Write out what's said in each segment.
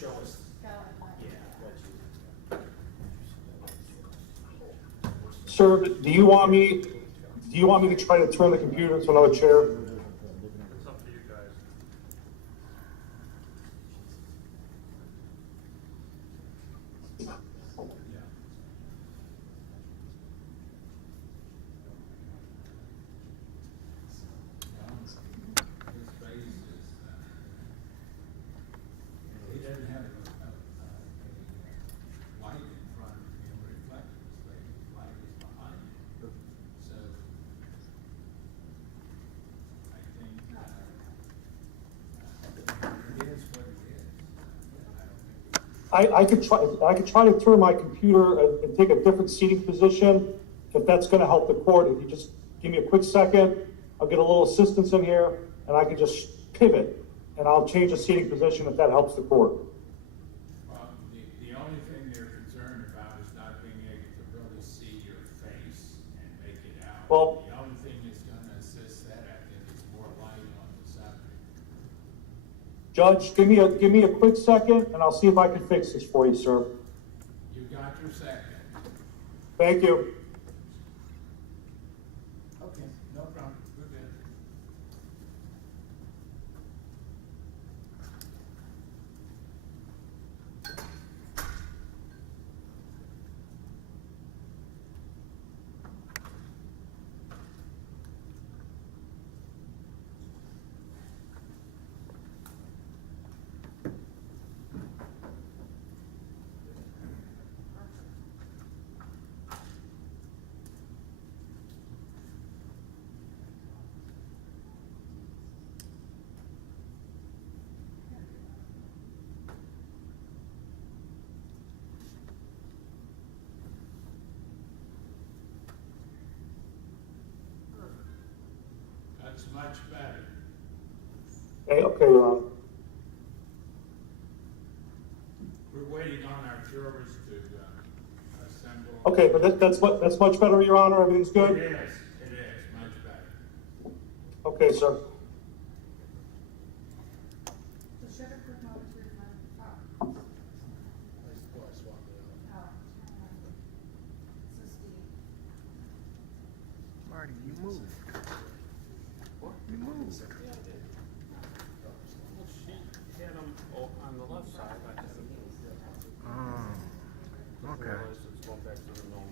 show us. Sir, do you want me to try to turn the computer to another chair? It's up to you guys. He doesn't have a light in front of him reflecting, the light is behind him. So I think it is what it is. I could try to turn my computer and take a different seating position, if that's gonna help the court. If you just give me a quick second, I'll get a little assistance in here, and I can just pivot, and I'll change the seating position if that helps the court. Well, the only thing they're concerned about is not being able to really see your face and make it out. Well- The only thing that's gonna assist that, I think, is more light on the subject. Judge, give me a quick second, and I'll see if I can fix this for you, sir. You got your second. Thank you. Okay, no problem, we're good. That's much better. Okay, Your Honor. We're waiting on our jurors to assemble. Okay, but that's much better, Your Honor. Everything's It good? is, much better. Okay, sir. Marty, you moved. You moved. She had them on the left side. I had them. Oh, okay. It's going back to the normal.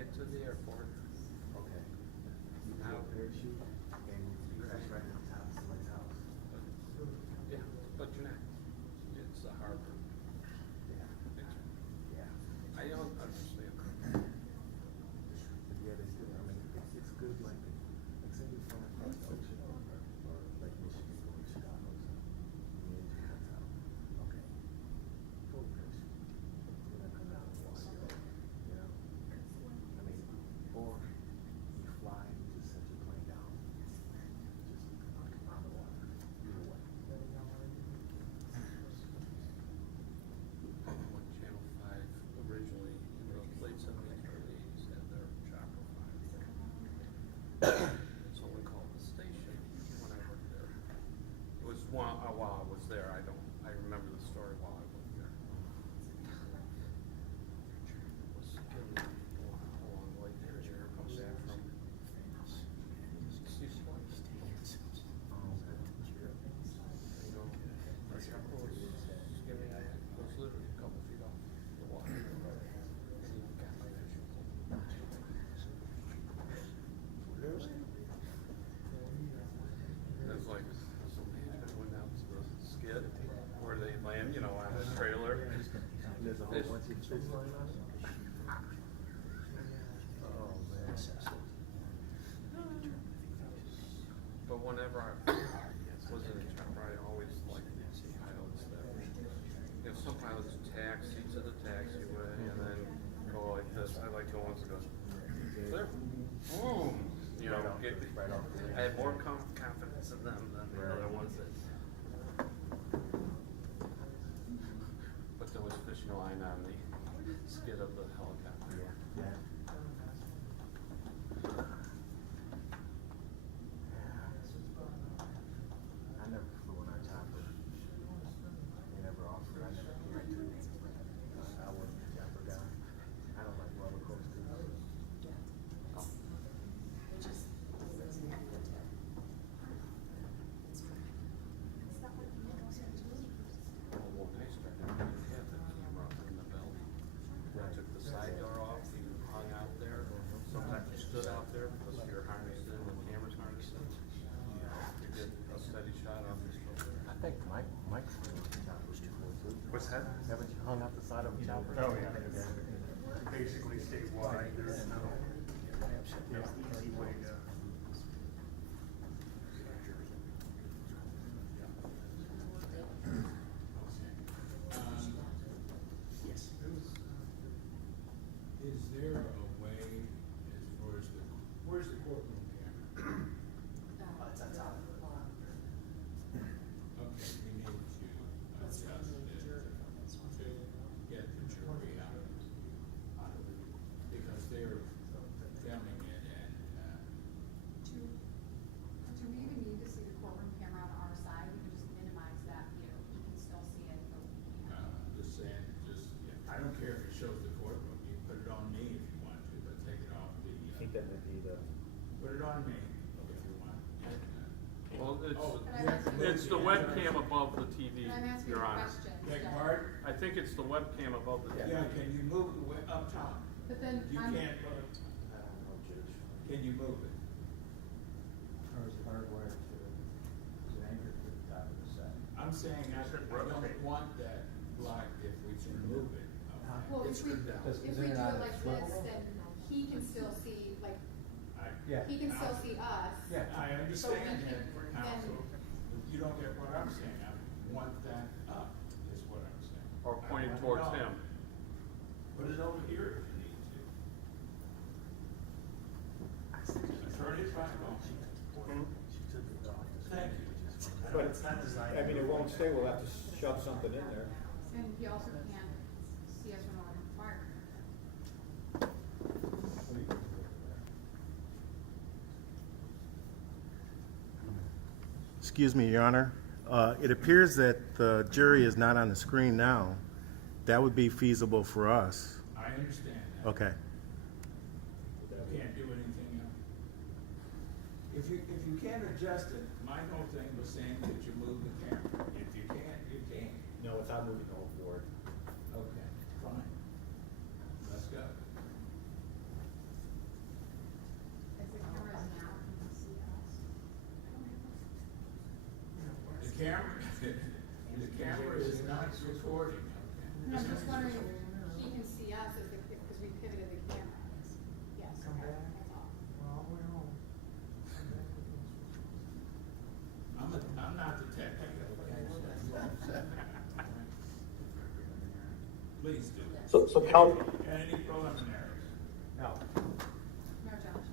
get to the airport. Okay. You Now- have a parachute and you crash right on top of somebody's house. Yeah, but you're not. It's a harbor. Yeah. Yeah. I don't understand. Yeah, they do. I mean, it's good, like say you're flying across the ocean or Lake Michigan going to Chicago or something. You need to cut out. Okay. Full parachute. You're not coming out of the water, you know? I mean, or you fly and you just set your plane down. Just come out of the water. Either way. When Channel 5 originally, in the late 70s, early 80s, had their chopper fire. It's only called the station when I worked there. It was while I was there. I remember the story while I worked there. It was getting along the way there. Here comes back from Sea's Point. You know, our chopper was skimming. It was literally a couple feet off the water. And he got my fishing pole. It's like, so management went out to the skid where they land, you know, on a trailer. There's a whole bunch of fish flying on it. Oh, man. But whenever I was in a chopper, I always liked the pilots that, you know, some pilots taxi to the taxiway and then go like this. I like the ones that go, clear, boom. You know, I had more confidence in them than the other ones that. But there was fishing line on the skid of the helicopter. Yeah. I never flew on our chopper. They never offered. I never cared to. I wasn't a chopper guy. I don't like roller coasters. Well, when I started, we had the camera up in the building. I took the side door off, you hung out there. Sometimes you stood out there because you're harnessed in, the camera's harnessed in. You get a steady shot off your shoulder. I think Mike's hung out the choppers before too. What's that? Haven't you hung out the side of a chopper? Oh, yeah. Basically statewide, there's no, easy way to. Yes. Is there a way, as far as where's the courtroom camera? It's on top. Okay, we need to adjust it to get the jury out of it. Because they're filming it and, Do we even need to see the courtroom camera on our side? We can just minimize that view. He can still see it, but we can't. just saying, I don't care if it shows the courtroom, you can put it on me if you want to, but take it off the, I think that would be the. put it on me if you want. Well, Oh, it's the webcam above the TV, Can I ask you Your a Honor. question? Beg Still? pardon? I think it's the webcam above the TV. Yeah, can you move it up top? But then You I'm, can't, I don't know, Judge. can you move it? Or is it hardwired to, is it anchored to the top of the set? I'm saying I don't want that blocked if we can move it. well, It's if we, good down. Does- if is we it do on it a like swivel? this, then he can still see, like, Yeah. he can still see us. Yeah. I understand that, then- counsel, you don't get what I'm saying, I want that up, is what I'm saying. Or I pointing want it towards up. him. Put it over here if you need to. Attorney's back on. She took it off. Thank you. But it's not designed. I mean, it won't stay, we'll have to shove something in there. And he also can't see us when we're on fire. Excuse me, Your Honor. It appears that the jury is not on the screen now. That would be feasible for us. I understand that. Okay. You can't do anything else. If you can't adjust it, my whole thing was saying that you move the camera. If you can't, you can't. No, without moving the whole board. Okay, fine. Let's go. the camera is not recording. And I'm just wondering if he can see us as because we pivoted the camera. Yes, okay, that's all. I'm not the technical. Please do. So Cal, Any preliminaries? No. No, Josh.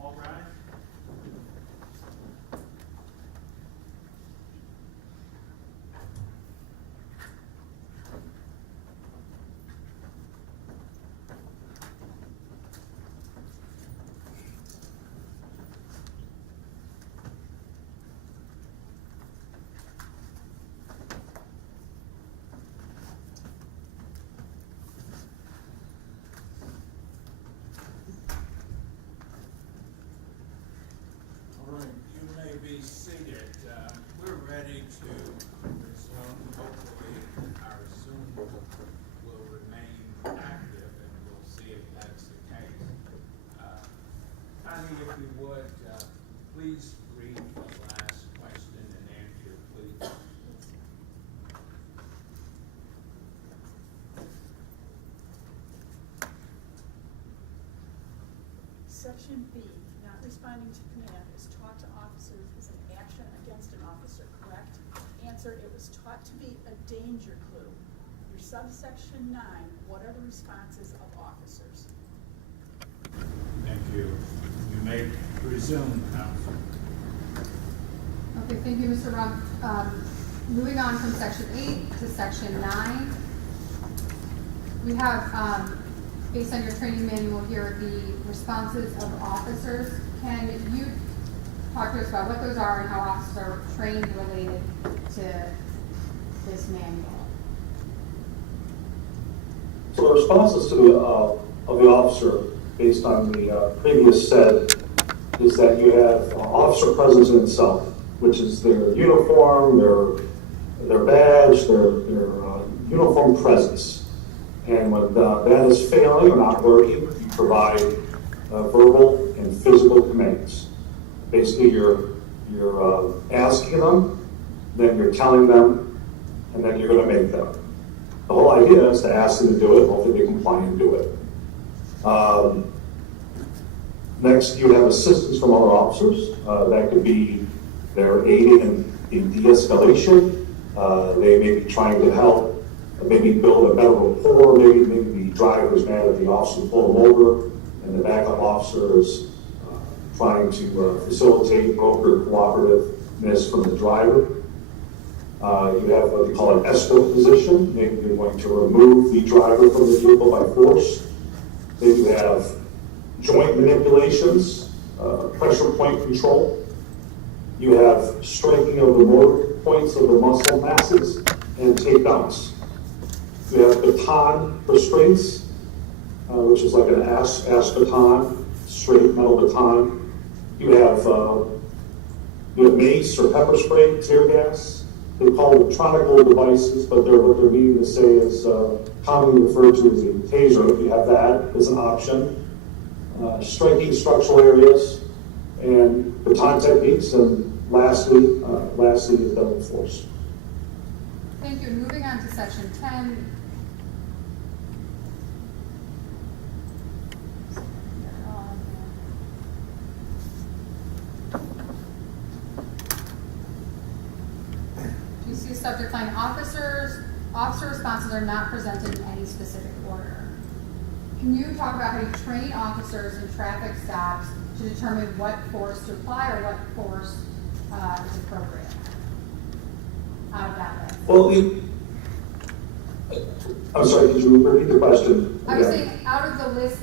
All right. All right, you may be seated. We're ready to resume. Hopefully, our Zoom will remain active, and we'll see if that's the case. Connie, if you would, please read the last question and answer, please. Section B, not responding to command, is taught to officers as an action against an officer, correct? Answer, it was taught to be a danger clue. Your subsection 9, what are the responses of officers? Thank you. You may resume, counsel. Okay, thank you, Mr. Rump. Moving on from section 8 to section 9. We have, based on your training manual here, the responses of officers. Can you talk to us about what those are and how officers are trained related to this manual? so the responses to of the officer, based on the previous said, is that you have officer presence in itself, which is their uniform, their badge, their uniform presence. And when that is failing or not working, you provide verbal and physical commands. Basically, you're asking them, then you're telling them, and then you're going to make them. The whole idea is to ask them to do it, hopefully they comply and do it. Next, you have assistance from other officers. That could be they're aiding in de-escalation. They may be trying to help, maybe build a better rapport. Maybe the driver is mad at the officer to pull them over, and the backup officer is trying to facilitate broker cooperativeness from the driver. You have what they call an escort position. Maybe you're going to remove the driver from the vehicle by force. Then you have joint manipulations, pressure point control. You have striking of the motor points of the muscle masses and takedowns. You have baton restraints, which is like an ash baton, straight metal baton. You have mace or pepper spray, tear gas. They're called electronic devices, but what they're meaning to say is commonly referred to as a taser. If you have that as an option. Striking structural areas and baton techniques, and lastly is deadly force. Thank you. Moving on to section 10. Do you see a subject line? Officer responses are not presented in any specific order. Can you talk about how you train officers in traffic stops to determine what force to apply or what force is appropriate out of that list? Well, I'm sorry, could you repeat the question? I was again? saying, out of the list,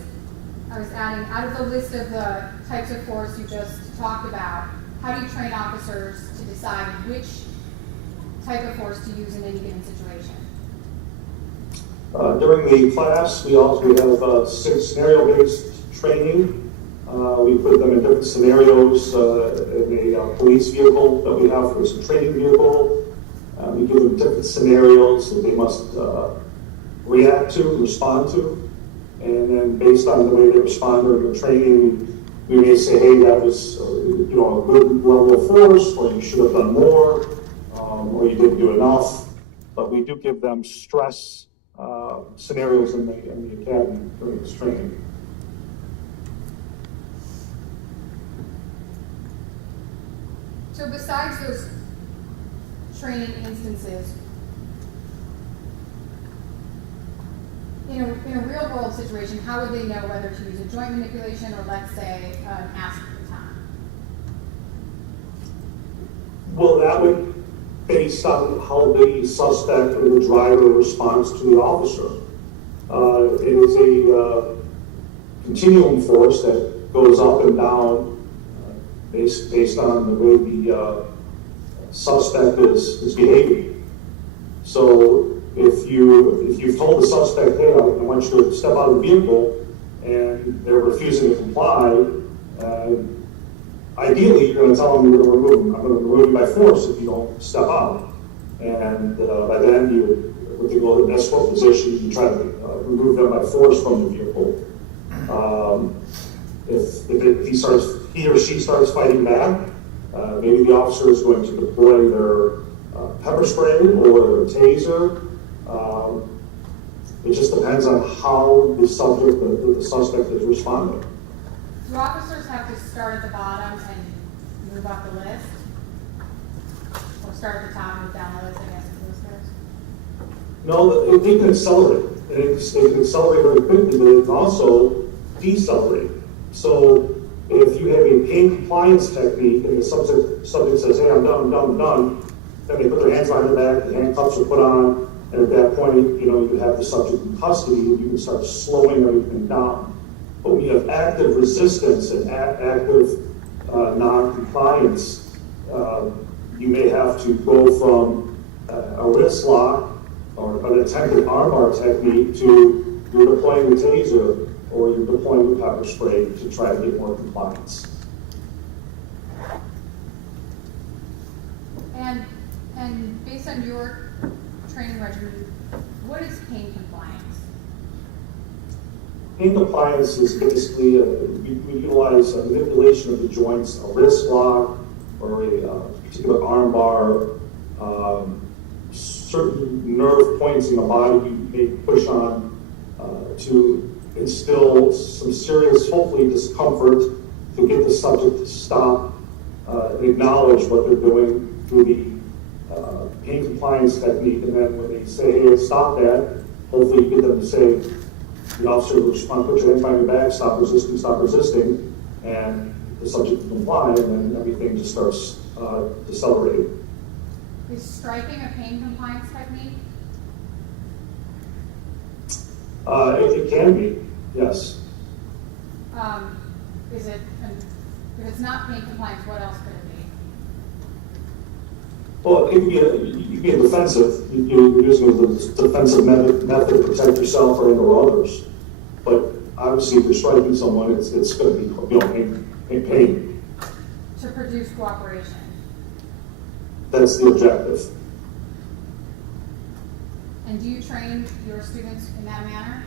I was adding, out of the list of the types of force you just talked about, how do you train officers to decide which type of force to use in any given situation? During the class, we have scenario-based training. We put them in different scenarios in a police vehicle that we have for a training vehicle. We give them different scenarios that they must react to, respond to. And then based on the way they respond during the training, we may say, hey, that was a good level of force, or you should have done more, or you didn't do enough. But we do give them stress scenarios in the academy during this training. So besides those training instances, in a real world situation, how would they know whether to use a joint manipulation or, let's say, an ask for time? Well, that would based on how the suspect or the driver responds to the officer. It is a continuum force that goes up and down based on the way the suspect is behaving. So if you've told the suspect, hey, I want you to step out of the vehicle, and they're refusing to comply, ideally you're going to tell them you're going to remove them. I'm going to remove you by force if you don't step out. And by then, with the goal of an escort position, you try to remove them by force from the vehicle. If he or she starts fighting back, maybe the officer is going to deploy their pepper spray or their taser. It just depends on how the suspect is responding. Do officers have to start at the bottom and move up the list? Or start at the top and move down the list, I guess, in those cases? No, they can accelerate. They can accelerate very quickly, but they can also decelerate. So if you have a pain compliance technique and the subject says, hey, I'm done, then they put their hands behind their back, the handcuffs are put on, and at that point, you have the subject in custody, and you can start slowing everything down. But when you have active resistance and active non-compliance, you may have to go from a wrist lock or an attempted armbar technique to you're deploying the taser or you're deploying the pepper spray to try to get more compliance. And based on your training regimen, what is pain compliance? Pain compliance is basically, we utilize a manipulation of the joints, a wrist lock, or a particular arm bar, certain nerve points in the body you may push on to instill some serious, hopefully, discomfort to get the subject to stop and acknowledge what they're doing through the pain compliance technique. And then when they say, hey, stop that, hopefully you get them to say, the officer will respond, put your hands behind your back, stop resisting, and the subject will comply, and then everything just starts decelerating. Is striking a pain compliance technique? It can be, yes. Is it, if it's not pain compliance, what else could it be? Well, it could be a defensive. You're using a defensive method to protect yourself or others. But obviously, if you're striking someone, it's going to be pain. To produce cooperation. That's the objective. And do you train your students in that manner?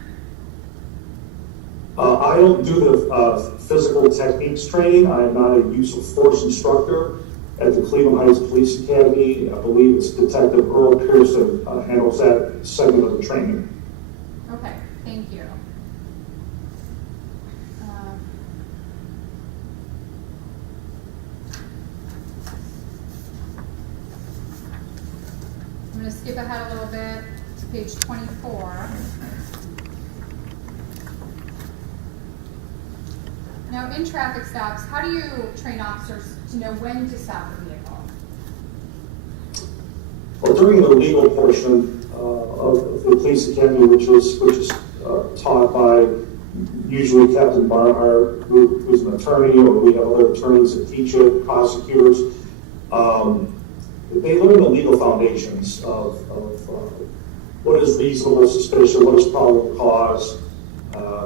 I don't do the physical techniques training. I am not a use of force instructor at the Cleveland Heights Police Academy. I believe it's Detective Earl Pearson handles that segment of the training. Okay, thank you. I'm going to skip ahead a little bit to page 24. Now, in traffic stops, how do you train officers to know when to stop the vehicle? Well, during the legal portion of of the police academy, which is taught by usually Captain Barnhart, who's an attorney, or we have other attorneys that teach it, prosecutors. They learn the legal foundations of what is reasonable suspicion, what is probable cause.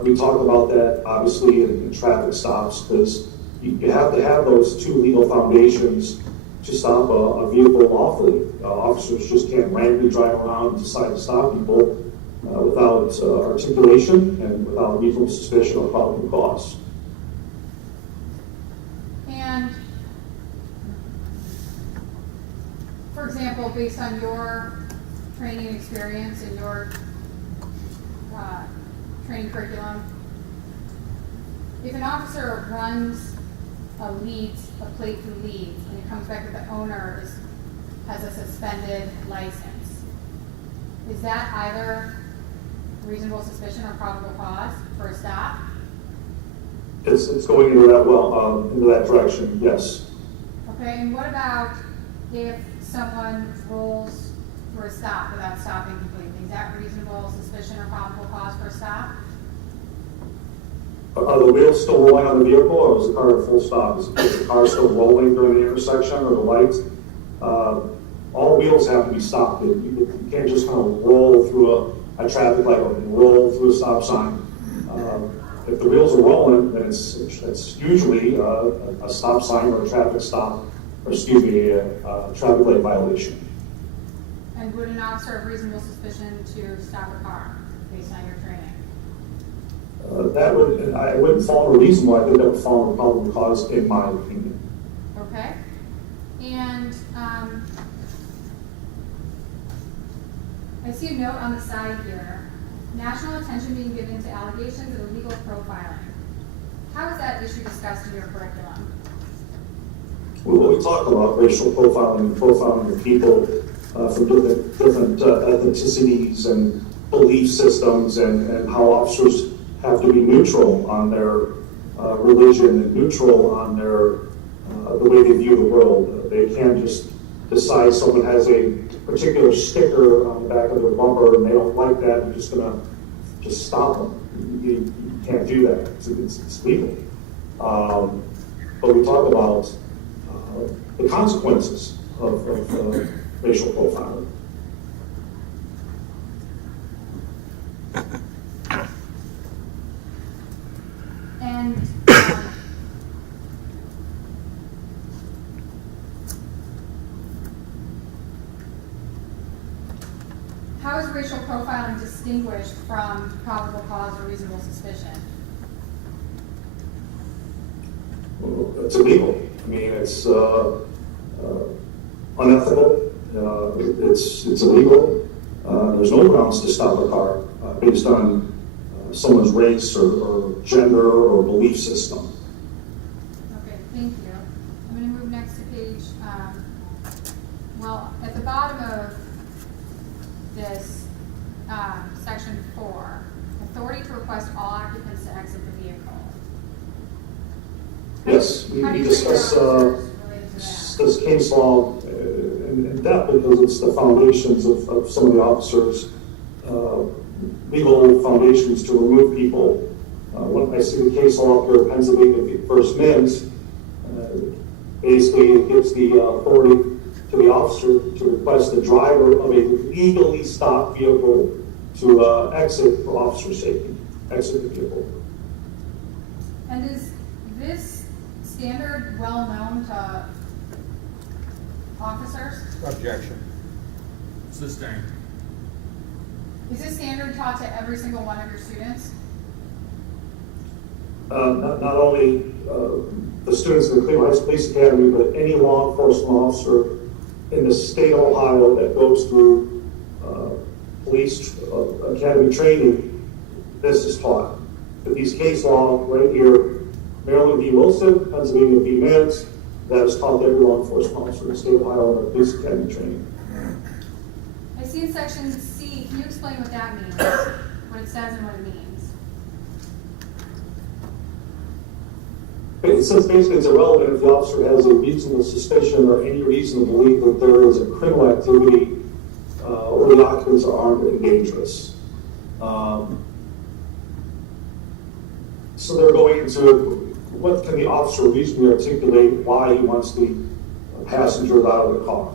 We talk about that obviously in traffic stops, because you have to have those two legal foundations to stop a vehicle lawfully. Officers just can't randomly drive around and decide to stop people without articulation and without reasonable suspicion or probable cause. And, for example, based on your training experience and your training curriculum, if an officer runs a plate through Leeds, and it comes back that the owner has a suspended license, is that either reasonable suspicion or probable cause for a stop? It's going into that into that direction, yes. Okay, and what about if someone rolls for a stop without stopping completely? Is that reasonable suspicion or probable cause for a stop? Are the wheels still rolling on the vehicle, or is the car at full stop? Is the car still rolling during the intersection or the lights? All wheels have to be stopped. You can't just kind of roll through a traffic light or roll through a stop sign. If the wheels are rolling, then it's usually a stop sign or a traffic stop, or excuse me, a traffic light violation. And would an officer have reasonable suspicion to stop a car based on your training? I wouldn't fall under reasonable. I think that would fall under probable cause, in my opinion. Okay. And I see a note on the side here. National attention being given to allegations of illegal profiling. How is that issue discussed in your curriculum? Well, we talk about racial profiling of people from different ethnicities and belief systems, and how officers have to be neutral on their religion and neutral on their the way they view the world. They can't just decide someone has a particular sticker on the back of their bumper and they don't like that, you're just gonna just stop them. You can't do that. It's legal. But we talk about the consequences of racial profiling. And how is racial profiling distinguished from probable cause or reasonable suspicion? Well, it's illegal. I mean, it's unethical. It's illegal. There's no grounds to stop a car based on someone's race or gender or belief system. Okay, thank you. I'm going to move next to page, well, at the bottom of this, section 4, authority to request all occupants to exit the vehicle. Yes, How do we you discuss treat your officers related to that? this case law in depth, because it's the foundations of some of the officers' legal foundations to remove people. When I see the case law up here, Pennsylvania v. Mins, basically it gives the authority to the officer to request the driver of a legally stopped vehicle to exit for officer safety, exit the vehicle. And is this standard well known to officers? Objection. Sustained. Is this standard taught to every single one of your students? Not only the students in the Cleveland Heights Police Academy, but any law enforcement officer in the state of Ohio that goes through police academy training, this is taught. But these case law right here, Maryland v. Wilson, Pennsylvania v. Mins, that is taught to every law enforcement officer in the state of Ohio in the police academy training. I see in section C, can you explain what that means? What it says and what it means? It says basically it's irrelevant if the officer has a reasonable suspicion or any reason to believe that there is a criminal activity or or the occupants are armed and dangerous. So they're going into what can the officer reasonably articulate why he wants the passengers out of the car.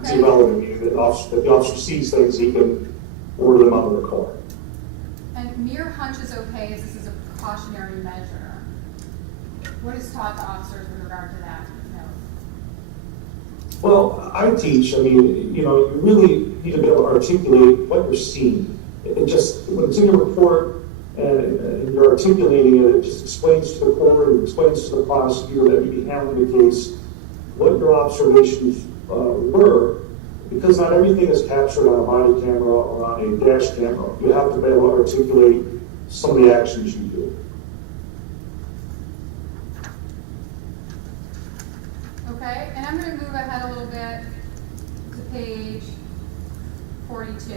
It's Okay. irrelevant. I mean, if the officer sees things, he can order them out of the car. And mere hunch is okay as this is a precautionary measure. What is taught to officers with regard to that note? Well, I teach, I mean, you really need to be able to articulate what you're seeing. It just, when it's in your report and you're articulating it, it just explains to the court, it explains to the prosecutor that you be handling the case, what your observations were, because not everything is captured on a body camera or on a dash camera. You have to be able to articulate some of the actions you do. Okay, and I'm going to move ahead a little bit to page 42.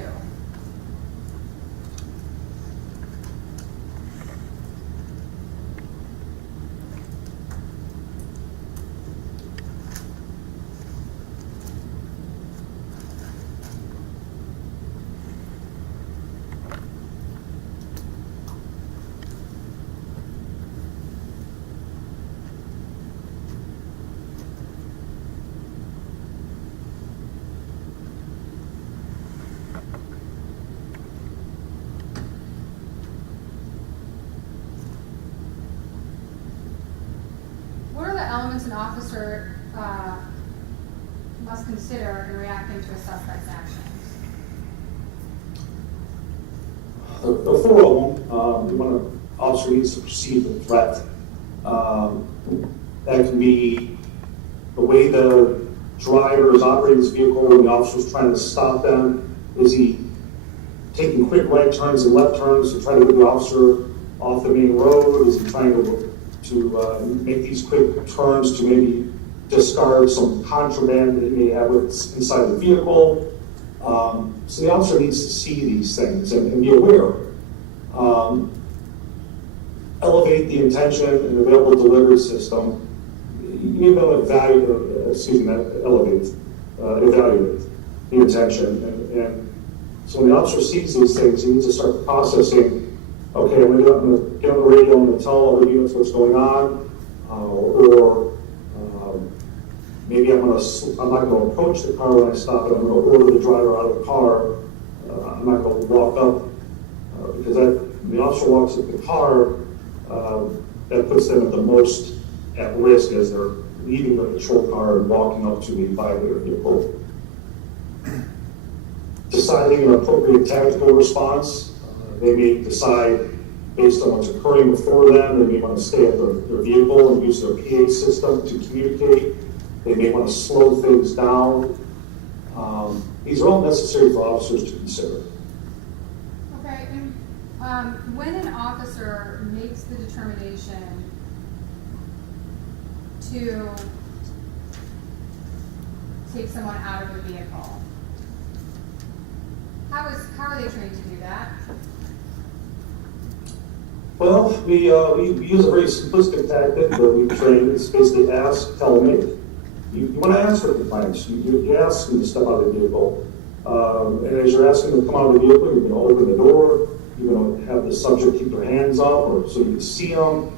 What are the elements an officer must consider in reacting to a suspect's actions? The four of them, when an officer needs to perceive a threat, that can be the way the driver is operating his vehicle when the officer is trying to stop them. Is he taking quick right turns and left turns to try to get the officer off the main road? Is he trying to make these quick turns to maybe discard some contraband that he may have inside the vehicle? So the officer needs to see these things and be aware. Elevate the intention and available delivery system. You need to evaluate the intention. And so when the officer sees these things, he needs to start processing, okay, I'm going to get on the radio, I'm going to tell other units what's going on, maybe I'm not going to approach the car when I stop it. I'm going to order the driver out of the car. I'm not going to walk up because when the officer walks up the car, that puts them at the most at risk as they're leaving the patrol car and walking up to the violator vehicle. Deciding an appropriate tactical response. They may decide based on what's occurring before them. They may want to stay at their vehicle and use their PA system to communicate. They may want to slow things down. These are all necessary for officers to consider. Okay, and when an officer makes the determination to take someone out of a vehicle, how are they trained to do that? Well, we use a very simplistic tactic that we train. It's basically ask, tell, make. You want to ask for compliance. You ask them to step out of the vehicle. And as you're asking them to come out of the vehicle, you're going to open the door. You're going to have the subject keep their hands up or so you can see them.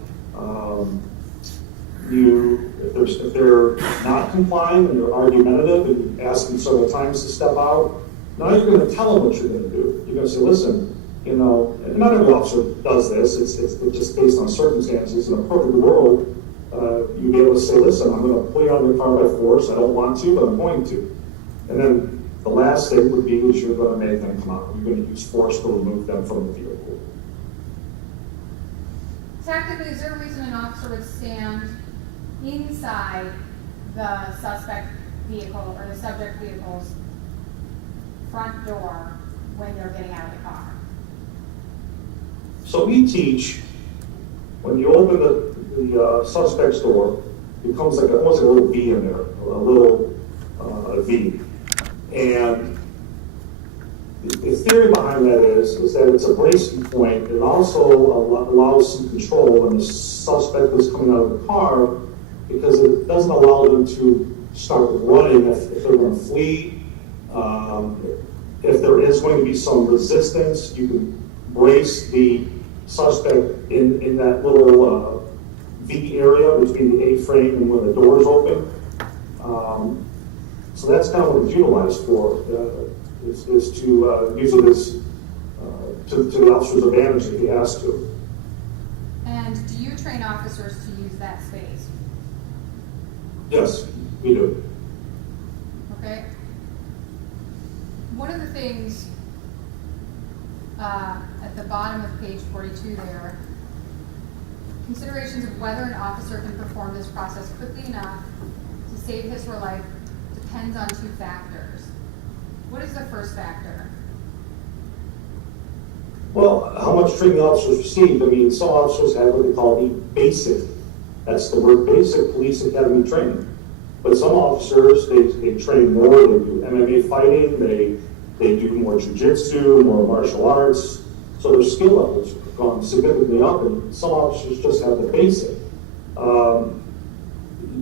If they're not complying and they're argumentative and you ask them several times to step out, now you're going to tell them what you're going to do. You're going to say, listen, and not every officer does this. It's just based on circumstances. In a perfect world, you'd be able to say, listen, I'm going to pull you out of the car by force. I don't want to, but I'm going to. And then the last thing would be is you're going to make them come out. You're going to use force to remove them from the vehicle. Tactically, is there a reason an officer would stand inside the suspect vehicle or the subject vehicle's front door when they're getting out of the car? So we teach, when you open the suspect's door, it comes like almost a little V in there, a little V. And the theory behind that is that it's a bracing point. It also allows some control when the suspect is coming out of the car because it doesn't allow them to start running if they're going to flee. If there is going to be some resistance, you can brace the suspect in that little V area between the A-frame and when the door is open. So that's kind of what it's utilized for, is to use it as to the officer's advantage if he has to. And do you train officers to use that space? Yes, we do. Okay. One of the things at the bottom of page 42 there, considerations of whether an officer can perform this process quickly enough to save his or her life depends on two factors. What is the first factor? Well, how much training the officers received. I mean, some officers have what they call the basic, that's the word, basic police academy training. But some officers, they train more, they do MMA fighting, they do more jiu-jitsu, more martial arts. So their skill levels have gone significantly up, and some officers just have the basic.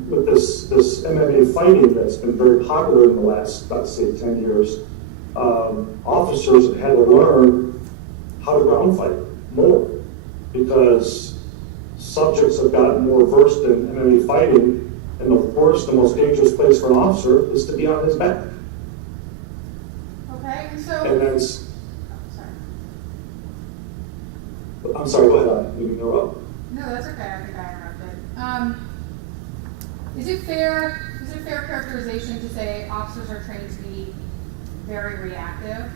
With this MMA fighting that's been very popular in the last, let's say, 10 years, officers have had to learn how to ground fight more, because subjects have gotten more versed in MMA fighting, and the worst and most dangerous place for an officer is to be on his back. Okay, and so... And that's... sorry. I'm sorry, go ahead, I didn't interrupt. No, that's okay, I think I interrupted. Is it fair characterization to say officers are trained to be very reactive?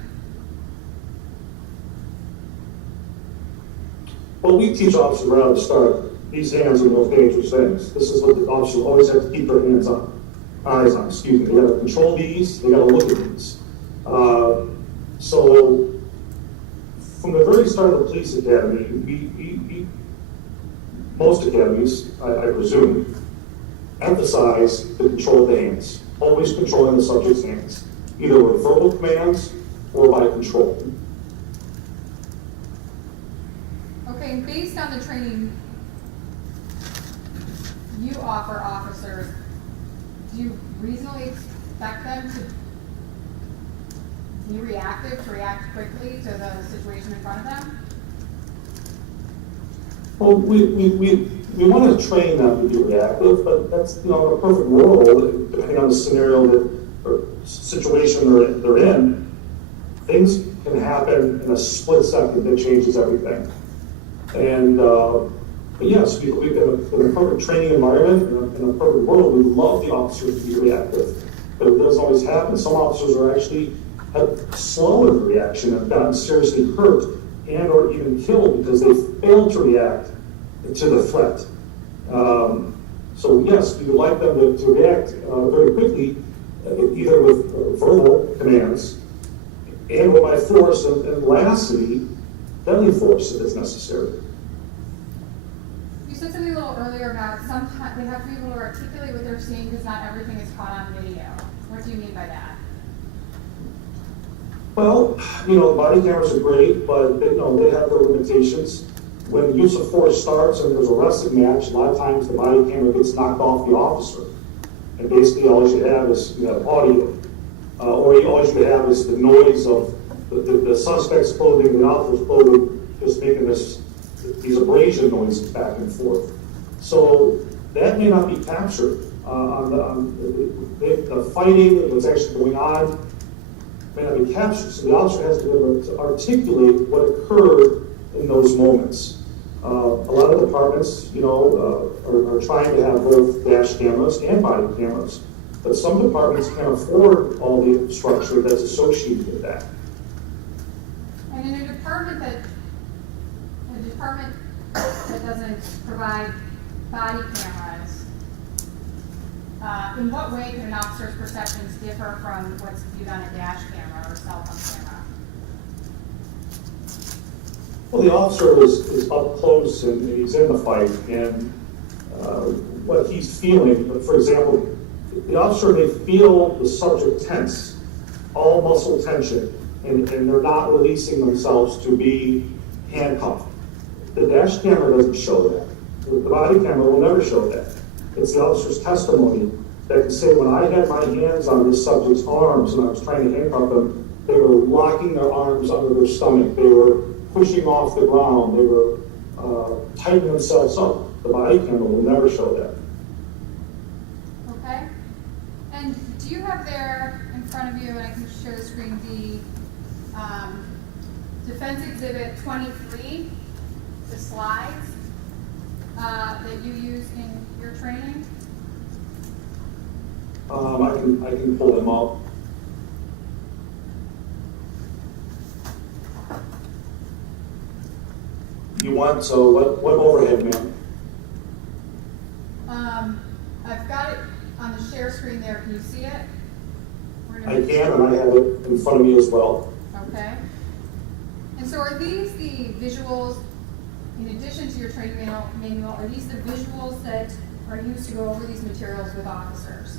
Well, we teach officers right at the start, these hands are the most dangerous things. This is what the officers always have to keep their eyes on, excuse me. They gotta control these, they gotta look at these. So, from the very start of the police academy, most academies, I presume, emphasize the control of the hands, always controlling the subject's hands, either with verbal commands or by control. Okay, and based on the training you offer officers, do you reasonably expect them to be reactive, to react quickly to the situation in front of them? Well, we want to train them to be reactive, but that's, in a perfect world, depending on the scenario or situation they're in, things can happen in a split second that changes everything. And but yes, in a perfect training environment, in a perfect world, we love the officers to be reactive, but it doesn't always happen. Some officers are actually have slower reaction and have gotten seriously hurt and or even killed because they failed to react to the threat. So yes, we would like them to react very quickly, either with verbal commands and or by force, and lastly, deadly force if it's necessary. You said something a little earlier about sometimes they have to be able to articulate what they're seeing because not everything is caught on video. What do you mean by that? Well, body cameras are great, but they have their limitations. When use of force starts and there's a wrestling match, a lot of times the body camera gets knocked off the officer. And basically all you have is audio. Or all you have is the noise of the suspect's clothing, the officer's clothing, just making these abrasion noises back and forth. So that may not be captured on the fighting that's actually going on may not be captured. So the officer has to be able to articulate what occurred in those moments. A lot of departments, are trying to have both dash cameras and body cameras, but some departments can't afford all the structure that's associated with that. And in a department that doesn't provide body cameras, in what way can an officer's perceptions differ from what's viewed on a dash camera or cell phone camera? Well, the officer is up close and he's in the fight, and what he's feeling, for example, the officer may feel the subject tense, all muscle tension, and they're not releasing themselves to be handcuffed. The dash camera doesn't show that. The body camera will never show that. It's the officer's testimony that can say when I had my hands on this subject's arms and I was trying to handcuff them, they were locking their arms under their stomach, they were pushing off the ground, they were tightening themselves up. The body camera will never show that. Okay. And do you have there in front of you, and I can share the screen, the Defense Exhibit 23, the slides that you use in your training? I can pull them out. You want, so what overhead, ma'am? I've got it on the share screen there. Can you see it? I can, and I have it in front of me as well. Okay. And so are these the visuals, in addition to your training manual, are these the visuals that are used to go over these materials with officers?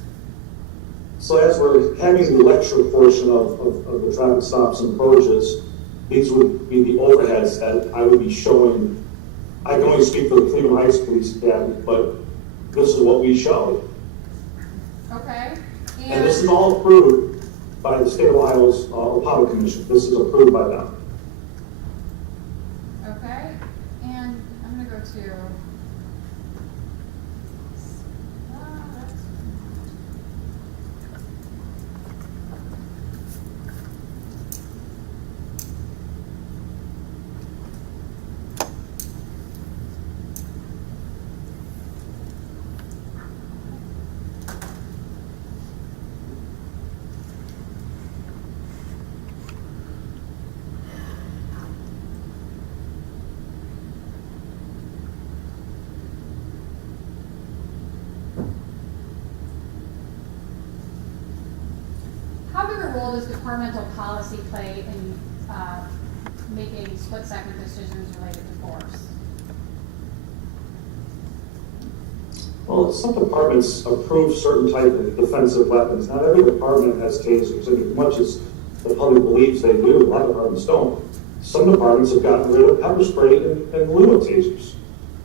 So as we're having the lecture portion of the traffic stops and approaches, these would be the overheads that I would be showing. I can only speak for the Cleveland Heights Police Academy, but this is what we show. Okay. And this is all approved by the State of Ohio's Appellate Commission. This is approved by them. Okay. And I'm going to go to... How big a role does departmental policy play in making split-second decisions related to force? Well, some departments approve certain type of defensive weapons. Not every department has tasers, and as much as the public believes they do, a lot of departments don't. Some departments have gotten rid of pepper spray and lieu of tasers.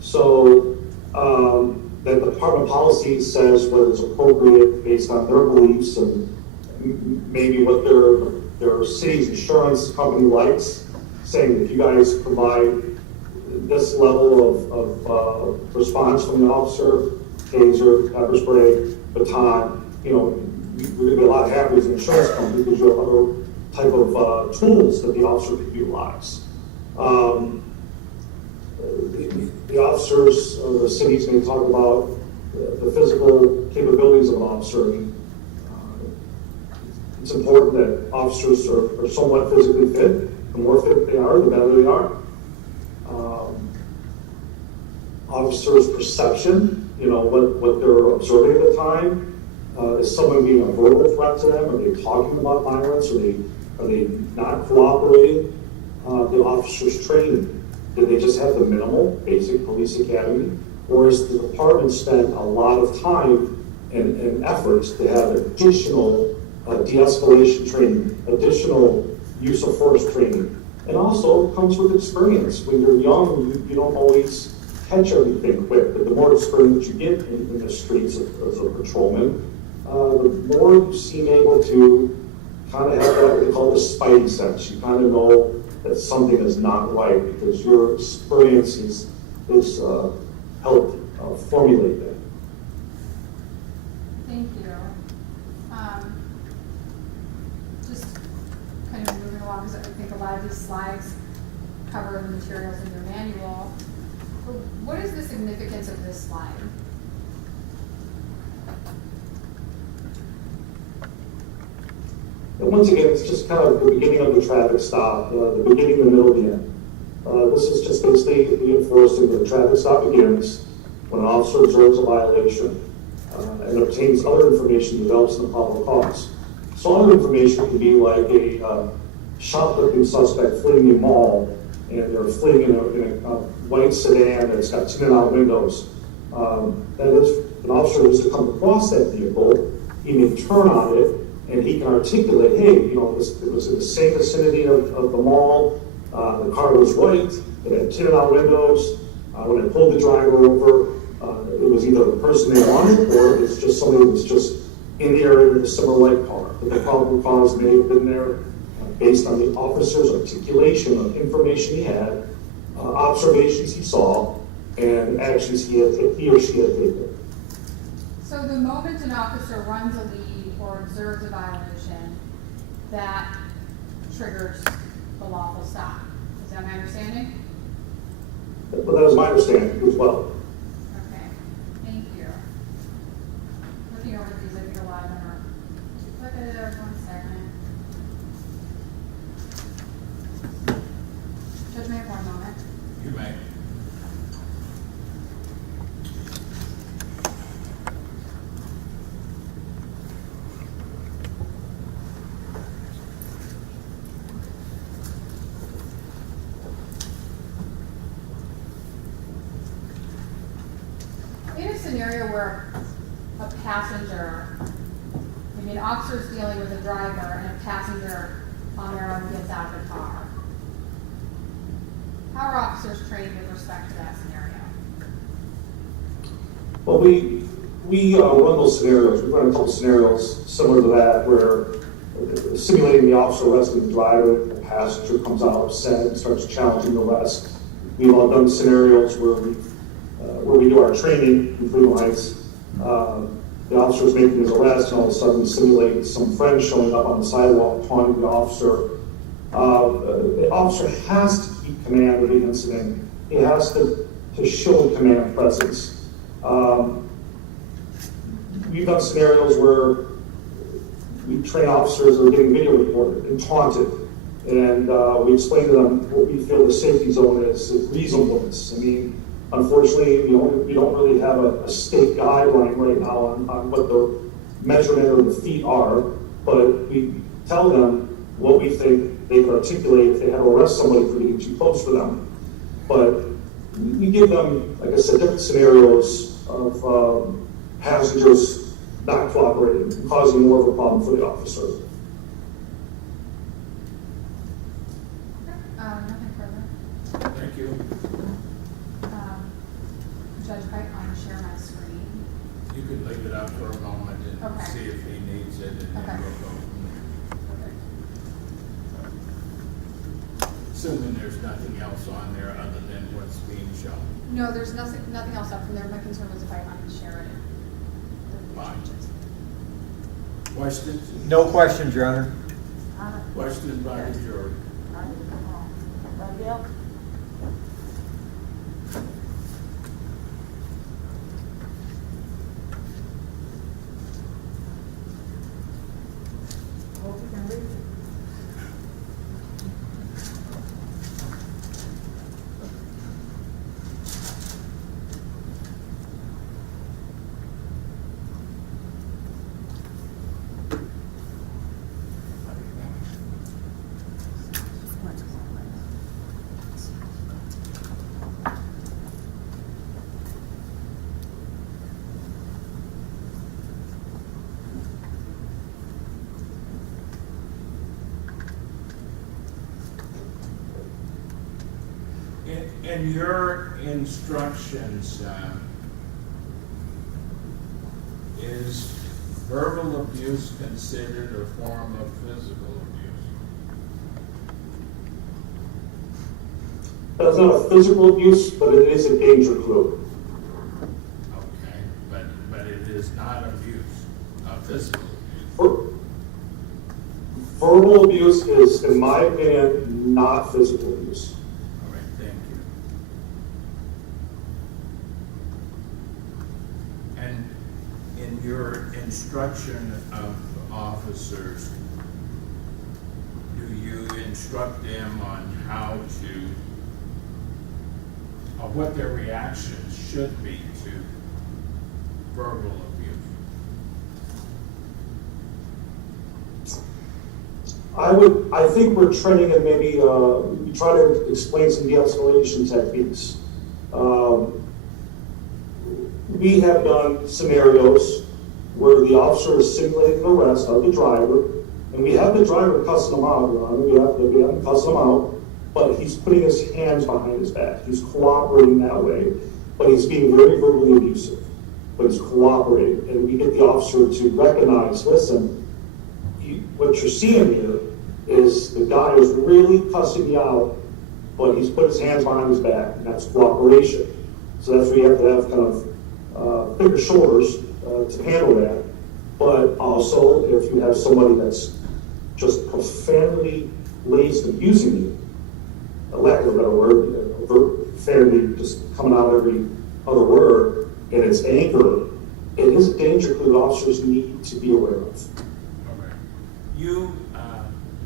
So that the department policy says whether it's appropriate based on their beliefs and maybe what their city's insurance company likes, saying if you guys provide this level of response from the officer, taser, pepper spray, baton, we're going to be a lot happier as an insurance company because you have other type of tools that the officer could utilize. The officers, the cities may talk about the physical capabilities of an officer. It's important that officers are somewhat physically fit. The more fit they are, the better they are. Officers' perception, what they're observing at the time. Is someone being a verbal threat to them? Are they talking about violence? Are they not cooperating? The officers' training. Did they just have the minimal basic police academy? Or is the department spent a lot of time and efforts to have additional de-escalation training, additional use of force training? And also comes with experience. When you're young, you don't always catch everything quick, but the more experience you get in the streets as a patrolman, the more you seem able to kind of have what they call the spidey sense. You kind of know that something is not right because your experience is helped formulate that. Thank you. Just kind of moving along, because I think a lot of these slides cover the materials in your manual. What is the significance of this slide? And once again, it's just kind of the beginning of the traffic stop, the beginning, the middle, the end. This is just basically reinforcing that the traffic stop begins when an officer observes a violation and obtains other information develops in the probable cause. So other information can be like a shoplifting suspect fleeing a mall, and they're fleeing in a white sedan that's got tinted out windows. That is, an officer is to come across that vehicle, he may turn on it, and he can articulate, hey, it was in the same vicinity of the mall, the car was white, it had tinted out windows, when I pulled the driver over, It was either the person they wanted, or it's just somebody that was just in the area with a similar light car. But the probable cause may have been there based on the officer's articulation of information he had, observations he saw, and actions he or she had taken. So the moment an officer runs a lead or observes a violation, that triggers the lawful stop. Is that my understanding? But that was my understanding as well. Okay, thank you. Looking over these, I think a lot of them are duplicative. 1 second. Judge, may I have 1 moment? You may. In a scenario where a passenger, an officer's dealing with a driver and a passenger on their own gets out of the car, how are officers trained with respect to that scenario? Well, we run those scenarios. We run a couple scenarios similar to that, where simulating the officer arresting the driver, the passenger comes out upset and starts challenging the arrest. We've all done scenarios where we do our training in Freedom Heights. The officer is making his arrest, and all of a sudden we simulate some friend showing up on the sidewalk taunting the officer. The officer has to keep command of the incident. He has to show command presence. We've done scenarios where we train officers that are getting video recorded and taunted, and we explain to them what we feel the safety zone is, reasonableness. I mean, unfortunately, we don't really have a state guideline right now on what the measurement of the feet are, but we tell them what we think they could articulate if they had to arrest somebody for getting too close for them. But we give them, like I said, different scenarios of passengers not cooperating and causing more of a problem for the officer. Nothing further. Thank you. Judge White, I'm going to share my screen. You could leave it up for a moment and Okay. see if he needs it, and then Okay. we'll go from there. Okay. Assuming there's nothing else on there other than what's being shown. No, there's nothing else up from there. My concern was if I wanted to share it. Fine. Questions? No questions, Your Honor. Questions by the jury? In your instructions, is verbal abuse considered a form of physical abuse? That's not a physical abuse, but it is a danger clue. Okay, but it is not abuse, physical abuse. Verbal abuse is, in my opinion, not physical abuse. All right, thank you. And in your instruction of officers, do you instruct them on how to, what their reactions should be to verbal abuse? I think we're training in maybe, we try to explain some de-escalation techniques. We have done scenarios where the officer is simulating the arrest of the driver, and we have the driver cussing him out, Your Honor. We have him cussing him out, but he's putting his hands behind his back. He's cooperating that way. but he's being very verbally abusive, but he's cooperating, and we get the officer to recognize, listen, what you're seeing here is the guy is really cussing me out, but he's put his hands behind his back, and that's cooperation. So that's where you have to have kind of bigger shoulders to handle that. But also, if you have somebody that's just profanely laced abusing you, a lack of a better word, profanity just coming out every other word, and it's anger, it is a danger that officers need to be aware of. Okay. You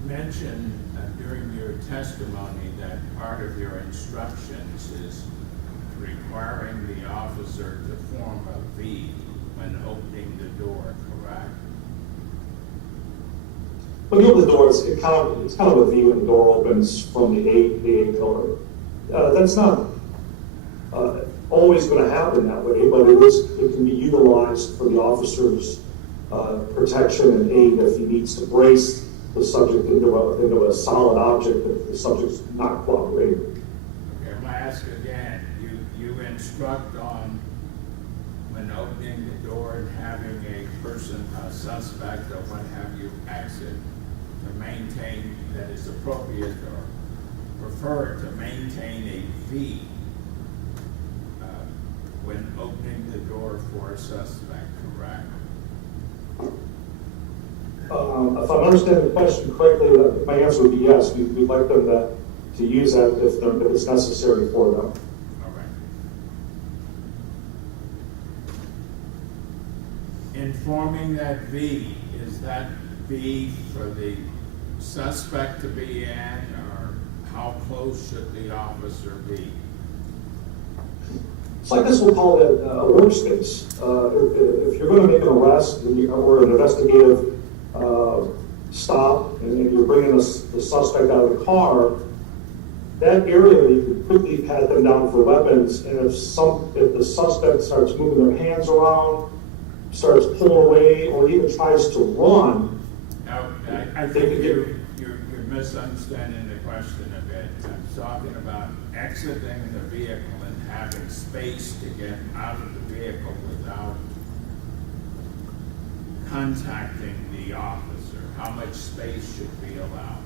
mentioned during your testimony that part of your instructions is requiring the officer to form a V when opening the door, correct? When you open the door, it's kind of a V when the door opens from the A pillar. That's not always going to happen that way, but it can be utilized for the officer's protection and aid if he needs to brace the subject into a solid object if the subject's not cooperating. Okay, I'm going to ask again. You instruct on when opening the door and having a person, a suspect, or what have you, exit, to maintain that it's appropriate or prefer to maintain a V when opening the door for a suspect, correct? If I'm understanding the question correctly, my answer would be yes. We'd like them to use that if it's necessary for them. All right. In forming that V, is that V for the suspect to be in, or how close should the officer be? So I guess we'll call it a workspace. If you're going to make an arrest or an investigative stop and you're bringing the suspect out of the car, that area you can quickly pat them down for weapons, and if the suspect starts moving their hands around, starts pulling away, or even tries to run, Now, I think you're misunderstanding the question a bit. I'm talking about exiting the vehicle and having space to get out of the vehicle without contacting the officer. How much space should be allowed?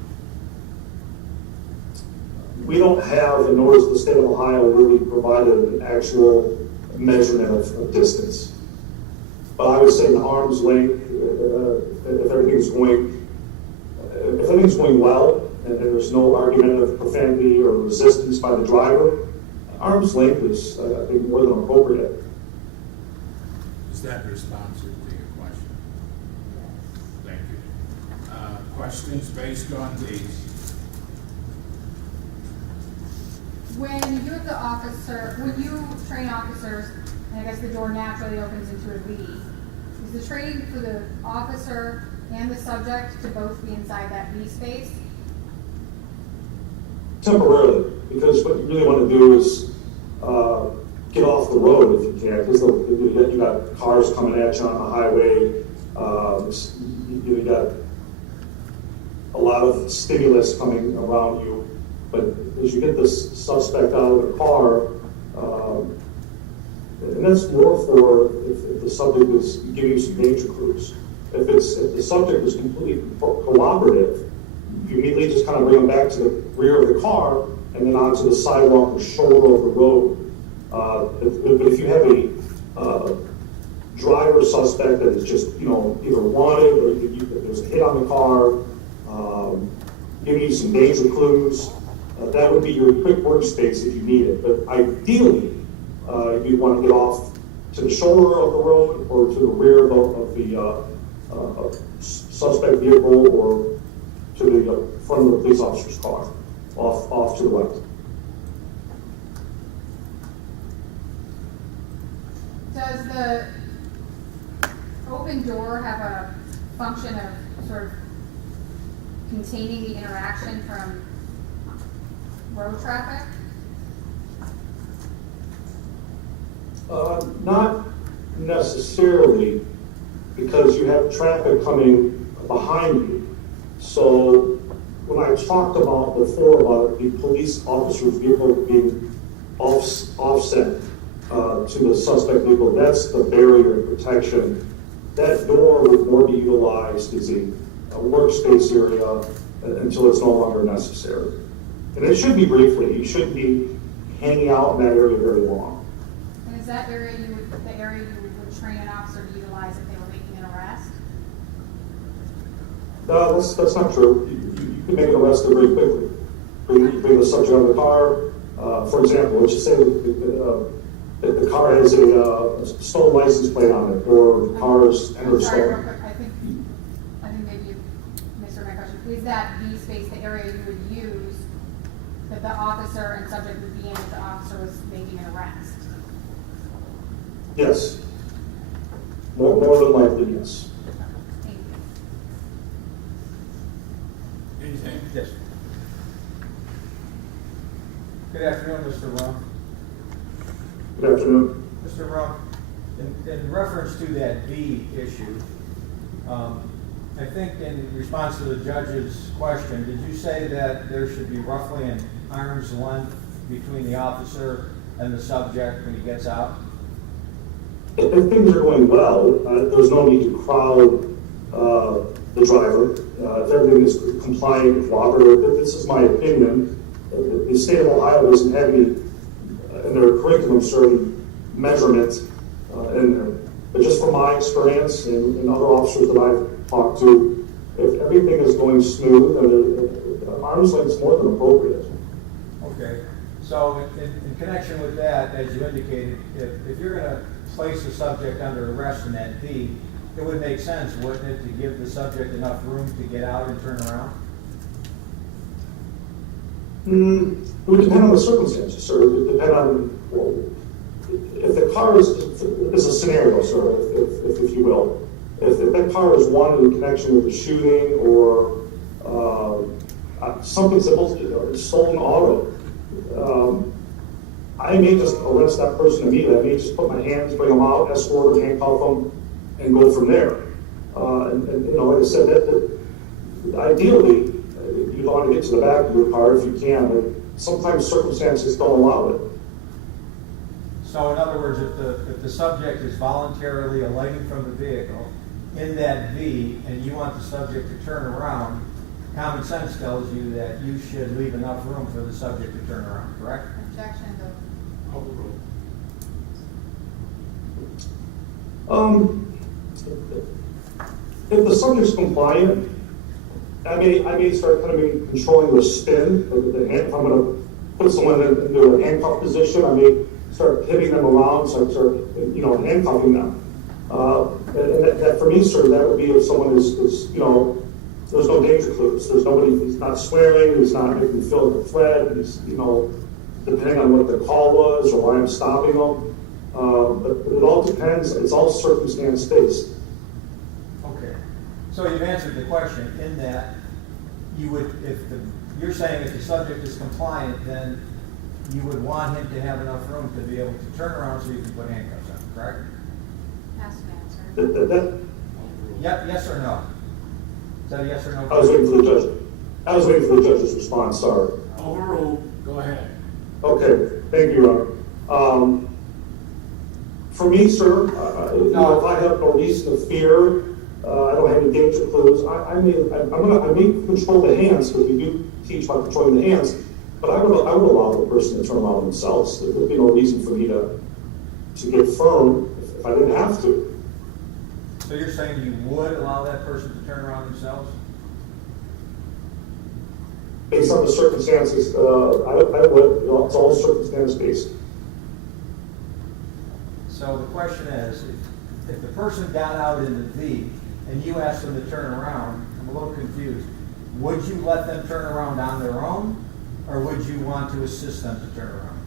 we don't have, and nor does the state of Ohio really provided an actual measurement of distance. But I would say an arm's length, if everything's going well, and there's no argument of profanity or resistance by the driver, arm's length is, I think, more than appropriate. Is that responsive to your question? Thank you. Questions based on these? When you're the officer, when you train officers, and I guess the door naturally opens into a V, is the training for the officer and the subject to both be inside that V space? Temporarily, because what you really want to do is get off the road if you can, because you got cars coming at you on the highway, you got a lot of stimulus coming around you, but as you get this suspect out of the car, and that's more for if the subject is giving you some danger clues. If the subject is completely cooperative, you immediately just kind of bring them back to the rear of the car and then onto the sidewalk or shoulder of the road. But if you have a driver suspect that is just, either wanted or there's a hit on the car, giving you some danger clues, that would be your quick workspace if you need it. But ideally, you'd want to get off to the shoulder of the road or to the rear of the suspect vehicle or to the front of the police officer's car, off to the left. Does the open door have a function of sort of containing the interaction from road traffic? Not necessarily, because you have traffic coming behind you. So when I talked about before about the police officer's vehicle being offset to the suspect vehicle, that's the barrier of protection. That door would more be utilized as a workspace area until it's no longer necessary. And it should be briefly. You shouldn't be hanging out in that area very long. And is that area the area you would train an officer to utilize if they were making an arrest? That's not true. You can make an arrest very quickly. Bring the subject out of the car. For example, let's just say the car has a stolen license plate on it, or the car is entered Sorry, real stolen. quick, I think maybe you misheard my question. Is that V space the area you would use that the officer and subject would be in if the officer was making an arrest? Yes. More than likely, yes. Thank you. Anything? Yes. Good afternoon, Mr. Rump. Good afternoon. Mr. Rump, in reference to that B issue, I think in response to the judge's question, did you say that there should be roughly an arm's length between the officer and the subject when he gets out? If things are going well, there's no need to crowd the driver. If everything is compliant, cooperative, this is my opinion. The state of Ohio doesn't have any in their curriculum certain measurements in there. But just from my experience and other officers that I've talked to, if everything is going smooth, then arm's length is more than appropriate. Okay, so in connection with that, as you indicated, if you're going to place the subject under arrest in that B, it would make sense, wouldn't it, to give the subject enough room to get out and turn around? It would depend on the circumstances, sir. It would depend on, well, if the car is a scenario, sir, if you will. If that car is one in connection with a shooting or something simple, a stolen auto, I may just arrest that person immediately. I may just put my hands, bring them out, escort them, handcuff them, and go from there. And you know, like I said, that ideally, you'd want to get to the back of your car if you can, but sometimes circumstances don't allow it. So in other words, if the subject is voluntarily alighting from the vehicle in that V and you want the subject to turn around, common sense tells you that you should leave enough room for the subject to turn around, correct? Objection to. If the subject's compliant, I may start kind of controlling the spin of the hand. If I'm going to put someone into a handcuff position, I may start pivoting them around, so I start, you know, handcuffing them. And that for me, sir, that would be if someone is, you know, there's no danger clues. There's nobody, he's not swearing, he's not making me feel like a threat, he's, you know, depending on what the call was or why I'm stopping them. But it all depends, it's all circumstance based. Okay. So you've answered the question in that you would, you're saying if the subject is compliant, then you would want him to have enough room to be able to turn around so you can put handcuffs on, correct? Has to answer. Yep, yes or no? Is that a yes or no? I was waiting for the judge. I was waiting for the judge's response, sorry. Overruled, go ahead. Okay, thank you, Your Honor. For me, sir, you know, if I have no reason to fear, I don't have any danger clues, I may control the hands, because we do teach about controlling the hands, but I would allow the person to turn around themselves. There would be no reason for me to get firm if I didn't have to. So you're saying you would allow that person to turn around themselves? Based on the circumstances, I would, you know, it's all circumstance based. So the question is, if the person got out in the V and you asked them to turn around, I'm a little confused. Would you let them turn around on their own, or would you want to assist them to turn around?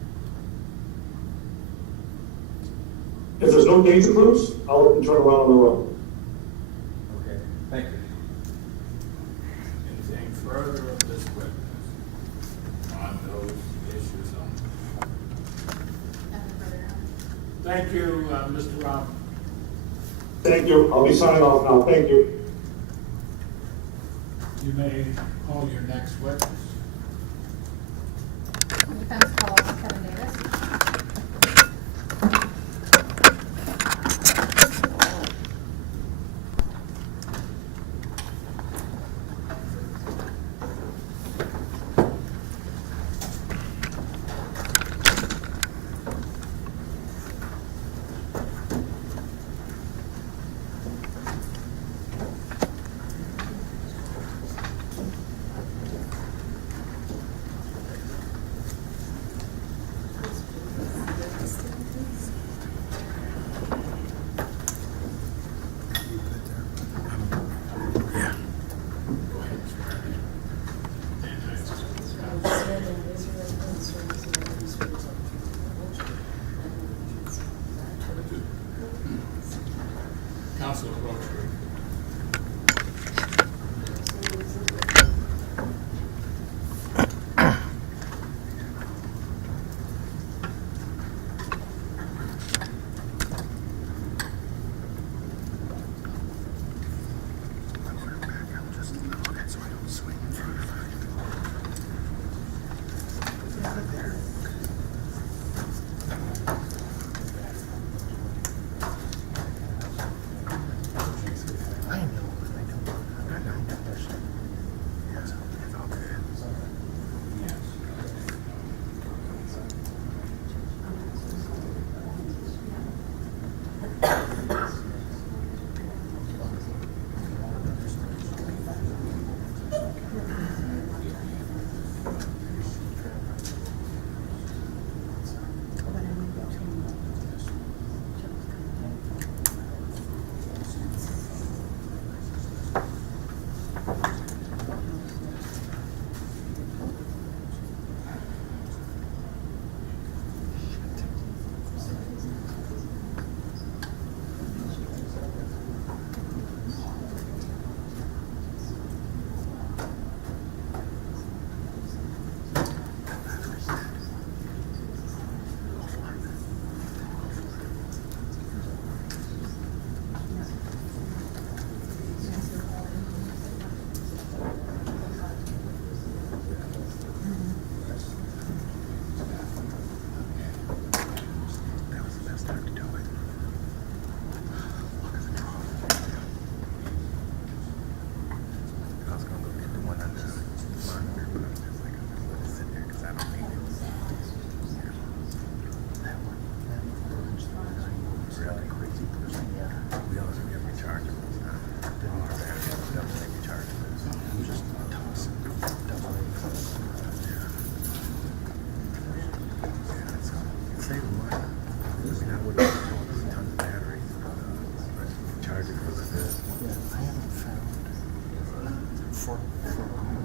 If there's no danger clues, I'll let them turn around on their own. Okay, thank you. Anything further of this witness on those issues on? Nothing further on. Thank you, Mr. Rob. Thank you. I'll be signing off now. Thank you. You may call your next witness. The defense calls Kevin Davis.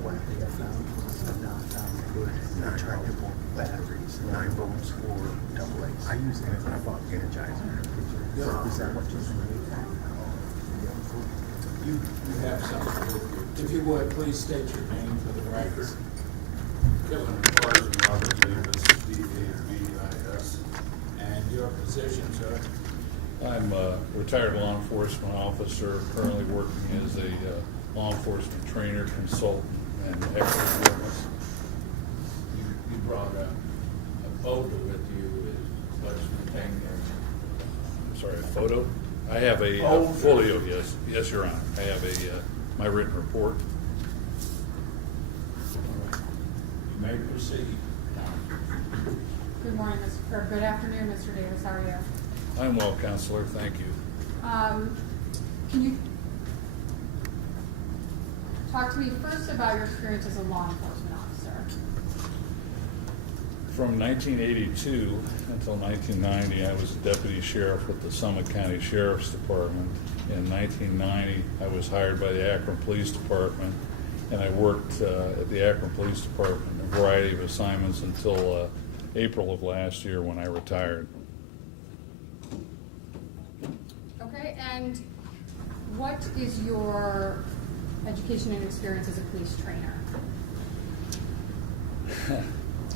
what they have found was not good rechargeable batteries, 9 volts or AA. I use it. I bought Energizer. Is that what you You have something with you. If you would, please state your name for the record. Sergeant Robert Davis, D-A-V-I-S. And your position, sir? I'm a retired law enforcement officer, currently working as a law enforcement trainer, consultant, and expert witness. You brought a photo with you as what's contained there. I'm sorry, a photo? I have a folio, yes. Yes, Your Honor. I have my written report. You may proceed. Good morning, or good afternoon, Mr. Davis, how are you? I'm well, Counselor, thank you. Can you talk to me first about your experience as a law enforcement officer? From 1982 until 1990, I was a deputy sheriff with the Summit County Sheriff's Department. In 1990, I was hired by the Akron Police Department, and I worked at the Akron Police Department a variety of assignments until April of last year when I retired. Okay, and what is your education and experience as a police trainer?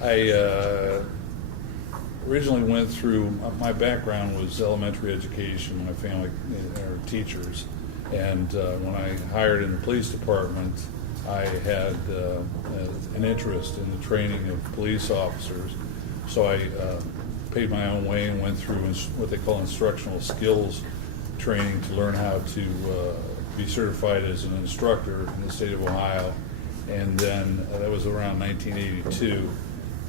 I originally went through, my background was elementary education. My family are teachers. And when I hired in the police department, I had an interest in the training of police officers. So I paid my own way and went through what they call instructional skills training to learn how to be certified as an instructor in the state of Ohio. And then that was around 1982.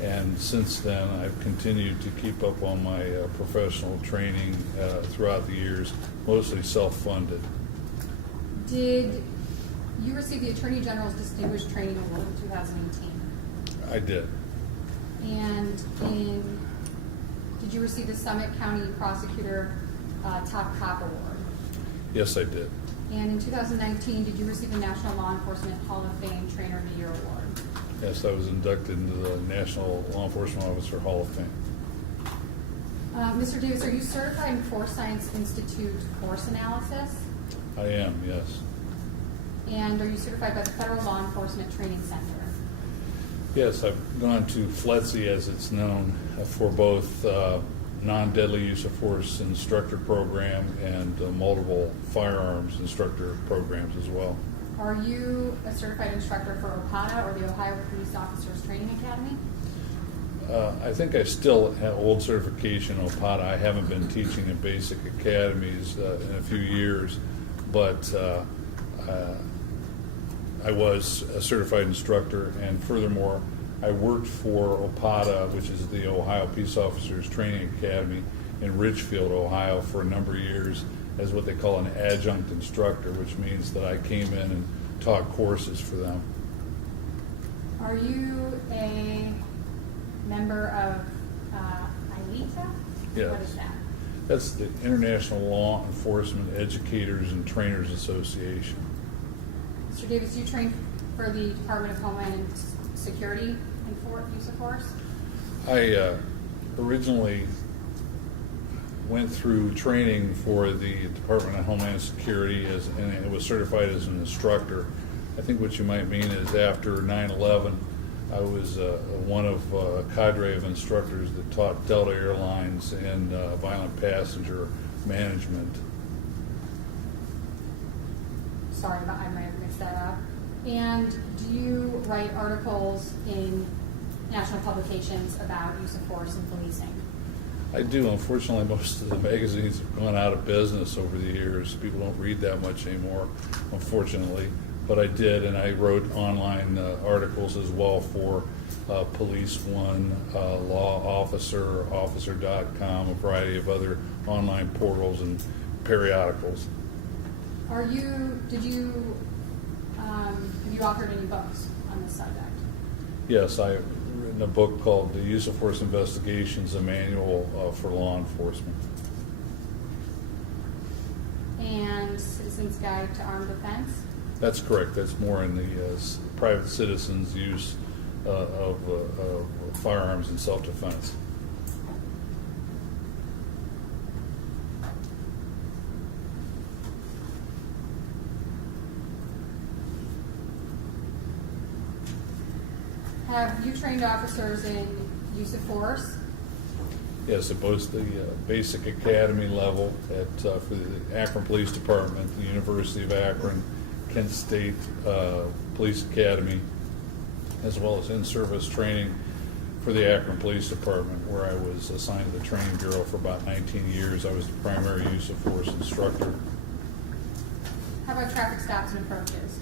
And since then, I've continued to keep up on my professional training throughout the years, mostly self-funded. Did you receive the Attorney General's Distinguished Training Award in 2018? I did. And did you receive the Summit County Prosecutor Top Cop Award? Yes, I did. And in 2019, did you receive the National Law Enforcement Hall of Fame Trainer of the Year Award? Yes, I was inducted into the National Law Enforcement Officer Hall of Fame. Mr. Davis, are you certified in Force Science Institute Force Analysis? I am, yes. And are you certified by the Federal Law Enforcement Training Center? Yes, I've gone to FLETC, as it's known, for both non-deadly use of force instructor program and multiple firearms instructor programs as well. Are you a certified instructor for OPATA, or the Ohio Police Officers Training Academy? I think I still have old certification OPATA. I haven't been teaching in basic academies in a few years, but I was a certified instructor, and furthermore, I worked for OPATA, which is the Ohio Peace Officers Training Academy in Richfield, Ohio, for a number of years as what they call an adjunct instructor, which means that I came in and taught courses for them. Are you a member of ILETA? Yes. What is that? That's the International Law Enforcement Educators and Trainers Association. Mr. Davis, you trained for the Department of Homeland Security in use of force? I originally went through training for the Department of Homeland Security and was certified as an instructor. I think what you might mean is after 9/11, I was one of a cadre of instructors that taught Delta Airlines and violent passenger management. Sorry, but I might have mixed that up. And do you write articles in national publications about use of force in policing? I do. Unfortunately, most of the magazines have gone out of business over the years. People don't read that much anymore, unfortunately. But I did, and I wrote online articles as well for Police One, Law Officer, Officer.com, a variety of other online portals and periodicals. Have you authored any books on this subject? Yes, I've written a book called The Use of Force Investigations, a Manual for Law Enforcement. And Citizen's Guide to Armed Defense? That's correct. That's more in the private citizens' use of firearms in self-defense. Have you trained officers in use of force? Yes, at both the basic academy level for the Akron Police Department, the University of Akron, Kent State Police Academy, as well as in-service training for the Akron Police Department, where I was assigned to the training bureau for about 19 years. I was the primary use of force instructor. How about traffic stops and approaches?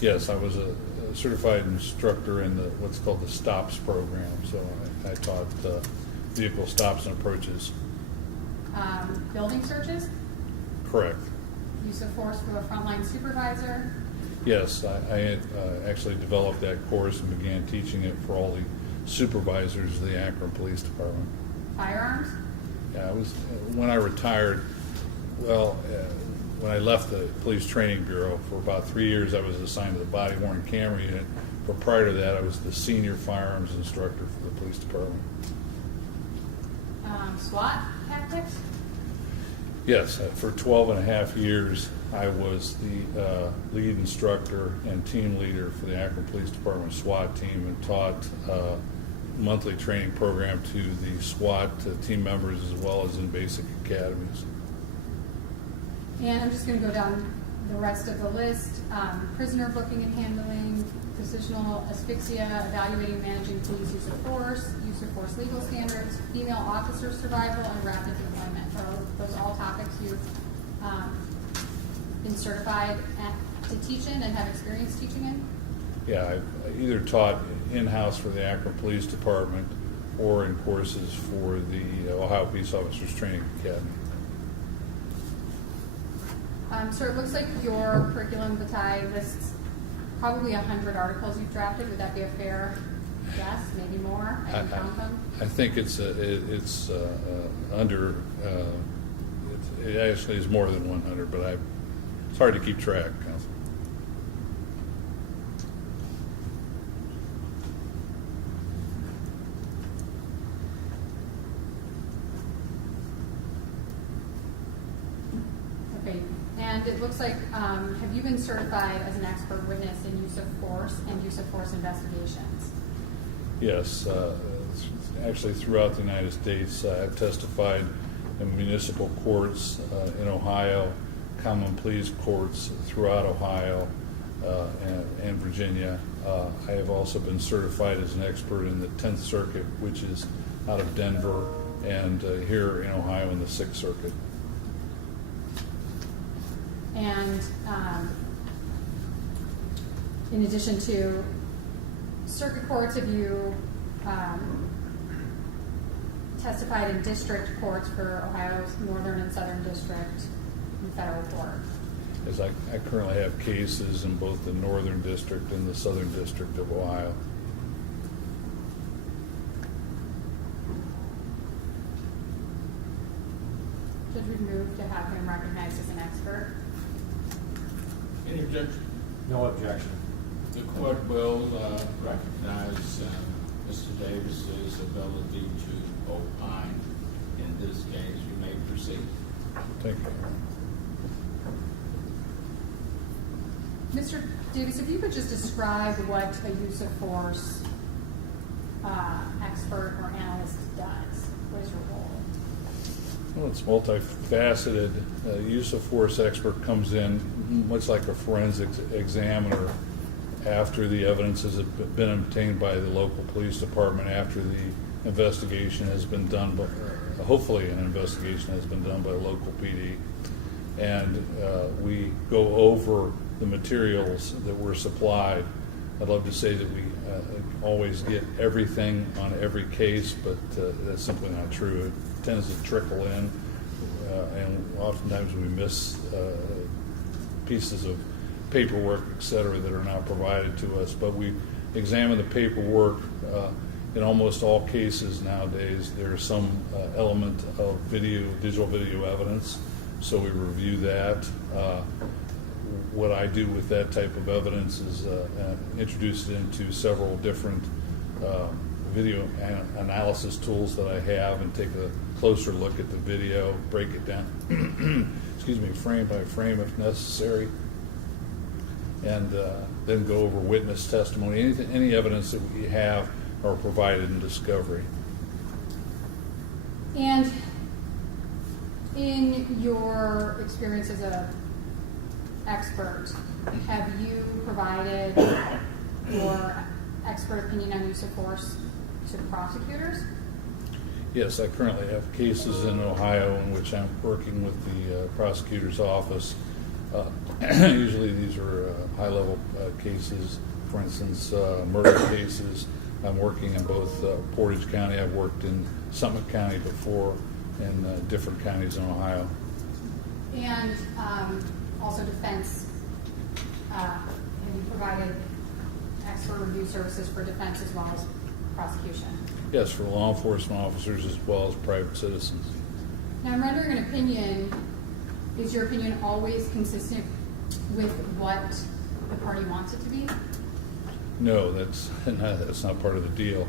Yes, I was a certified instructor in what's called the STOPS program, so I taught vehicle stops and approaches. Building searches? Correct. Use of force for a frontline supervisor? Yes, I had actually developed that course and began teaching it for all the supervisors of the Akron Police Department. Firearms? Yeah, when I retired, when I left the Police Training Bureau for about 3 years, I was assigned to the body-worn camera unit. But prior to that, I was the senior firearms instructor for the police department. SWAT tactics? Yes, for 12 and a half years, I was the lead instructor and team leader for the Akron Police Department SWAT team and taught monthly training program to the SWAT team members as well as in basic academies. And I'm just going to go down the rest of the list. Prisoner booking and handling, positional asphyxia, evaluating, managing police use of force legal standards, female officer survival, and rapid deployment. Are those all topics you've been certified to teach in and have experience teaching in? Yeah, I've either taught in-house for the Akron Police Department or in courses for the Ohio Police Officers Training Academy. So it looks like your curriculum vitae lists probably 100 articles you've drafted. Would that be a fair guess? Maybe more? I can count them. I think it's under. It actually is more than 100, but it's hard to keep track, Counsel. Okay. And it looks like, have you been certified as an expert witness in use of force and use of force investigations? Yes, actually throughout the United States, I've testified in municipal courts in Ohio, common pleas courts throughout Ohio and Virginia. I have also been certified as an expert in the 10th Circuit, which is out of Denver, and here in Ohio in the 6th Circuit. And in addition to circuit courts, have you testified in district courts for Ohio's Northern and Southern District in federal court? As I currently have cases in both the Northern District and the Southern District of Ohio. Judge would move to have him recognized as an expert. Any objection? No objection. The court will recognize Mr. Davis's ability to opine in this case. You may proceed. Thank you. Mr. Davis, if you could just describe what a use of force expert or analyst does. What is your role? Well, it's multifaceted. Use of force expert comes in much like a forensic examiner after the evidence has been obtained by the local police department, after the investigation has been done, hopefully an investigation has been done by local PD. And we go over the materials that were supplied. I'd love to say that we always get everything on every case, but that's simply not true. It tends to trickle in, and oftentimes we miss pieces of paperwork, et cetera, that are not provided to us. But we examine the paperwork. In almost all cases nowadays, there's some element of digital video evidence, so we review that. what I do with that type of evidence is introduce it into several different video analysis tools that I have and take a closer look at the video, break it down, excuse me, frame by frame if necessary, and then go over witness testimony, any evidence that we have or provided in discovery. And in your experience as an expert, have you provided your expert opinion on use of force to prosecutors? Yes, I currently have cases in Ohio in which I'm working with the prosecutor's office. Usually these are high-level cases, for instance, murder cases. I'm working in both Portage County. I've worked in Summit County before, and different counties in Ohio. And also defense, have you provided expert review services for defense as well as prosecution? Yes, for law enforcement officers as well as private citizens. Now, in rendering an opinion, is your opinion always consistent with what the party wants it to be? No, that's not part of the deal.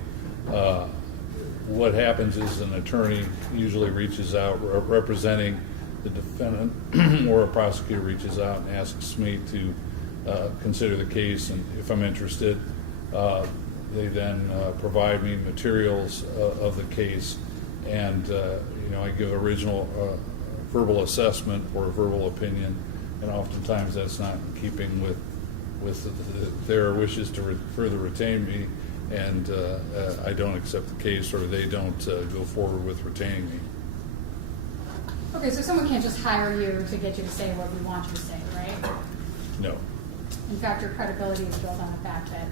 What happens is an attorney usually reaches out representing the defendant or a prosecutor reaches out and asks me to consider the case, and if I'm interested, they then provide me materials of the case, and I give original verbal assessment or verbal opinion, and oftentimes that's not in keeping with their wishes to further retain me, and I don't accept the case, or they don't go forward with retaining me. Okay, so someone can't just hire you to get you to say what we want you to say, right? No. In fact, your credibility is built on the fact that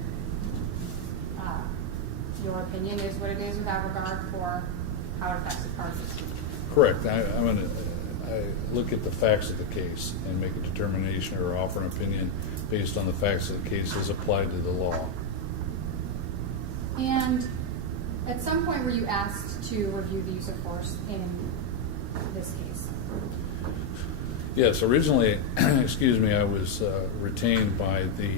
your opinion is what it is without regard for how it affects the parties. Correct. I look at the facts of the case and make a determination or offer an opinion based on the facts of the case as applied to the law. And at some point were you asked to review the use of force in this case? Yes, originally, excuse me, I was retained by the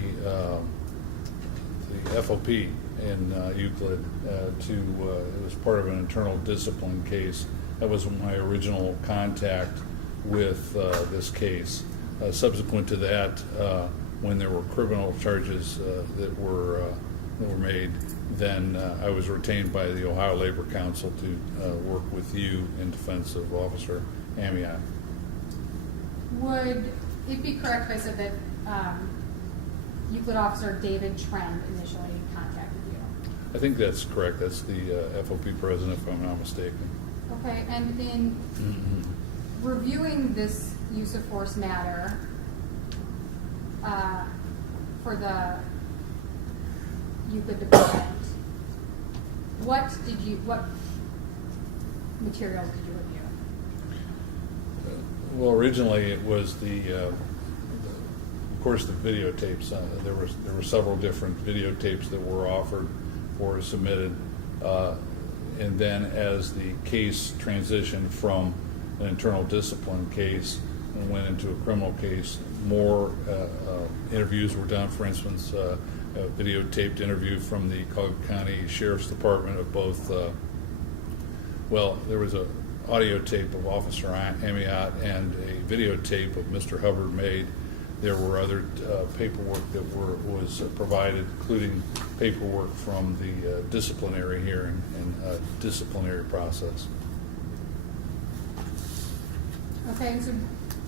FOP in Euclid it was part of an internal discipline case. That was my original contact with this case. Subsequent to that, when there were criminal charges that were made, then I was retained by the Ohio Labor Council to work with you in defense of Officer Amiott. Would it be correct if I said that Euclid Officer David Trend initially contacted you? I think that's correct. That's the FOP president, if I'm not mistaken. Okay, and in reviewing this use of force matter for the Euclid Department, what materials did you review? Well, originally it was of course, the videotapes. There were several different videotapes that were offered or submitted, and then as the case transitioned from an internal discipline case and went into a criminal case, more interviews were done. For instance, a videotaped interview from the Cobb County Sheriff's Department of both. There was a audio tape of Officer Amiott and a videotape of Mr. Hubbard made. There were other paperwork that was provided, including paperwork from the disciplinary hearing and disciplinary process. Okay, so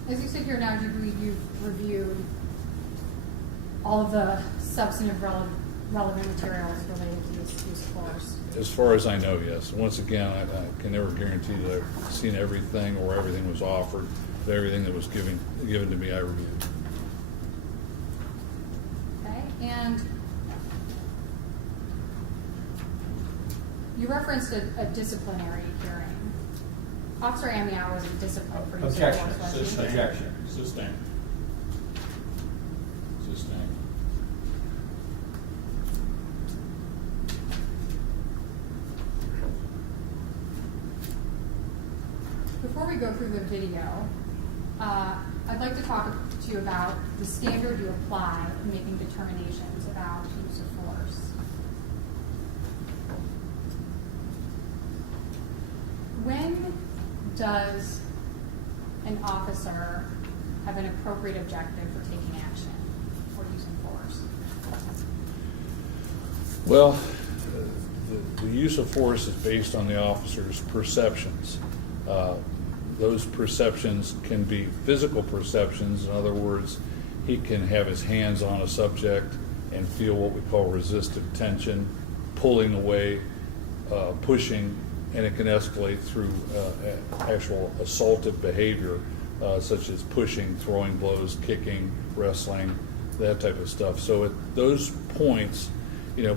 as you sit here now, do you believe you've reviewed all of the substantive relevant materials related to this use of force? As far as I know, yes. Once again, I can never guarantee that I've seen everything or everything was offered, but everything that was given to me, I reviewed. Okay, and you referenced a disciplinary hearing. Officer Amiott wasn't disciplined for use of force, was he? Objection. Sustained. Before we go through the video, I'd like to talk to you about the standard you apply in making determinations about use of force. When does an officer have an appropriate objective for taking action or using force? Well, the use of force is based on the officer's perceptions. Those perceptions can be physical perceptions. In other words, he can have his hands on a subject and feel what we call resistive tension, pulling away, pushing, and it can escalate through actual assaultive behavior, such as pushing, throwing blows, kicking, wrestling, that type of stuff. So at those points,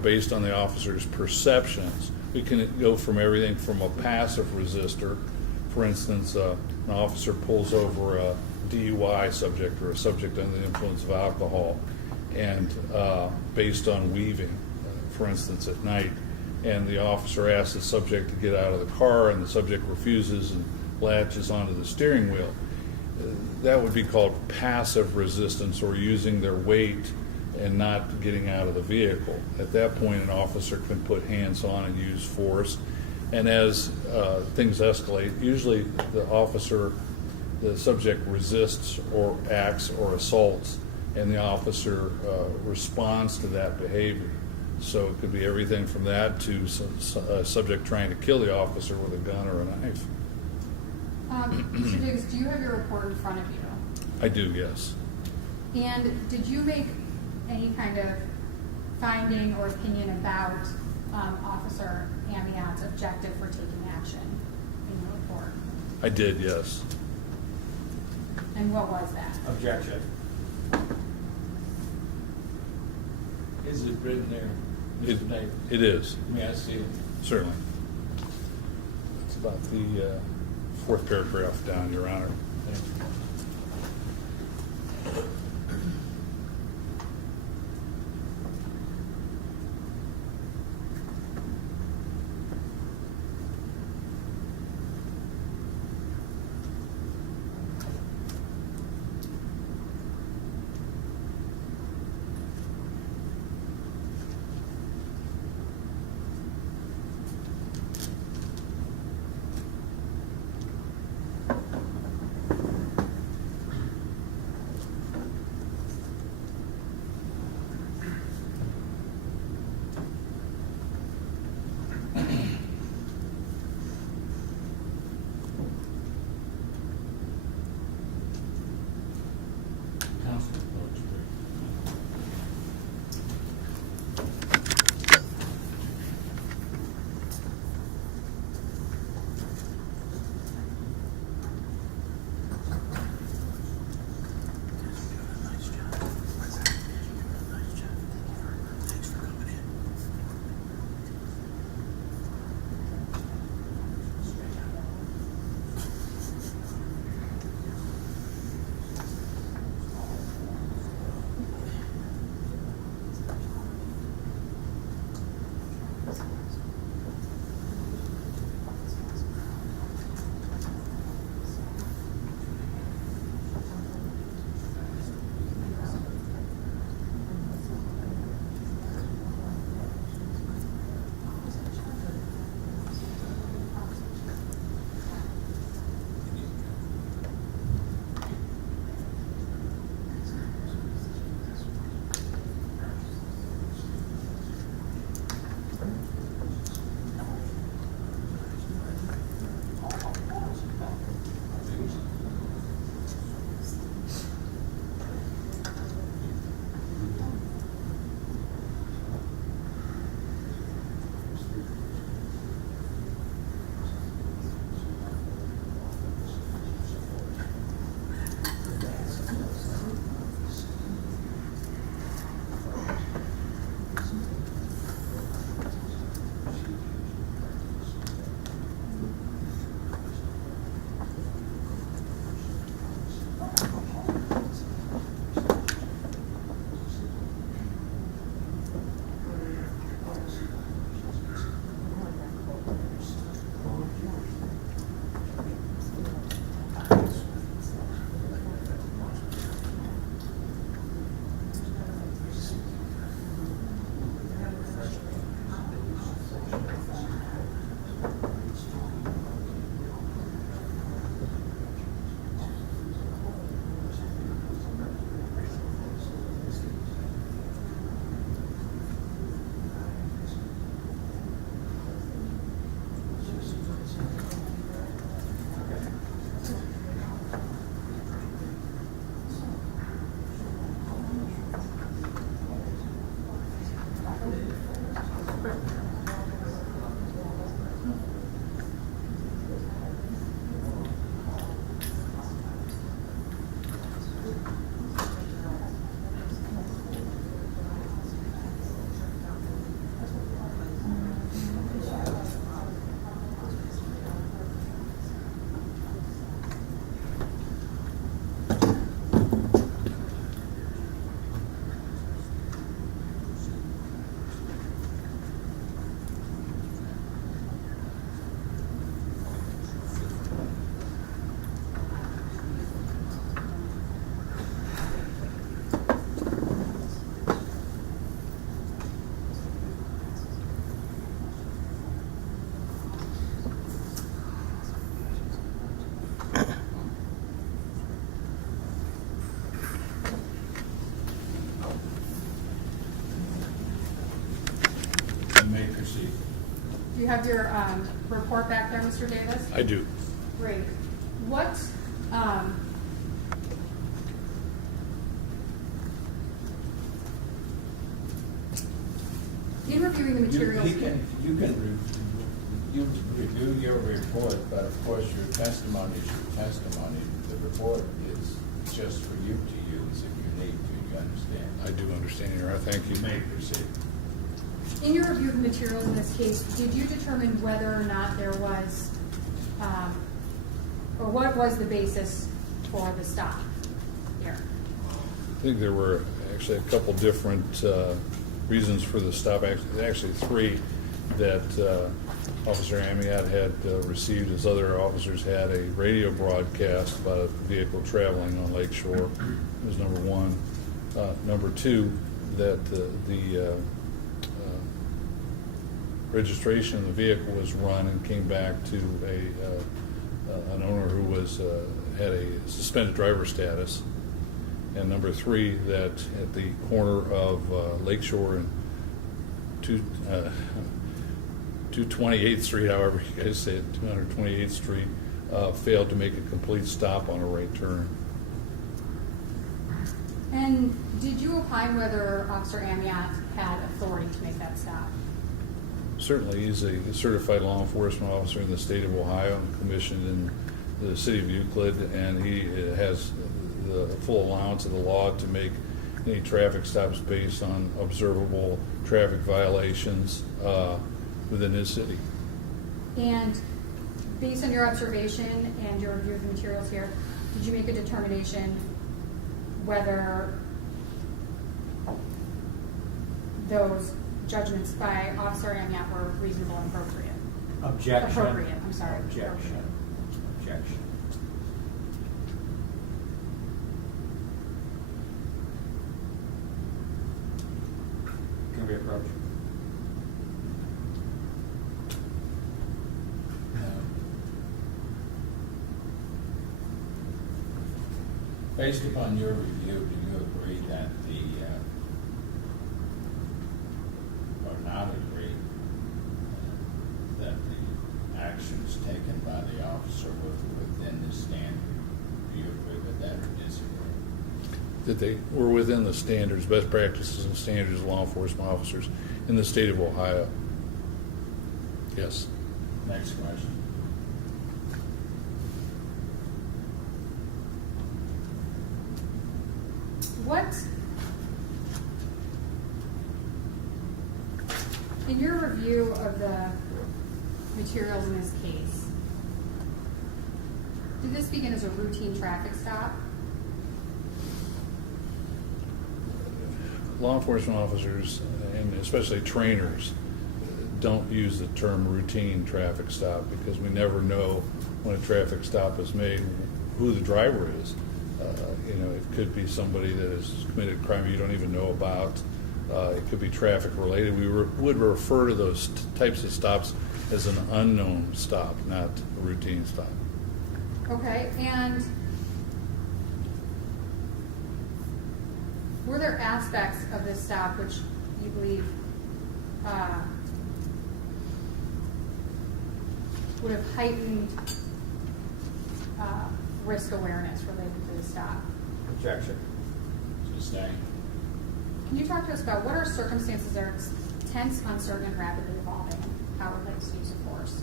based on the officer's perceptions, we can go from everything from a passive resistor. For instance, an officer pulls over a DUI subject or a subject under the influence of alcohol, and based on weaving, for instance, at night, and the officer asks the subject to get out of the car, and the subject refuses and latches onto the steering wheel. That would be called passive resistance, or using their weight and not getting out of the vehicle. At that point, an officer can put hands on and use force. And as things escalate, usually the subject resists or acts or assaults, and the officer responds to that behavior. So it could be everything from that to a subject trying to kill the officer with a gun or a knife. Mr. Diggs, do you have your report in front of you? I do, yes. And did you make any kind of finding or opinion about Officer Amiott's objective for taking action in your report? I did, yes. And what was that? Objection. Is it written there, Mr. Knight? It is. May I see it? Certainly. It's about the fourth paragraph down, Your Honor. Thank you. proceed. Do you have your report back there, Mr. Davis? I do. Great. What, in reviewing the materials. You review your report, but of course your testimony is your testimony. The report is just for you to use if you need to, you understand? I do understand, Your Honor. Thank you. You may proceed. In your review of the materials in this case, did you determine whether or not there was, or what was the basis for the stop here? I think there were actually a couple different reasons for the stop, actually three, that Officer Amiott had received, as other officers had, a radio broadcast about a vehicle traveling on Lake Shore. Was number one. Number two, that the registration of the vehicle was run and came back to an owner who was had a suspended driver status. And number three, that at the corner of Lake Shore and 228th Street, however you guys say it, 228th Street, failed to make a complete stop on a right turn. And did you opine whether Officer Amiott had authority to make that stop? Certainly, he's a certified law enforcement officer in the state of Ohio, commissioned in the city of Euclid, and he has the full allowance of the law to make any traffic stops based on observable traffic violations within his city. And based on your observation and your review of the materials here, did you make a determination whether those judgments by Officer Amiott were reasonable and appropriate? Objection. Appropriate, I'm sorry. Objection. Objection. Can we approach? Based upon your review, do you agree that or not agree that the actions taken by the officer were within the standard? Do you agree with that or disagree? That they were within the standards, best practices and standards of law enforcement officers in the state of Ohio. Yes. Next question. What, in your review of the materials in this case, did this begin as a routine traffic stop? Law enforcement officers, and especially trainers, don't use the term routine traffic stop because we never know when a traffic stop is made who the driver is. It could be somebody that has committed a crime you don't even know about. It could be traffic related. We would refer to those types of stops as an unknown stop, not a routine stop. Okay, and were there aspects of this stop which you believe would have heightened risk awareness related to the stop? Objection. Sustained. Can you talk to us about what are circumstances that are tense, uncertain, and rapidly evolving? How relates to use of force?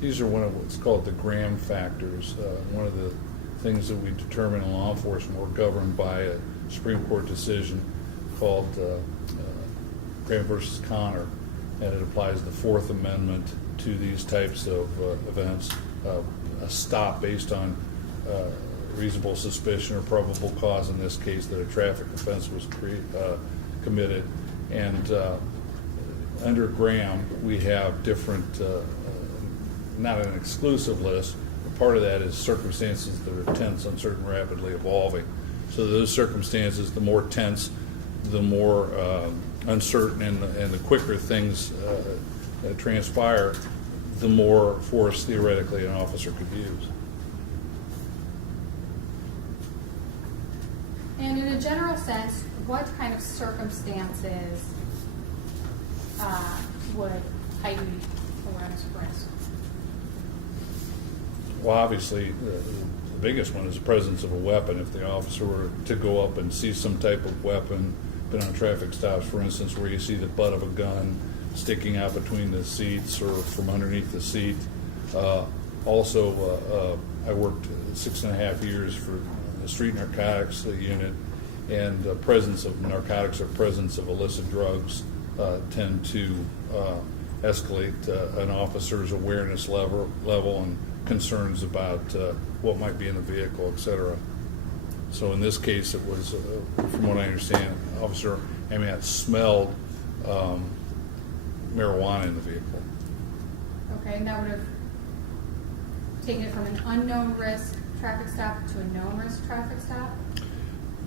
These are one of what's called the Graham factors. One of the things that we determine in law enforcement, we're governed by a Supreme Court decision called Graham versus Connor, and it applies the Fourth Amendment to these types of events. A stop based on reasonable suspicion or probable cause, in this case, that a traffic offense was committed. And under Graham, we have different, not an exclusive list, but part of that is circumstances that are tense, uncertain, rapidly evolving. So those circumstances, the more tense, the more uncertain, and the quicker things transpire, the more force theoretically an officer could use. And in a general sense, what kind of circumstances would heighten awareness of risk? Well, obviously, the biggest one is the presence of a weapon. If the officer were to go up and see some type of weapon, been on traffic stops, for instance, where you see the butt of a gun sticking out between the seats or from underneath the seat. Also, I worked 6.5 years for the street narcotics unit, and presence of narcotics or presence of illicit drugs tend to escalate an officer's awareness level and concerns about what might be in the vehicle, etc. So in this case, it was, from what I understand, Officer Amiott smelled marijuana in the vehicle. Okay, and that would have taken it from an unknown risk traffic stop to a known risk traffic stop?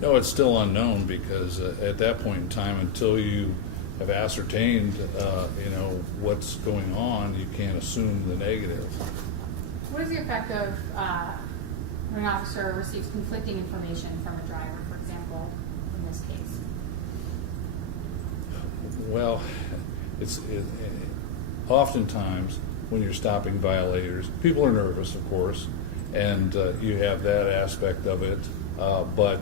No, it's still unknown because at that point in time, until you have ascertained, what's going on, you can't assume the negative. What is the effect of when an officer receives conflicting information from a driver, for example, in this case? Well, oftentimes when you're stopping violators, people are nervous, of course, and you have that aspect of it, but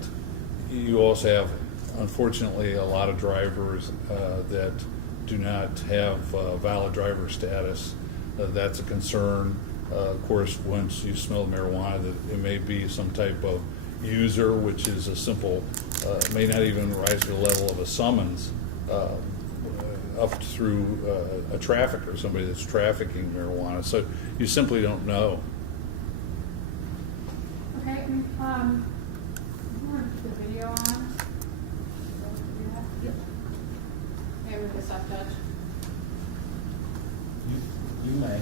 you also have, unfortunately, a lot of drivers that do not have valid driver status. That's a concern. Of course, once you smell marijuana, that it may be some type of user, which is a simple, may not even rise to the level of a summons, up through a trafficker, somebody that's trafficking marijuana. So you simply don't know. Okay, you want to keep the video on? Yep. Maybe we can stop, Judge. You may.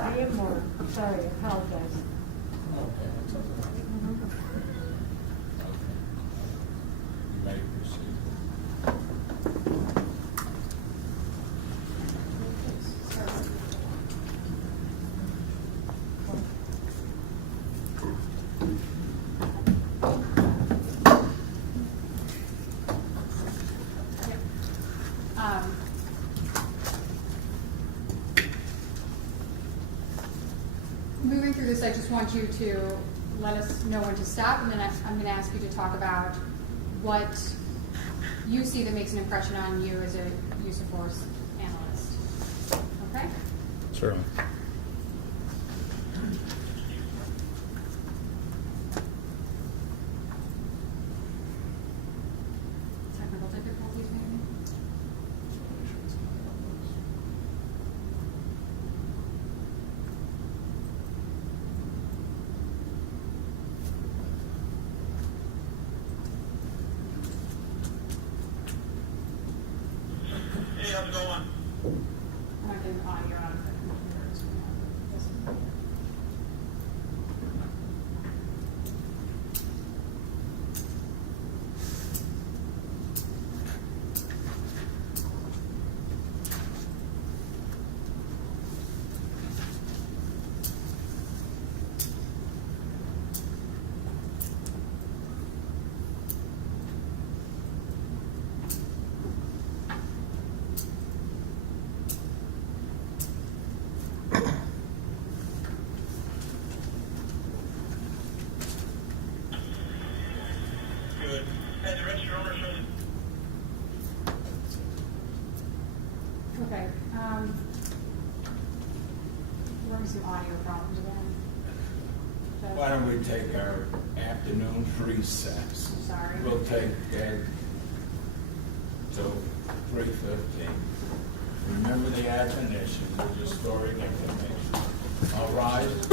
I am more. Sorry, I apologize. Okay. You may proceed. Moving through this, I just want you to let us know when to stop, and then I'm going to ask you to talk about what you see that makes an impression on you as a use of force analyst. Okay? Certainly. Technical difficulties, maybe? How's it going? I'm not getting audio out of the computer. So Good. Hey, the register owner says okay. We're having some audio problems again. Judge? Why don't we take our afternoon recess? I'm sorry. We'll take till 3:15. Remember the admonition, we're just storing information. All rise.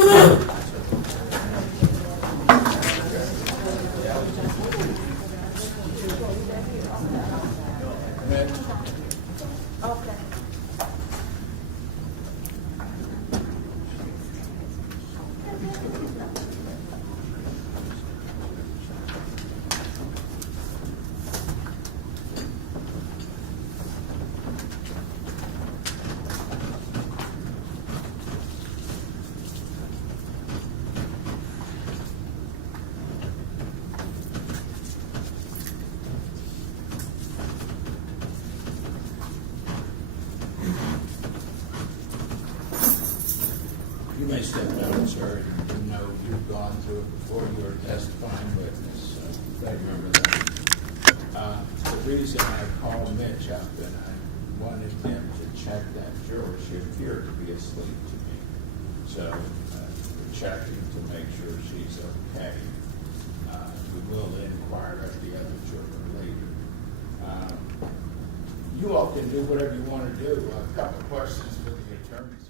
Mitch? Okay. You may step down, sir. You know you've gone through it before. You're a testifying witness, so remember that. The reason I called Mitch up and I wanted him to check that juror, she appeared to be asleep to me. So we're checking to make sure she's okay. We will inquire of the other juror later. You all can do whatever you want to do. A couple of questions for the attorneys.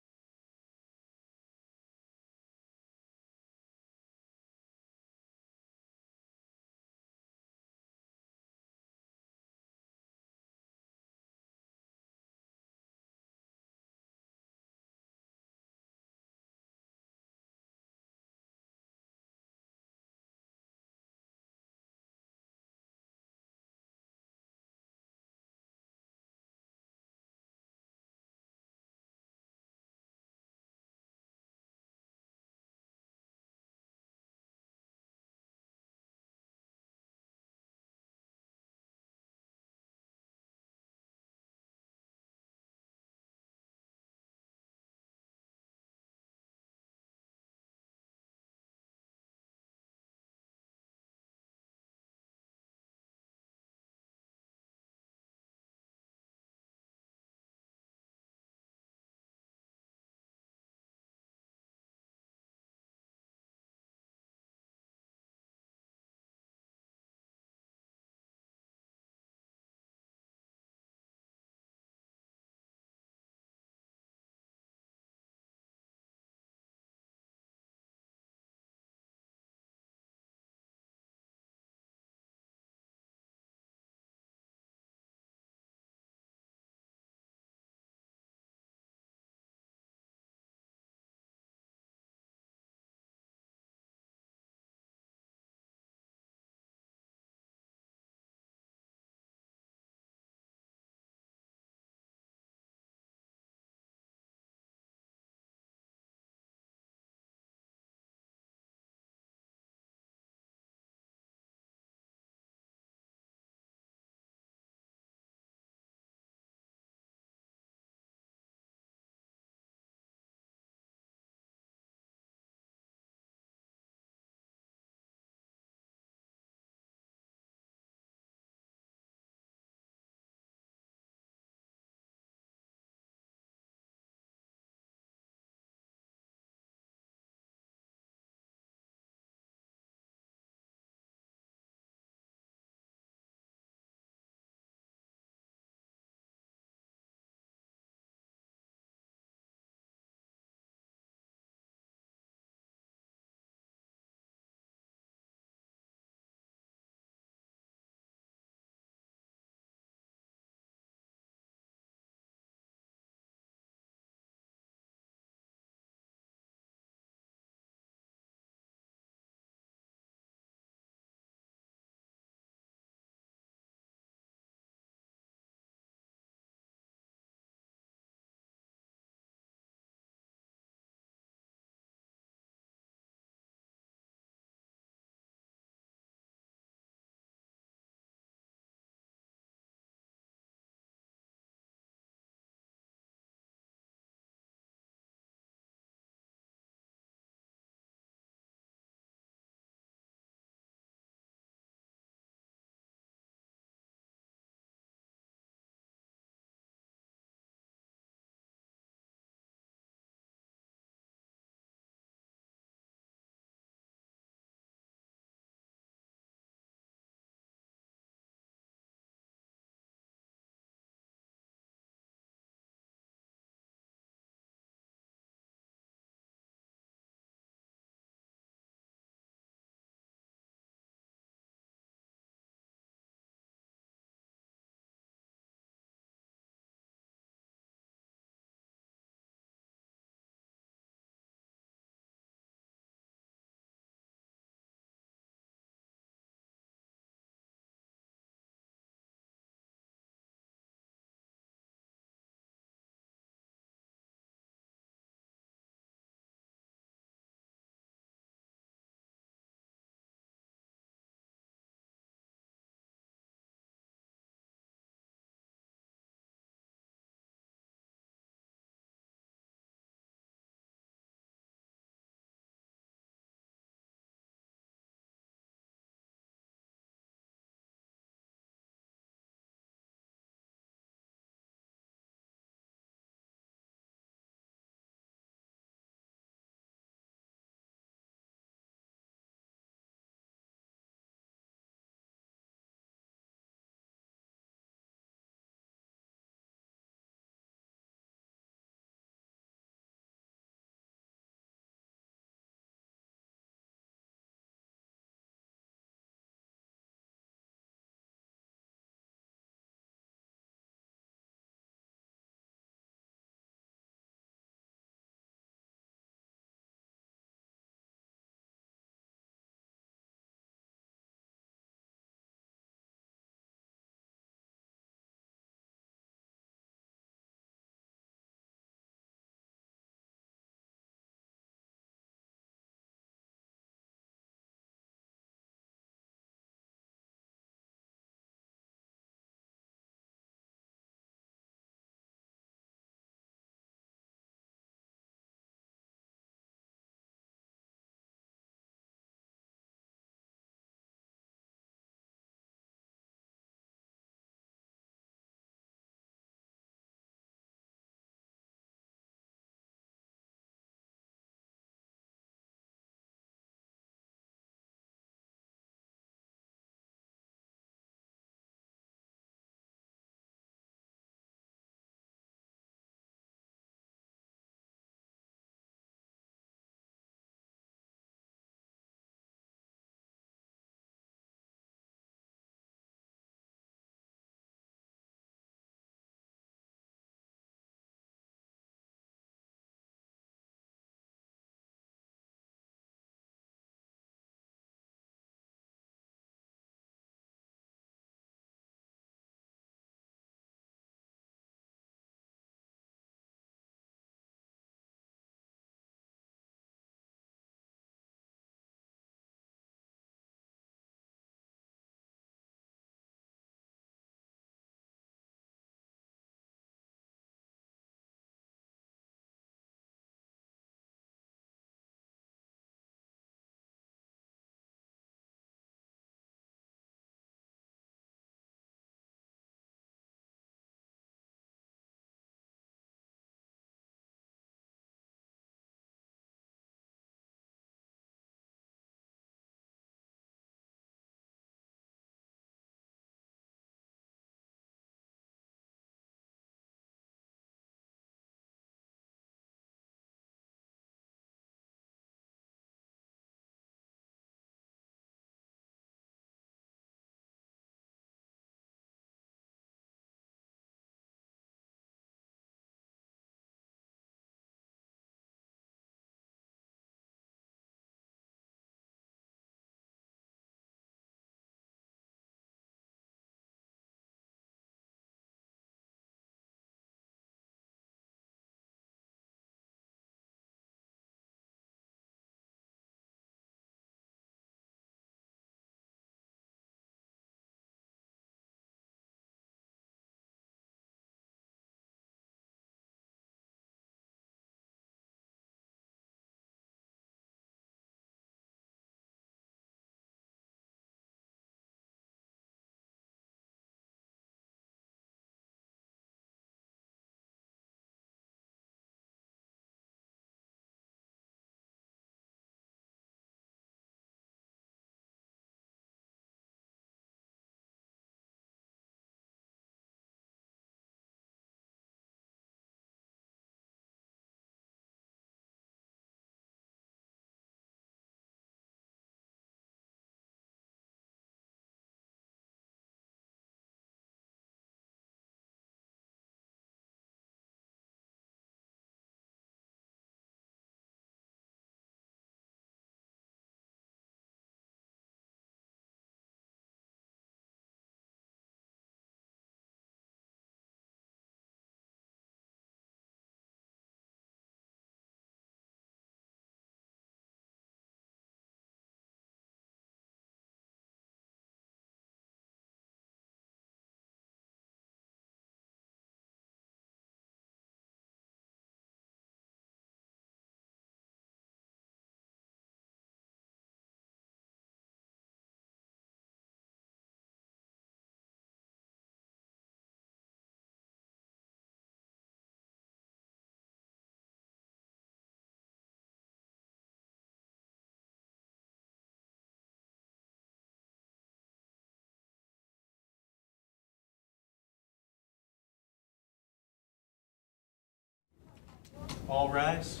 All rise.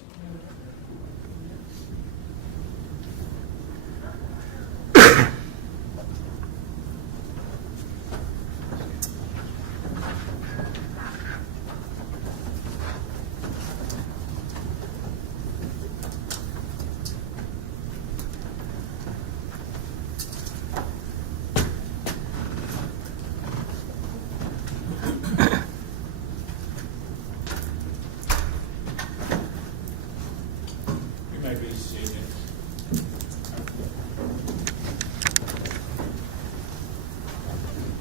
You may be seated.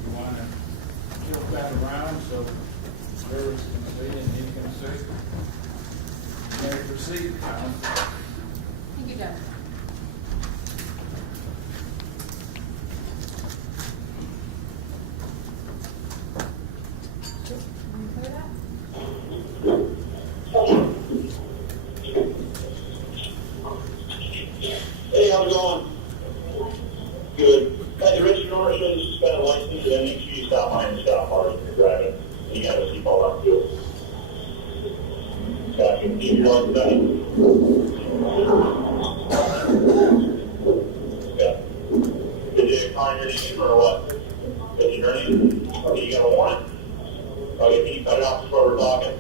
You want to tilt that around so viewers can see and you can see? You may proceed, counsel. Thank you, Judge. Can you clear that? Hey, how's it going? Good. Hey, Richard Hubbard says you suspend a license, and then make sure you stop behind the stop bar if you're driving. You got a seatbelt on too. Got you. Keep your arms tight. Yeah. Did you find your name or what? Did you your name? Okay, you got a warrant? Okay, can you cut it off before we're talking?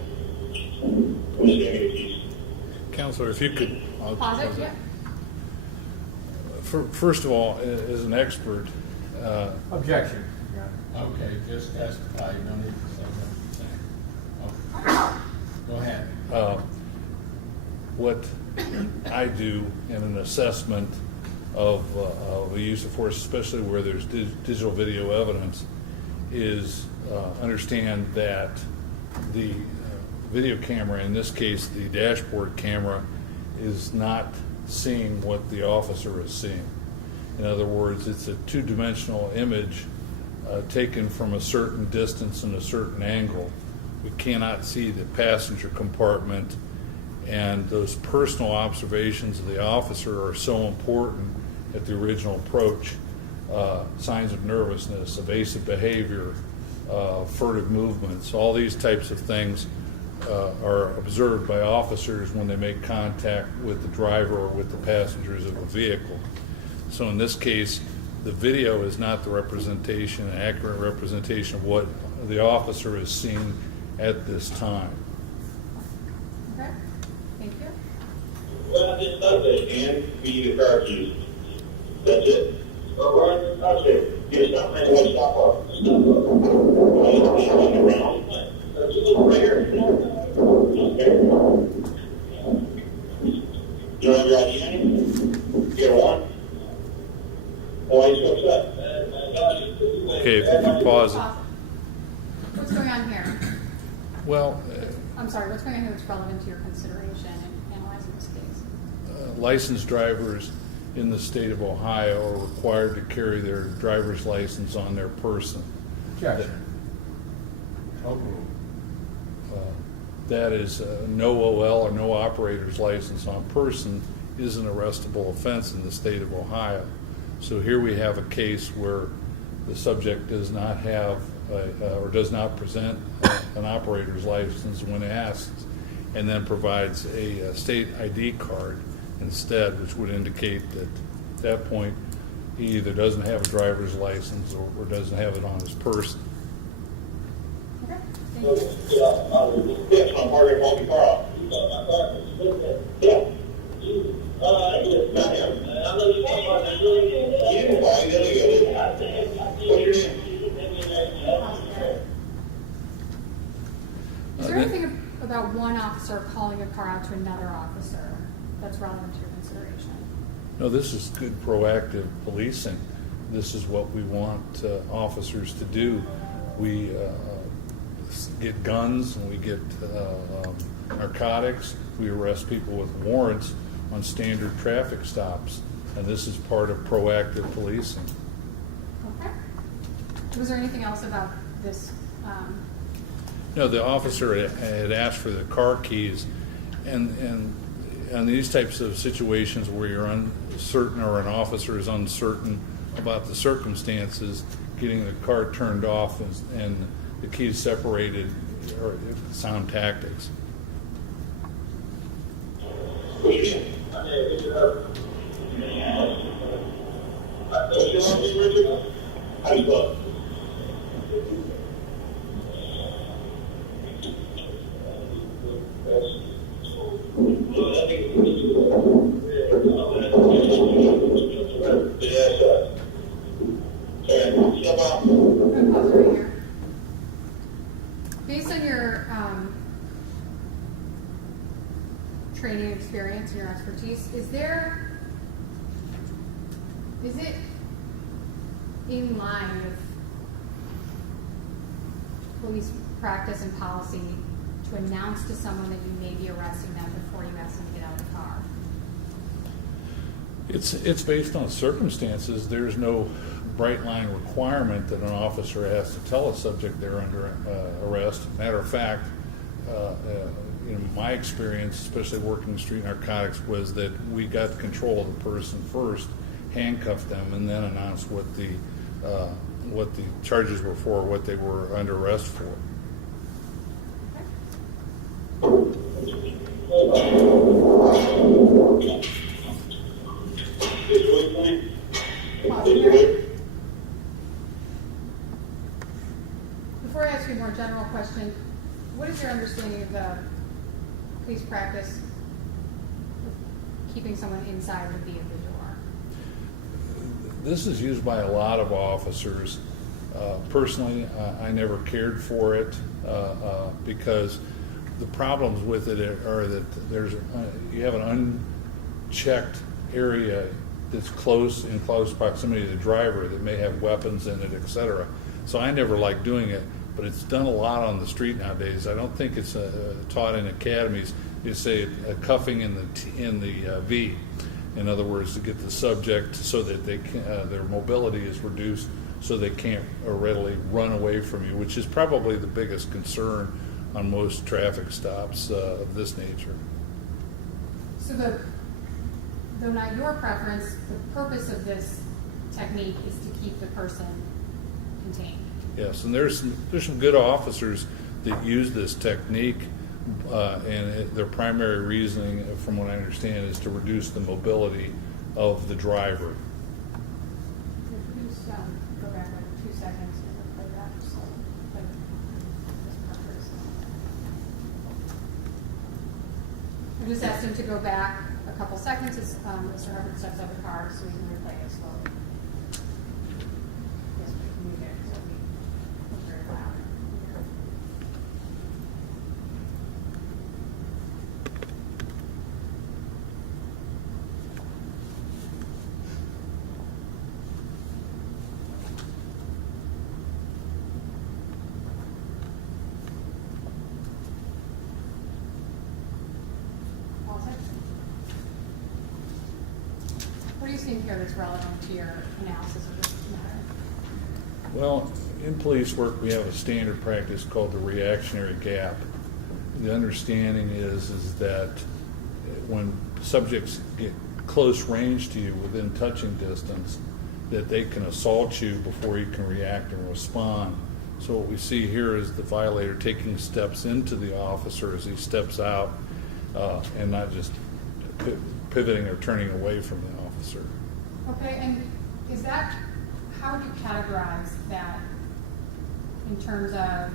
I'm just gonna get a piece. Counselor, if you could. Pause it, yeah. First of all, as an expert, Objection. Okay, just testify, you don't need to say what you're saying. Okay. Go ahead. what I do in an assessment of the use of force, especially where there's digital video evidence, is understand that the video camera, in this case the dashboard camera, is not seeing what the officer is seeing. In other words, it's a two-dimensional image taken from a certain distance and a certain angle. We cannot see the passenger compartment, and those personal observations of the officer are so important at the original approach. Signs of nervousness, evasive behavior, furtive movements, all these types of things are observed by officers when they make contact with the driver or with the passengers of a vehicle. So in this case, the video is not the representation, an accurate representation of what the officer is seeing at this time. Okay, thank you. Well, this does it, and be the car keys. That's it. Well, that's it. You stop right away, stop off. Stop off. Just look right here. Okay. You don't have your ID on you? You got a warrant? Why are you so upset? Okay, if you can pause it. What's going on here? Well, I'm sorry, what's going on here that's relevant to your consideration in analyzing this case? licensed drivers in the state of Ohio are required to carry their driver's license on their person. Objection. That is no OL or no operator's license on person is an arrestable offense in the state of Ohio. So here we have a case where the subject does not have or does not present an operator's license when asked, and then provides a state ID card instead, which would indicate that at that point he either doesn't have a driver's license or doesn't have it on his person. Okay, thank you. Yes, I'm part of your car off. Yeah. Not him. You fine, there you go. What's your name? Is there anything about one officer calling a car out to another officer that's relevant to your consideration? No, this is good proactive policing. This is what we want officers to do. We get guns and we get narcotics. We arrest people with warrants on standard traffic stops, and this is part of proactive policing. Okay. Was there anything else about this? No, the officer had asked for the car keys, and these types of situations where you're uncertain or an officer is uncertain about the circumstances, getting the car turned off and the keys separated are sound tactics. Richard Hubbard. What's your last name, Richard? How do you spell it? I'm gonna pause right here. Based on your training experience and your expertise, is it in line with police practice and policy to announce to someone that you may be arresting them before you ask them to get out of the car? It's based on circumstances. There's no bright line requirement that an officer has to tell a subject they're under arrest. Matter of fact, in my experience, especially working street narcotics, was that we got control of the person first, handcuffed them, and then announced what the charges were for, what they were under arrest for. Before I ask you a more general question, what is your understanding of the police practice of keeping someone inside the vehicle door? This is used by a lot of officers. Personally, I never cared for it because the problems with it are that you have an unchecked area that's in close proximity to the driver that may have weapons in it, etc. So I never liked doing it, but it's done a lot on the street nowadays. I don't think it's taught in academies. You say a cuffing in the V. In other words, to get the subject so that they can, their mobility is reduced, so they can't readily run away from you, which is probably the biggest concern on most traffic stops of this nature. So though not your preference, the purpose of this technique is to keep the person contained. Yes, and there's some good officers that use this technique, and their primary reasoning, from what I understand, is to reduce the mobility of the driver. Please go back like 2 seconds and play that. So, like, this purpose. I just asked him to go back a couple seconds as Mr. Hubbard steps out of the car so we can replay it slowly. Yes, we can move it so it's very loud. What are you seeing here that's relevant to your analysis of this matter? Well, in police work, we have a standard practice called the reactionary gap. The understanding is that when subjects get close range to you, within touching distance, that they can assault you before you can react and respond. So what we see here is the violator taking steps into the officer as he steps out, and not just pivoting or turning away from the officer. Okay, and is that, how would you categorize that in terms of,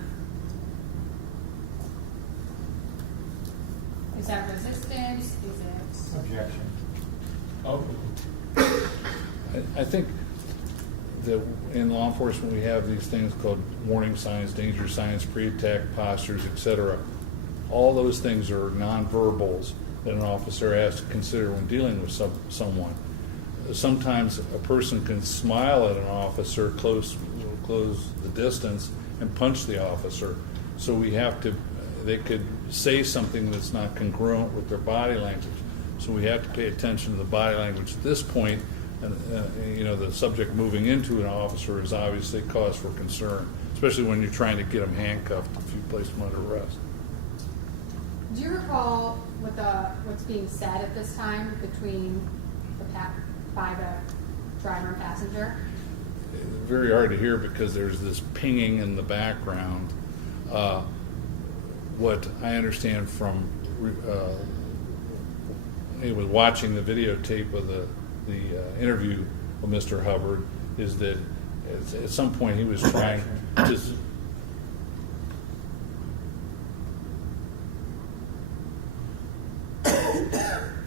is that resistance, is it? Objection. Oh. I think that in law enforcement we have these things called warning signs, danger signs, pre-attack postures, etc. All those things are nonverbals that an officer has to consider when dealing with someone. Sometimes a person can smile at an officer, close the distance, and punch the officer. So we have to, they could say something that's not congruent with their body language. So we have to pay attention to the body language. At this point, the subject moving into an officer is obviously cause for concern, especially when you're trying to get them handcuffed if you place them under arrest. Do you recall what's being said at this time between by the driver and passenger? Very hard to hear because there's this pinging in the background. What I understand from he was watching the videotape of the interview with Mr. Hubbard, is that at some point he was trying to.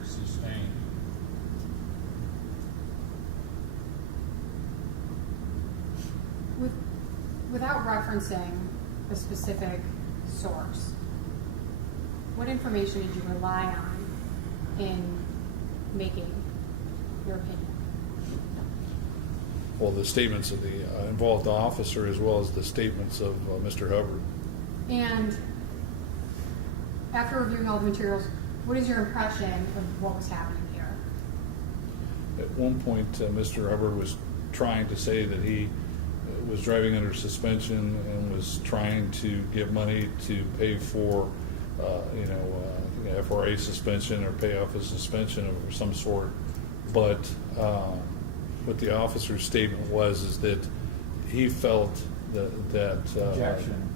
Sustained. Without referencing a specific source, what information did you rely on in making your opinion? Well, the statements of the involved officer as well as the statements of Mr. Hubbard. And after reviewing all the materials, what is your impression of what was happening here? At one point, Mr. Hubbard was trying to say that he was driving under suspension and was trying to get money to pay for, FRA suspension or pay off a suspension of some sort. But what the officer's statement is that he felt that Objection.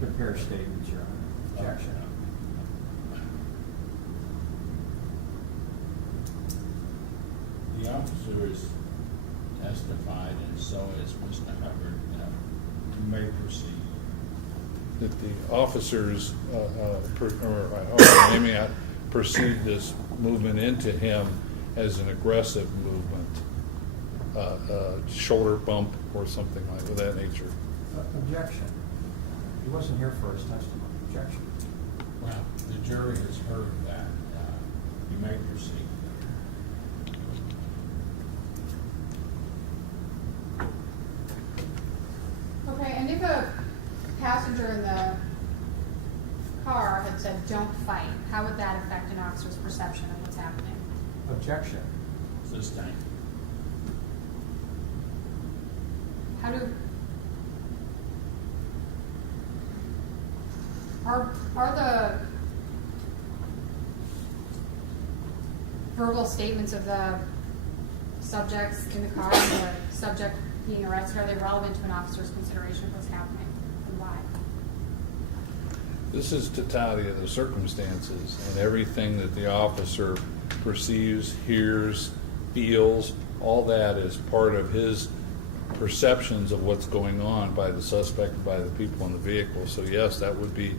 Compare statements, Your Honor. Objection. The officers testified, and so is Mr. Hubbard. You may proceed. that the officers, Amiott, perceived this movement into him as an aggressive movement, shoulder bump or something like that nature. Objection. He wasn't here for his testimony. Objection. Well, the jury has heard that. You may proceed. Okay, and if a passenger in the car had said, "Don't fight," how would that affect an officer's perception of what's happening? Objection. Sustained. How do are the verbal statements of the subjects in the car and the subject being arrested, are they relevant to an officer's consideration of what's happening and why? This is totality of the circumstances and everything that the officer perceives, hears, feels, all that is part of his perceptions of what's going on by the suspect and by the people in the vehicle. So yes, that would be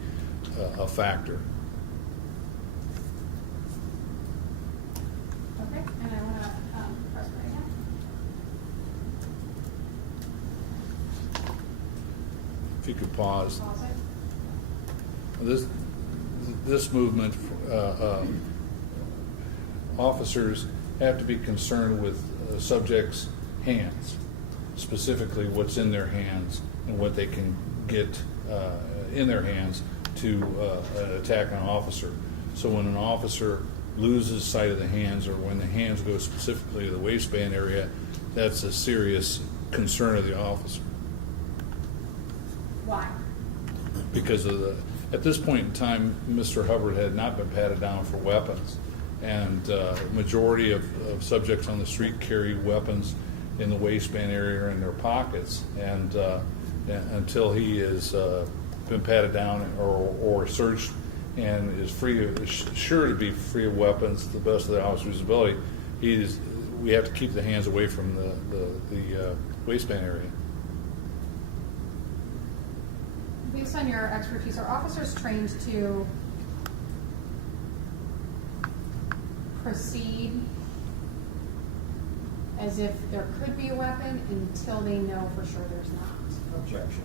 a factor. Okay, and I want to press play again. If you could pause. Pause it. This movement, officers have to be concerned with subjects' hands, specifically what's in their hands and what they can get in their hands to attack an officer. So when an officer loses sight of the hands, or when the hands go specifically to the waistband area, that's a serious concern of the officer. Why? Because of at this point in time, Mr. Hubbard had not been patted down for weapons, and majority of subjects on the street carry weapons in the waistband area or in their pockets, and until he has been patted down or searched and is sure to be free of weapons to the best of the officer's ability, we have to keep the hands away from the waistband area. Based on your expertise, are officers trained to proceed as if there could be a weapon until they know for sure there's not? Objection.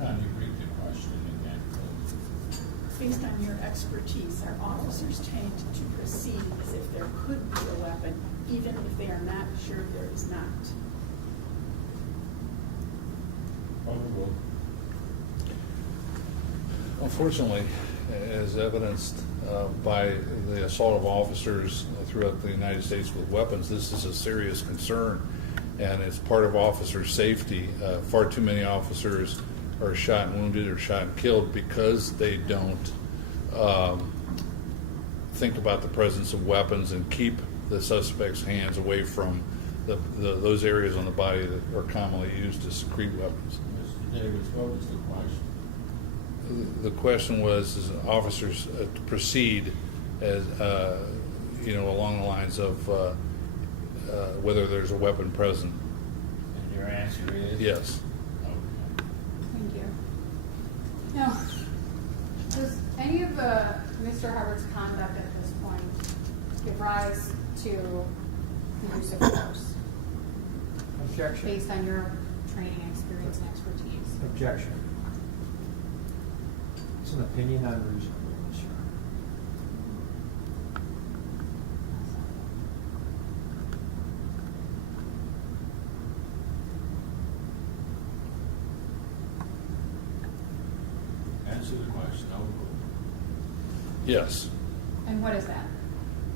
Can you read the question again, please? Based on your expertise, are officers trained to proceed as if there could be a weapon, even if they are not sure there is not? Overruled. Unfortunately, as evidenced by the assault of officers throughout the United States with weapons, this is a serious concern, and it's part of officer safety. Far too many officers are shot and wounded or shot and killed because they don't think about the presence of weapons and keep the suspect's hands away from those areas on the body that are commonly used to secrete weapons. Mr. Davis, what was the question? the question was, is officers proceed as, along the lines of whether there's a weapon present? And your answer is? Yes. Okay. Thank you. Now, does any of Mr. Hubbard's conduct at this point give rise to the use of force Objection. based on your training, experience, and expertise? Objection. It's an opinion on reasonableness, Your Honor. Answer the question, overruled. Yes. And what is that?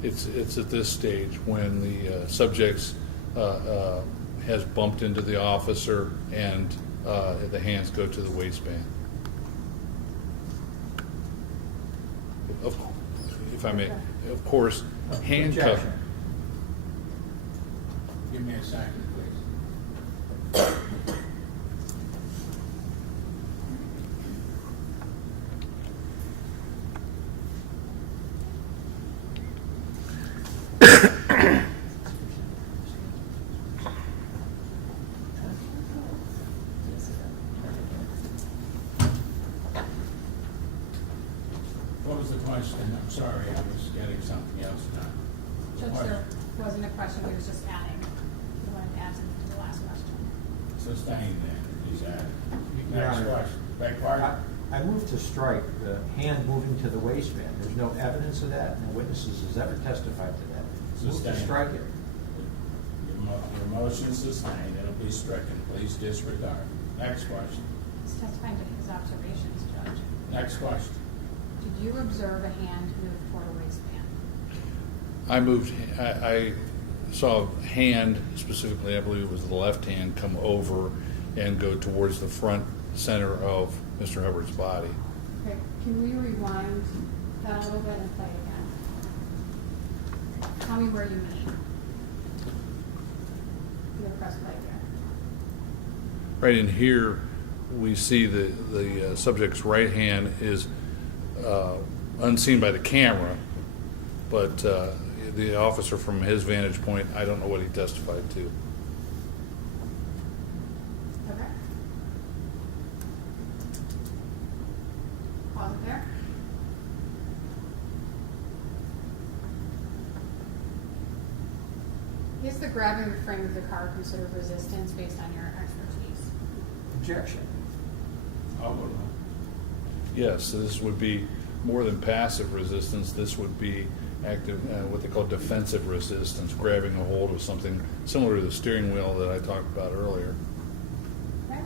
It's at this stage when the subjects has bumped into the officer and the hands go to the waistband. If I may, of course, handcuff. Objection. Give me a second, please. What was the question? I'm sorry, I was getting something else done. Judge, there wasn't a question, he was just adding. He wanted to add something to the last question. Sustained then, he's added. Your Next Honor. question. Beg pardon? I move to strike the hand moving to the waistband. There's no evidence of that. No witnesses has ever testified to that. Move to Sustained. strike it. Your motion is sustained, it'll be stricken, please disregard. Next question. He's testifying to his observations, Judge. Next question. Did you observe a hand move toward a waistband? I saw a hand, specifically I believe it was the left hand, come over and go towards the front center of Mr. Hubbard's body. Okay, can we rewind that a little bit and play again? Tell me where you mean. You have press play there. Right in here, we see the subject's right hand is unseen by the camera, but the officer from his vantage point, I don't know what he testified to. Okay. Pause it there. Is the grabbing the frame of the car considered resistance based on your expertise? Objection. Overruled. Yes, this would be more than passive resistance. This would be active, what they call defensive resistance, grabbing a hold of something similar to the steering wheel that I talked about earlier. Okay.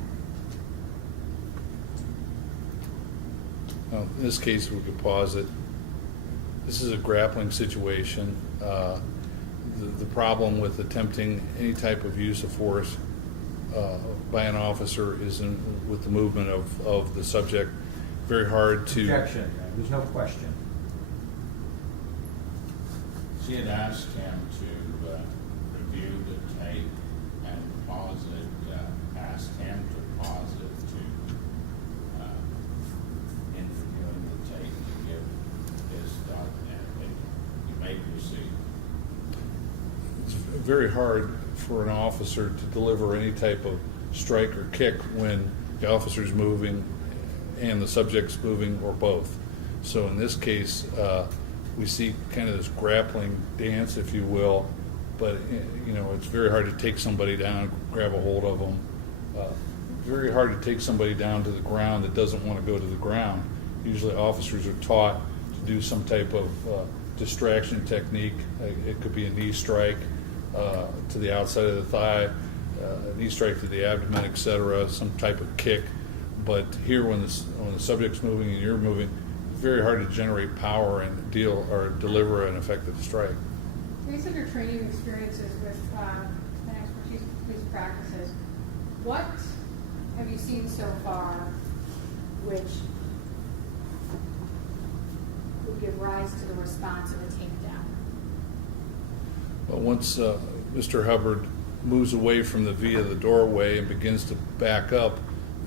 Now, in this case, we could pause it. This is a grappling situation. The problem with attempting any type of use of force by an officer is with the movement of the subject. Very hard to... Objection. There's no question. She had asked him to review the tape and pause it, asked him to pause it to in reviewing the tape to give his thought and opinion. You may proceed. It's very hard for an officer to deliver any type of strike or kick when the officer's moving and the subject's moving, or both. So in this case, we see kind of this grappling dance, if you will, but it's very hard to take somebody down, grab a hold of them. Very hard to take somebody down to the ground that doesn't want to go to the ground. Usually officers are taught to do some type of distraction technique. It could be a knee strike to the outside of the thigh, a knee strike to the abdomen, etc., some type of kick. But here, when the subject's moving and you're moving, it's very hard to generate power and deal or deliver an effective strike. Based on your training experiences with and expertise with police practices, what have you seen so far which would give rise to the response of a takedown? But once Mr. Hubbard moves away from the via the doorway and begins to back up,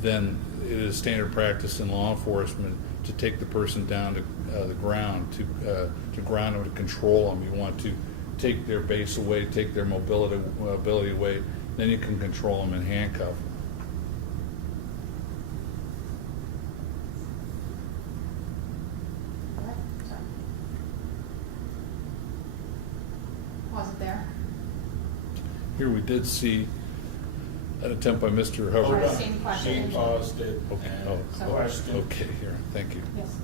then it is standard practice in law enforcement to take the person down to the ground, to ground them, to control them. You want to take their base away, take their mobility away, then you can control them and handcuff them. Sorry. Pause it there. Here we did see an attempt by Mr. Hubbard. Sorry, same question. She paused it Okay. and So- questioned. Okay, here, thank you. Yes.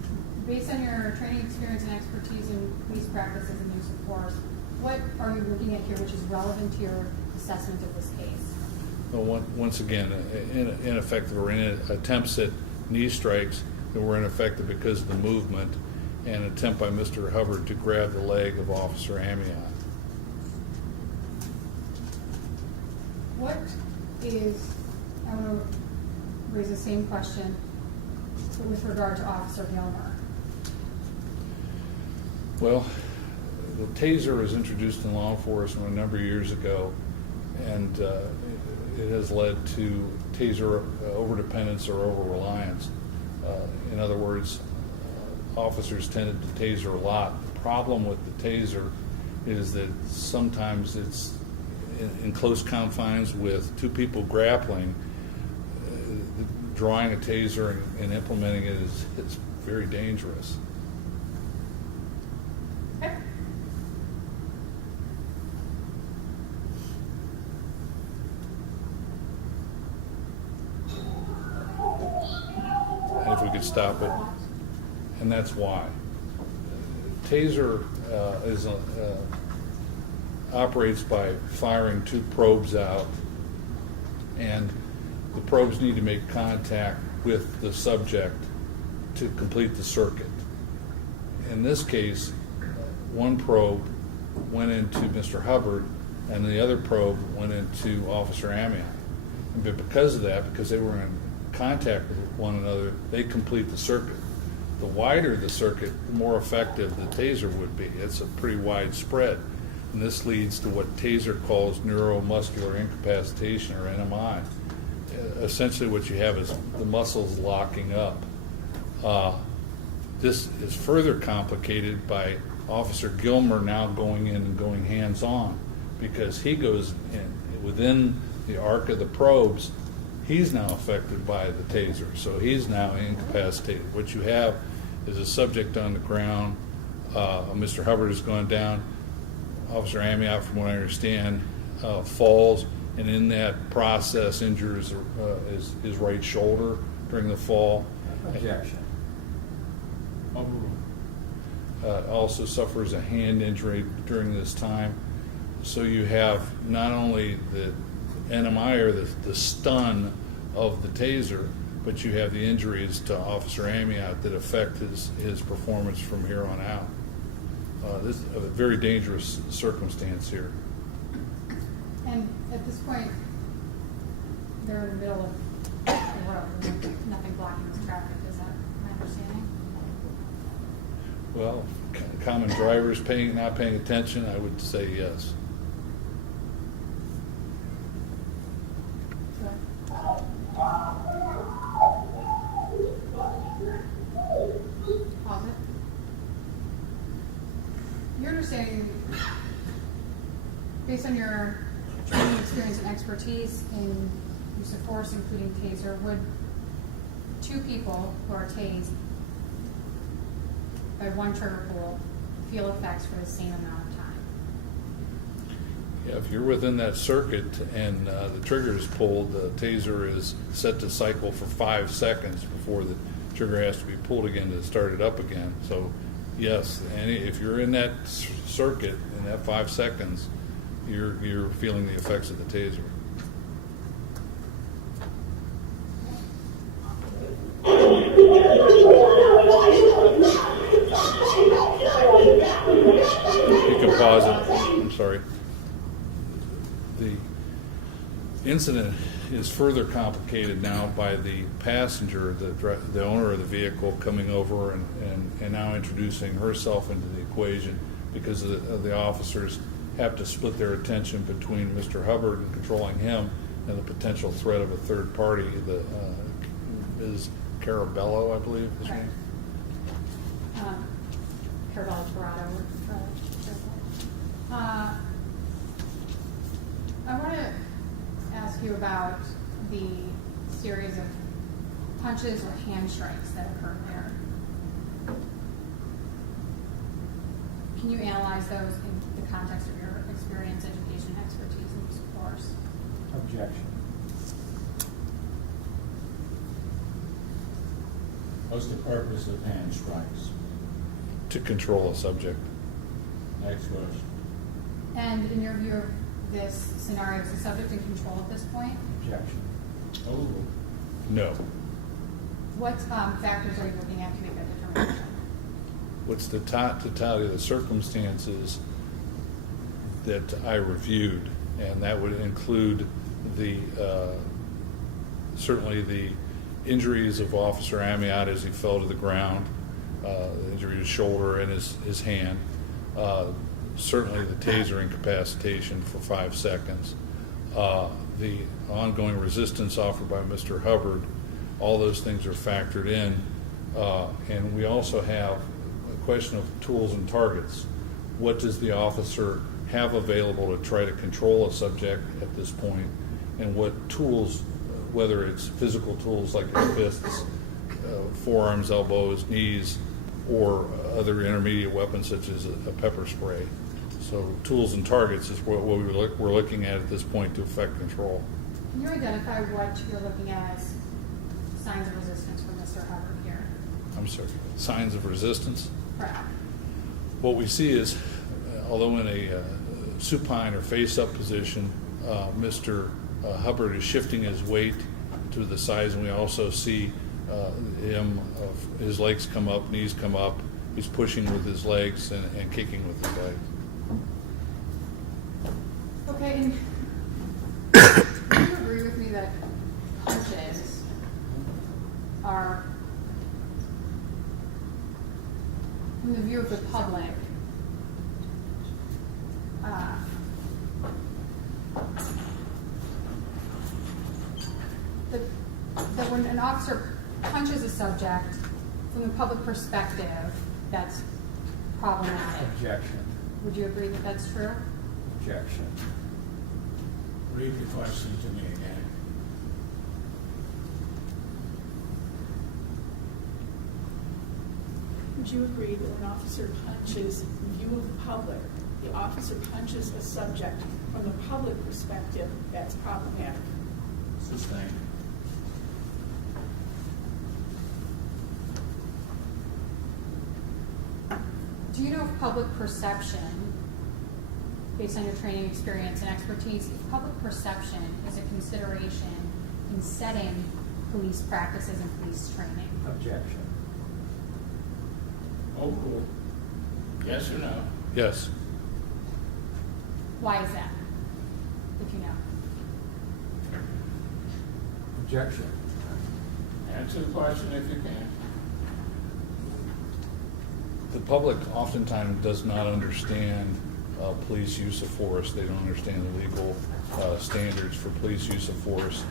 Based on your training, experience, and expertise in police practices and use of force, what are you looking at here which is relevant to your assessment of this case? Well, once again, ineffective or attempts at knee strikes that were ineffective because of the movement, and an attempt by Mr. Hubbard to grab the leg of Officer Amiott. What is, I want to raise the same question, but with regard to Officer Gilmer. Well, the taser was introduced in law enforcement a number of years ago, and it has led to taser overdependence or over-reliance. In other words, officers tended to taser a lot. The problem with the taser is that sometimes it's in close confines with two people grappling. Drawing a taser and implementing it is very dangerous. Okay. And if we could stop it, and that's why. Taser operates by firing two probes out, and the probes need to make contact with the subject to complete the circuit. In this case, one probe went into Mr. Hubbard, and the other probe went into Officer Amiott. But because of that, because they were in contact with one another, they complete the circuit. The wider the circuit, the more effective the taser would be. It's a pretty wide spread. And this leads to what taser calls neuromuscular incapacitation, or NMI. Essentially what you have is the muscles locking up. This is further complicated by Officer Gilmer now going in and going hands-on, because he goes in within the arc of the probes. He's now affected by the taser, so he's now incapacitated. What you have is a subject on the ground. Mr. Hubbard has gone down. Officer Amiott, from what I understand, falls, and in that process injures his right shoulder during the fall. Objection. Also suffers a hand injury during this time. So you have not only the NMI, or the stun of the taser, but you have the injuries to Officer Amiott that affect his performance from here on out. This is a very dangerous circumstance here. And at this point, they're in the middle of the road, there's nothing blocking this traffic, is that my understanding? Well, common drivers not paying attention, I would say yes. Pause it. Your understanding, based on your training, experience, and expertise in use of force, including taser, would two people who are tased by one trigger pull feel effects for the same amount of time? Yeah, if you're within that circuit and the trigger is pulled, the taser is set to cycle for 5 seconds before the trigger has to be pulled again to start it up again. So yes, if you're in that circuit in that 5 seconds, you're feeling the effects of the taser. You can pause it. I'm sorry. The incident is further complicated now by the passenger, the owner of the vehicle, coming over and now introducing herself into the equation, because the officers have to split their attention between Mr. Hubbard and controlling him and the potential threat of a third party, the is Carabello, I believe, his Right. name. Carvalho Torado. I want to ask you about the series of punches or hand strikes that occurred there. Can you analyze those in the context of your experience, education, expertise, and use of force? Objection. What's the purpose of hand strikes? To control a subject. Next question. And in your view of this scenario, is the subject in control at this point? Objection. Oh, No. What factors are you looking at to make that determination? What's the totality of the circumstances that I reviewed, and that would include the certainly the injuries of Officer Amiott as he fell to the ground, the injury to his shoulder and his hand, certainly the taser incapacitation for 5 seconds, the ongoing resistance offered by Mr. Hubbard. All those things are factored in, and we also have a question of tools and targets. What does the officer have available to try to control a subject at this point, and what tools, whether it's physical tools like his fists, forearms, elbows, knees, or other intermediate weapons such as a pepper spray. So tools and targets is what we're looking at this point to effect control. Can you identify what you're looking at as signs of resistance from Mr. Hubbard here? I'm sorry, signs of resistance? Correct. What we see is, although in a supine or face-up position, Mr. Hubbard is shifting his weight to the sides, and we also see his legs come up, knees come up. He's pushing with his legs and kicking with his legs. Okay, and do you agree with me that punches are, in the view of the public, that when an officer punches a subject, from the public perspective, that's problematic? Objection. Would you agree that that's true? Objection. Read the question to me again. Would you agree that when an officer punches, in view of the public, the officer punches a subject from the public perspective, that's problematic? Sustained. Do you know if public perception, based on your training experience and expertise, if public perception is a consideration in setting police practices and police training? Objection. Oh, cool. Yes or no? Yes. Why is that, if you know? Objection. Answer the question if you can. The public oftentimes does not understand police use of force. They don't understand the legal standards for police use of force.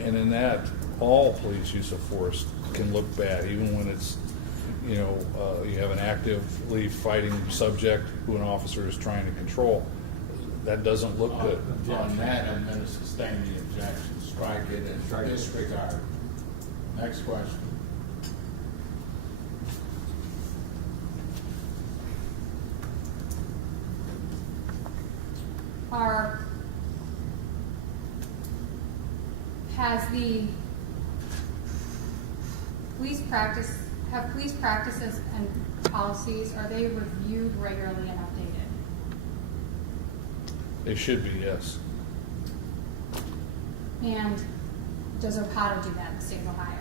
And in that, all police use of force can look bad, even when it's, you have an actively fighting subject who an officer is trying to control. That doesn't look good. On that, I'm going to sustain the objection. Strike it and disregard. Next question. Have police practices and policies, are they reviewed regularly and updated? They should be, yes. And does OPATA do that in the state of Ohio?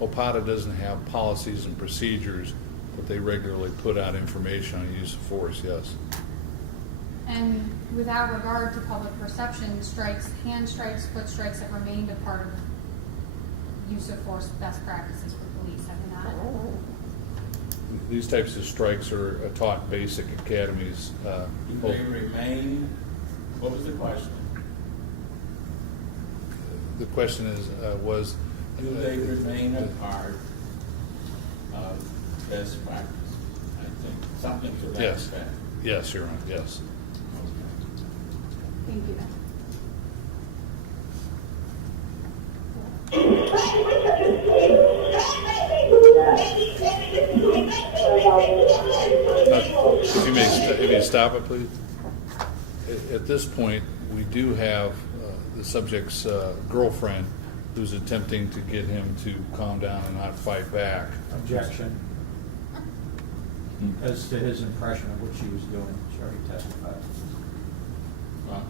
OPATA doesn't have policies and procedures, but they regularly put out information on use of force, yes. And without regard to public perception, strikes, hand strikes, foot strikes have remained a part of use of force best practices for police, have they not? These types of strikes are taught basic academies. Do they remain? What was the question? the question is, was. Do they remain a part of best practice? I think, something to that Yes. effect. Yes, Your Honor, yes. Thank you. If you stop it, please. At this point, we do have the subject's girlfriend who's attempting to get him to calm down and not fight back. Objection. As to his impression of what she was doing, she already testified. Well,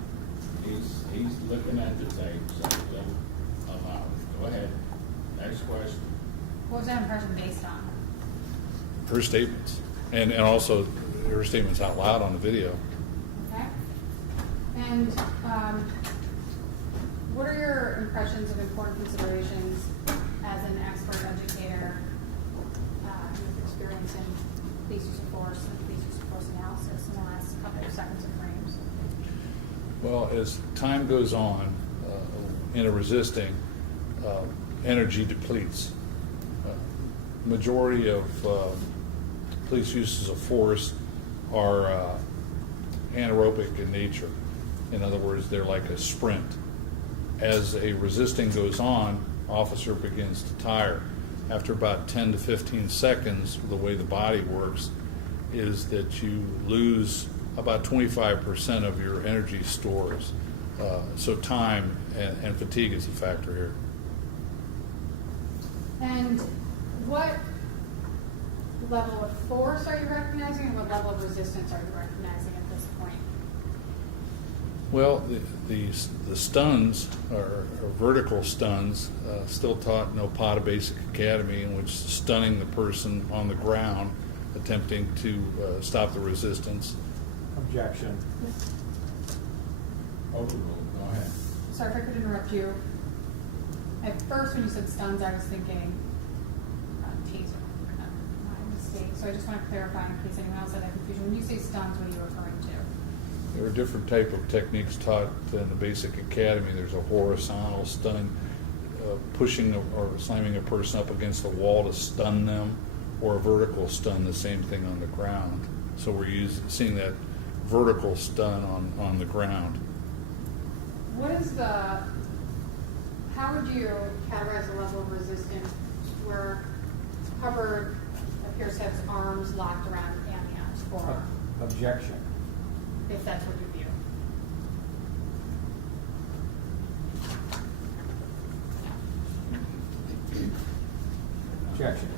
he's looking at the tape, so he'll allow it. Go ahead. Next question. What was that impression based on? Her statements, and also her statements out loud on the video. Okay. And what are your impressions of important considerations as an expert educator with experience in police use of force and police use of force analysis in the last couple of seconds of frames? Well, as time goes on in a resisting, energy depletes. Majority of police uses of force are anaerobic in nature. In other words, they're like a sprint. As a resisting goes on, officer begins to tire. After about 10 to 15 seconds, the way the body works is that you lose about 25% of your energy stores. So time and fatigue is a factor here. And what level of force are you recognizing, and what level of resistance are you recognizing at this point? Well, the stuns are vertical stuns, still taught in Opata Basic Academy, in which stunning the person on the ground, attempting to stop the resistance. Objection. Overruled. Go ahead. Sorry if I could interrupt you. At first, when you said stuns, I was thinking taser. My mistake. So I just want to clarify in case anyone else had that confusion. When you say stuns, what are you referring to? There are different type of techniques taught in the Basic Academy. There's a horizontal stun, pushing or slamming a person up against the wall to stun them, or a vertical stun, the same thing on the ground. So we're seeing that vertical stun on the ground. What is how would you categorize the level of resistance where Hubbard appears to have his arms locked around Amiott for? Objection. If that's what you view. Objection.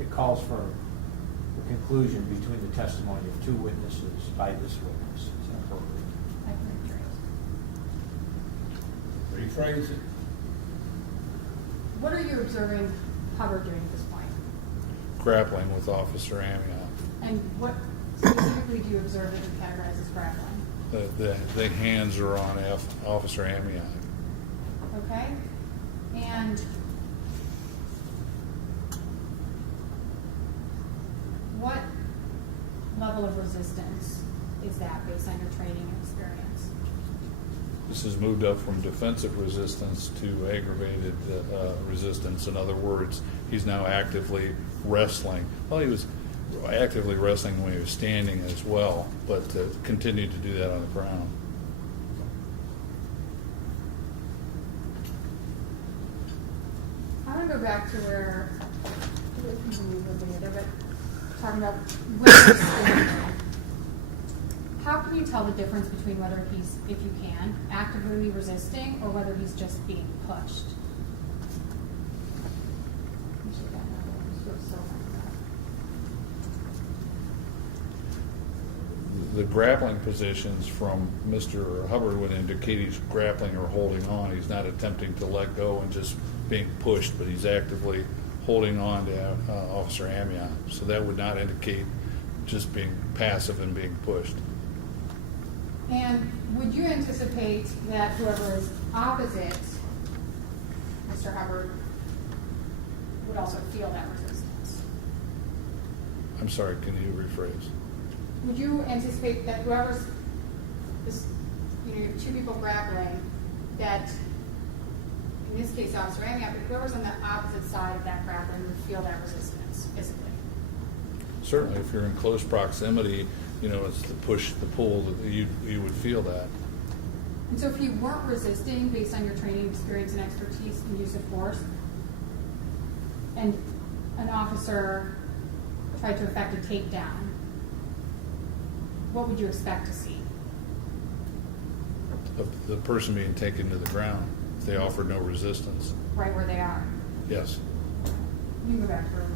It calls for a conclusion between the testimony of two witnesses by this witness. It's inappropriate. I can rephrase. Rephrase it. What are you observing Hubbard doing at this point? Grappling with Officer Amiott. And what specifically do you observe that you categorize as grappling? The hands are on Officer Amiott. Okay. And what level of resistance is that based on your training and experience? This has moved up from defensive resistance to aggravated resistance. In other words, he's now actively wrestling. Well, he was actively wrestling when he was standing as well, but continued to do that on the ground. I want to go back to where talking about when he's standing. How can you tell the difference between whether he's, if you can, actively resisting or whether he's just being pushed? The grappling positions from Mr. Hubbard would indicate he's grappling or holding on. He's not attempting to let go and just being pushed, but he's actively holding on to Officer Amiott. So that would not indicate just being passive and being pushed. And would you anticipate that whoever is opposite Mr. Hubbard would also feel that resistance? I'm sorry, can you rephrase? Would you anticipate that whoever's, you have two people grappling, that in this case, Officer Amiott, but whoever's on the opposite side of that grappling would feel that resistance physically. Certainly, if you're in close proximity, you know, it's the push, the pull, that you would feel that. And so if you weren't resisting based on your training, experience, and expertise in use of force, and an officer tried to effect a takedown, what would you expect to see? Of the person being taken to the ground, if they offered no resistance. Right where they are. Yes. You can go back for a word.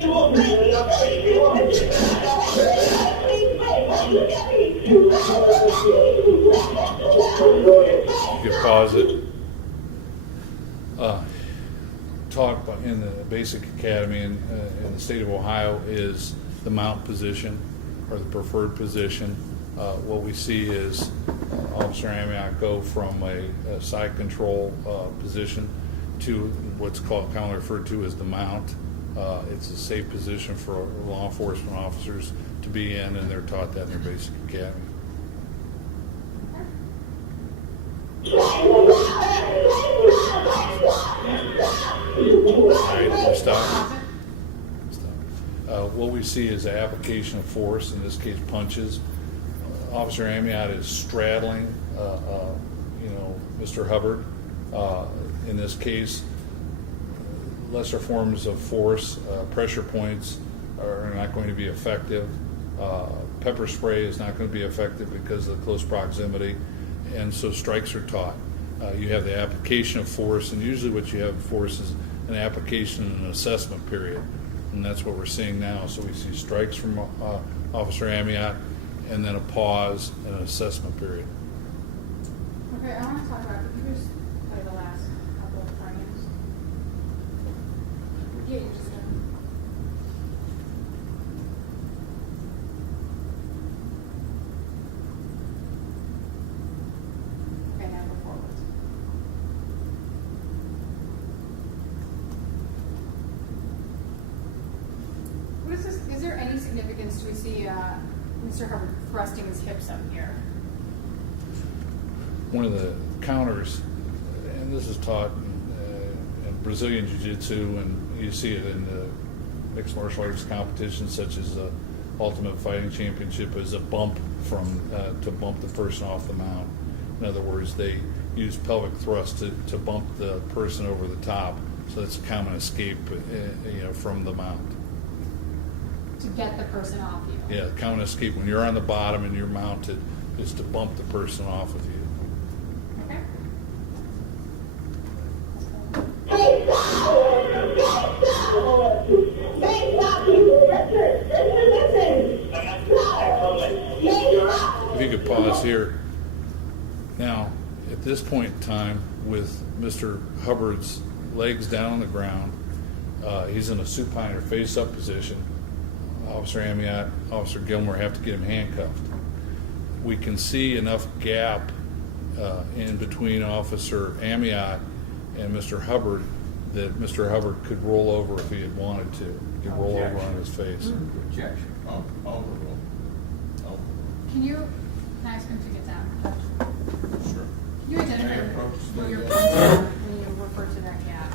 You could pause it. Taught in the basic academy in the state of Ohio is the mount position or the preferred position. What we see is Officer Amiott go from a side control position to what's commonly referred to as the mount. It's a safe position for law enforcement officers to be in, and they're taught that in their basic academy. All right, stop. What we see is the application of force, in this case punches. Officer Amiott is straddling, Mr. Hubbard. In this case, lesser forms of force, pressure points are not going to be effective. Pepper spray is not going to be effective because of the close proximity, and so strikes are taught. You have the application of force, and usually what you have force is an application and an assessment period, and that's what we're seeing now. So we see strikes from Officer Amiott, and then a pause and an assessment period. Okay, I want to talk about, could you just play the last couple of frames? Yeah, you're just gonna. Okay, now go forward. What is this? Is there any significance? Do we see Mr. Hubbard thrusting his hips up here? One of the counters, and this is taught in Brazilian Jiu-Jitsu, and you see it in the mixed martial arts competitions such as the Ultimate Fighting Championship, is a bump to bump the person off the mount. In other words, they use pelvic thrust to bump the person over the top, so that's a common escape from the mount. To get the person off you? Yeah, common escape when you're on the bottom and you're mounted is to bump the person off of you. If you could pause here. Now, at this point in time, with Mr. Hubbard's legs down on the ground, he's in a supine or face-up position. Officer Amiott, Officer Gilmore have to get him handcuffed. We can see enough gap in between Officer Amiott and Mr. Hubbard that Mr. Hubbard could roll over if he had wanted to. He could roll over on his face. Objection. Overrule. Can you ask him to get down, Judge? Sure. Can you identify May I approach where the, you're pointing when you refer to that gap?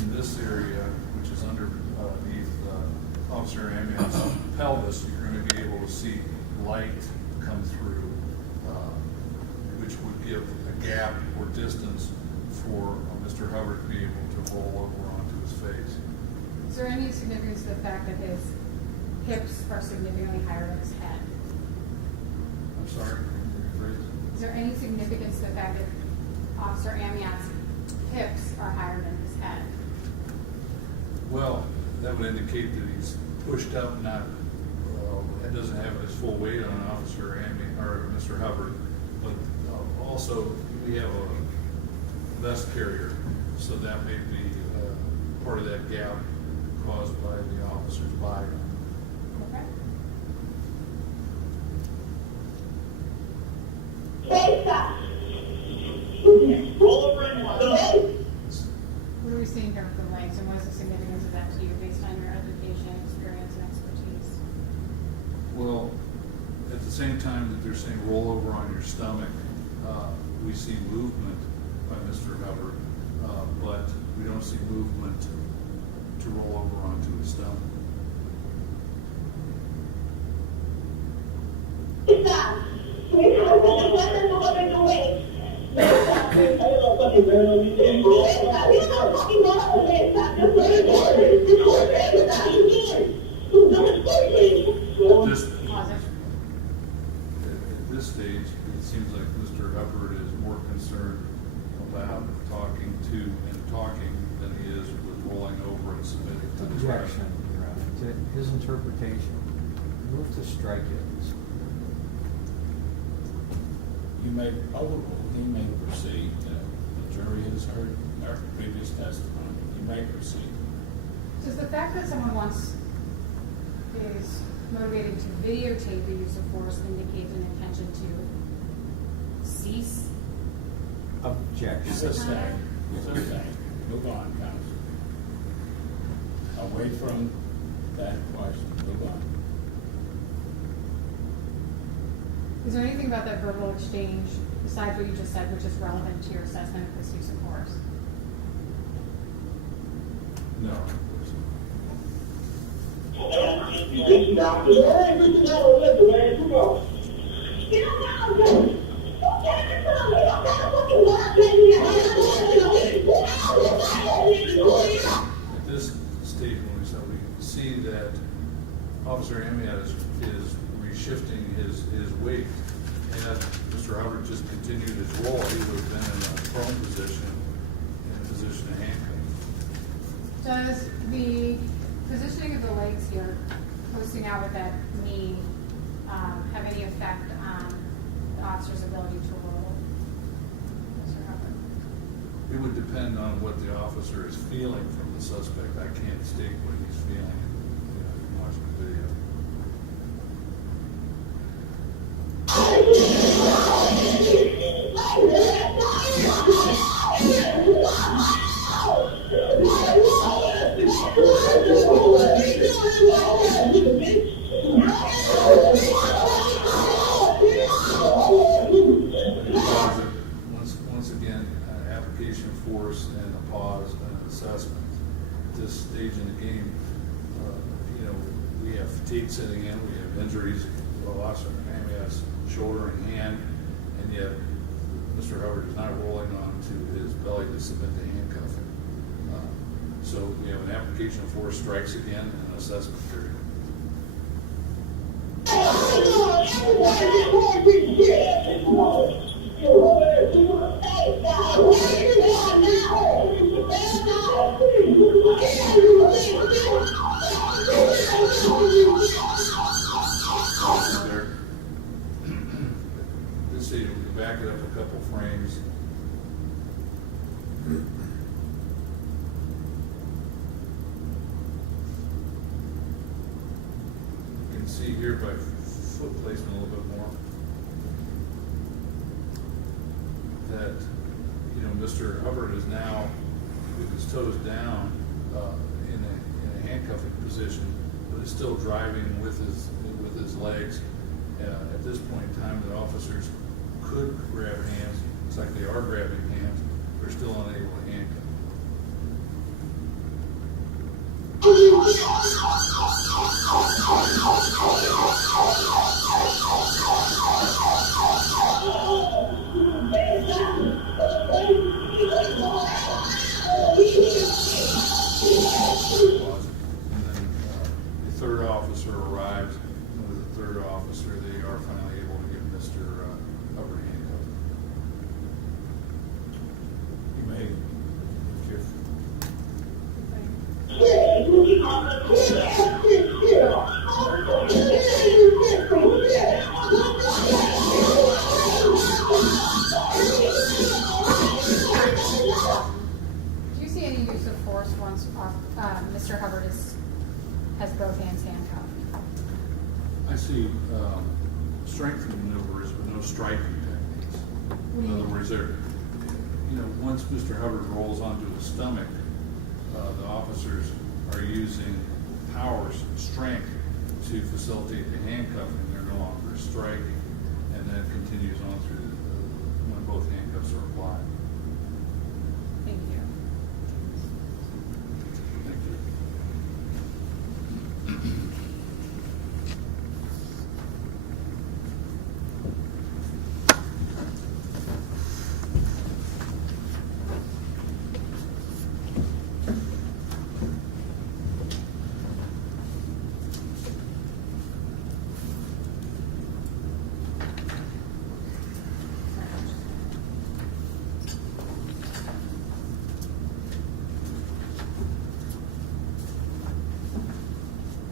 In this area, which is underneath Officer Amiott's pelvis, you're going to be able to see light come through, which would give a gap or distance for Mr. Hubbard to be able to roll over onto his face. Is there any significance to the fact that his hips are significantly higher than his head? I'm sorry, can you rephrase? Is there any significance to the fact that Officer Amiott's hips are higher than his head? Well, that would indicate that he's pushed up, it doesn't have his full weight on Officer Amiott or Mr. Hubbard, but also we have a vest carrier, so that may be part of that gap caused by the officer's body. same time that they're saying roll over on your stomach, we see movement by Mr. Hubbard, but we don't see movement to roll over onto his stomach. Stop! What they're doing. At this stage, it seems like Mr. Hubbard is more concerned about talking to and talking than he is with rolling over and submitting to the trial. Objection, Your Honor, to his interpretation. Move to strike it. You may, he may proceed. The jury has heard our previous testimony. You may proceed. Does the fact that someone is motivated to videotape the use of force indicate an intention to cease? Objection. Sustain. Move on, counsel. Away from that question. Move on. Is there anything about that verbal exchange, besides what you just said, which is relevant to your assessment of this use of force? No. At this stage, when we see that Officer Amiott is reshifting his weight, and Mr. Hubbard just continued his roll, he would have been in a prone position, in a position to handcuff. Does the positioning of the legs here, posting out with that knee, have any effect on the officer's ability to roll, Mr. Hubbard? It would depend on what the officer is feeling from the suspect. I can't state what he's feeling, you know, if you watch the video. Once again, application of force and a pause and an assessment. At this stage in the game, you know, we have fatigue setting in, we have injuries, Officer Amiott's shoulder and hand, and yet Mr. Hubbard is not rolling onto his belly to submit to handcuffing. So we have an application of force, strikes again, and an assessment period. This stage, we can back it up a couple frames. You can see here by foot placement a little bit more that, you know, Mr. Hubbard is now with his toes down in a handcuffing position, but is still driving with his legs. At this point in time, the officers could grab hands. It's like they are grabbing hands. They're still unable to handcuff. And then the third officer arrives, and with the third officer, they are finally able to get Mr. Hubbard handcuffed. You may be careful. Do you see any use of force once Mr. Hubbard has both hands handcuffed? I see strengthening maneuvers, but no striking techniques. In other words, once Mr. Hubbard rolls onto his stomach, the officers are using power, strength to facilitate the handcuffing, they're no longer striking, and that continues on through when both handcuffs are applied. Thank you. Thank you.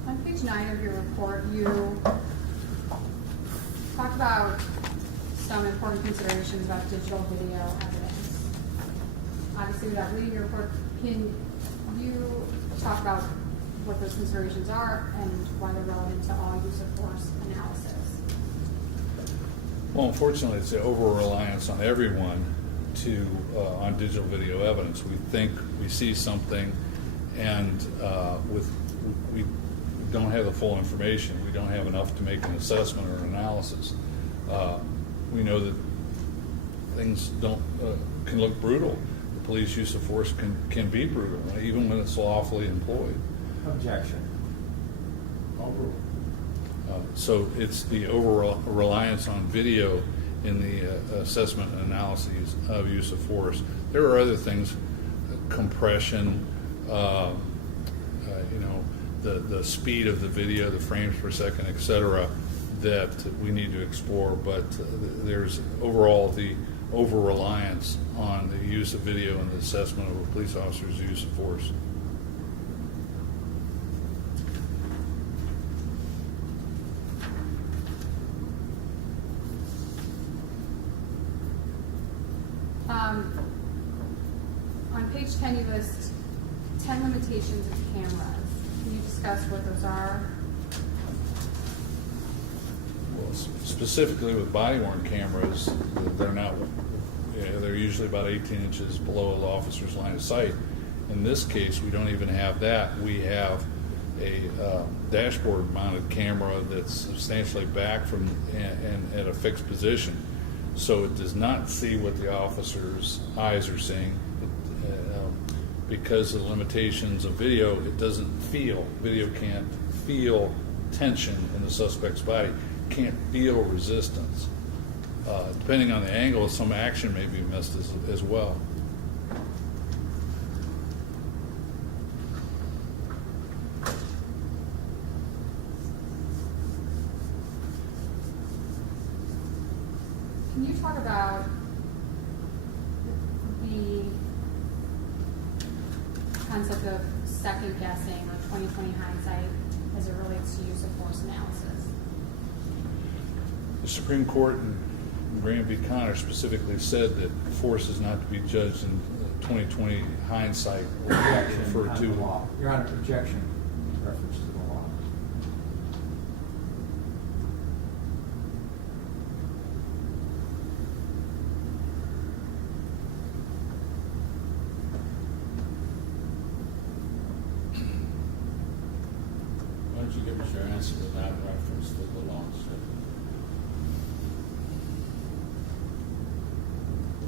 On page 9 of your report, you talk about some important considerations about digital video evidence. Obviously, without reading your report, can you talk about what those considerations are and why they're relevant to all use of force analysis? Well, unfortunately, it's the over-reliance on everyone on digital video evidence. We think we see something, and we don't have the full information. We don't have enough to make an assessment or an analysis. We know that things can look brutal. The police use of force can be brutal, even when it's lawfully employed. Objection. Overruled. So it's the over-reliance on video in the assessment and analyses of use of force. There are other things, compression, the speed of the video, the frames per second, et cetera, that we need to explore, but there's overall the over-reliance on the use of video in the assessment of a police officer's use of force. On page 10, you list 10 limitations of cameras. Can you discuss what those are? Well, specifically with body-worn cameras, they're usually about 18 inches below an officer's line of sight. In this case, we don't even have that. We have a dashboard-mounted camera that's substantially back from and at a fixed position, so it does not see what the officer's eyes are seeing. Because of the limitations of video, it doesn't feel. Video can't feel tension in the suspect's body, can't feel resistance. Depending on the angle, some action may be missed as well. Can you talk about the concept of second guessing or 20/20 hindsight as it relates to use of force analysis? The Supreme Court in Graham v. Connor specifically said that force is not to be judged in 20/20 hindsight or referred to. Your Honor, objection. Reference to the law. Why don't you give us your answer without reference to the law, sir?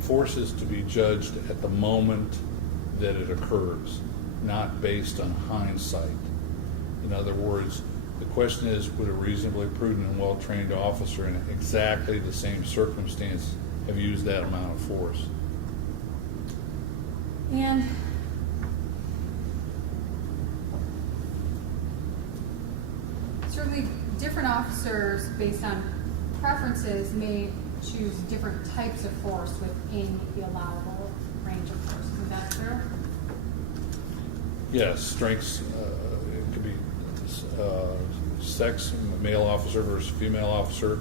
Force is to be judged at the moment that it occurs, not based on hindsight. In other words, the question is, would a reasonably prudent and well-trained officer in exactly the same circumstance have used that amount of force? And certainly different officers, based on preferences, may choose different types of force within the allowable range of force. Is that true? Yes, strengths, it could be sex, male officer versus female officer,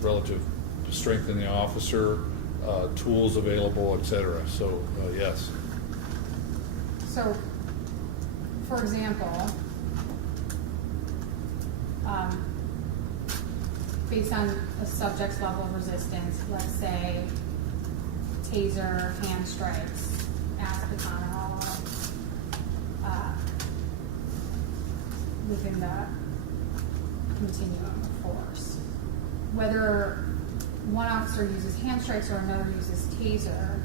relative strength in the officer, tools available, etc. So, yes. So, for example, based on a subject's level of resistance, let's say taser, hand strikes, ass baton are all within the continuum of force. Whether one officer uses hand strikes or another uses taser,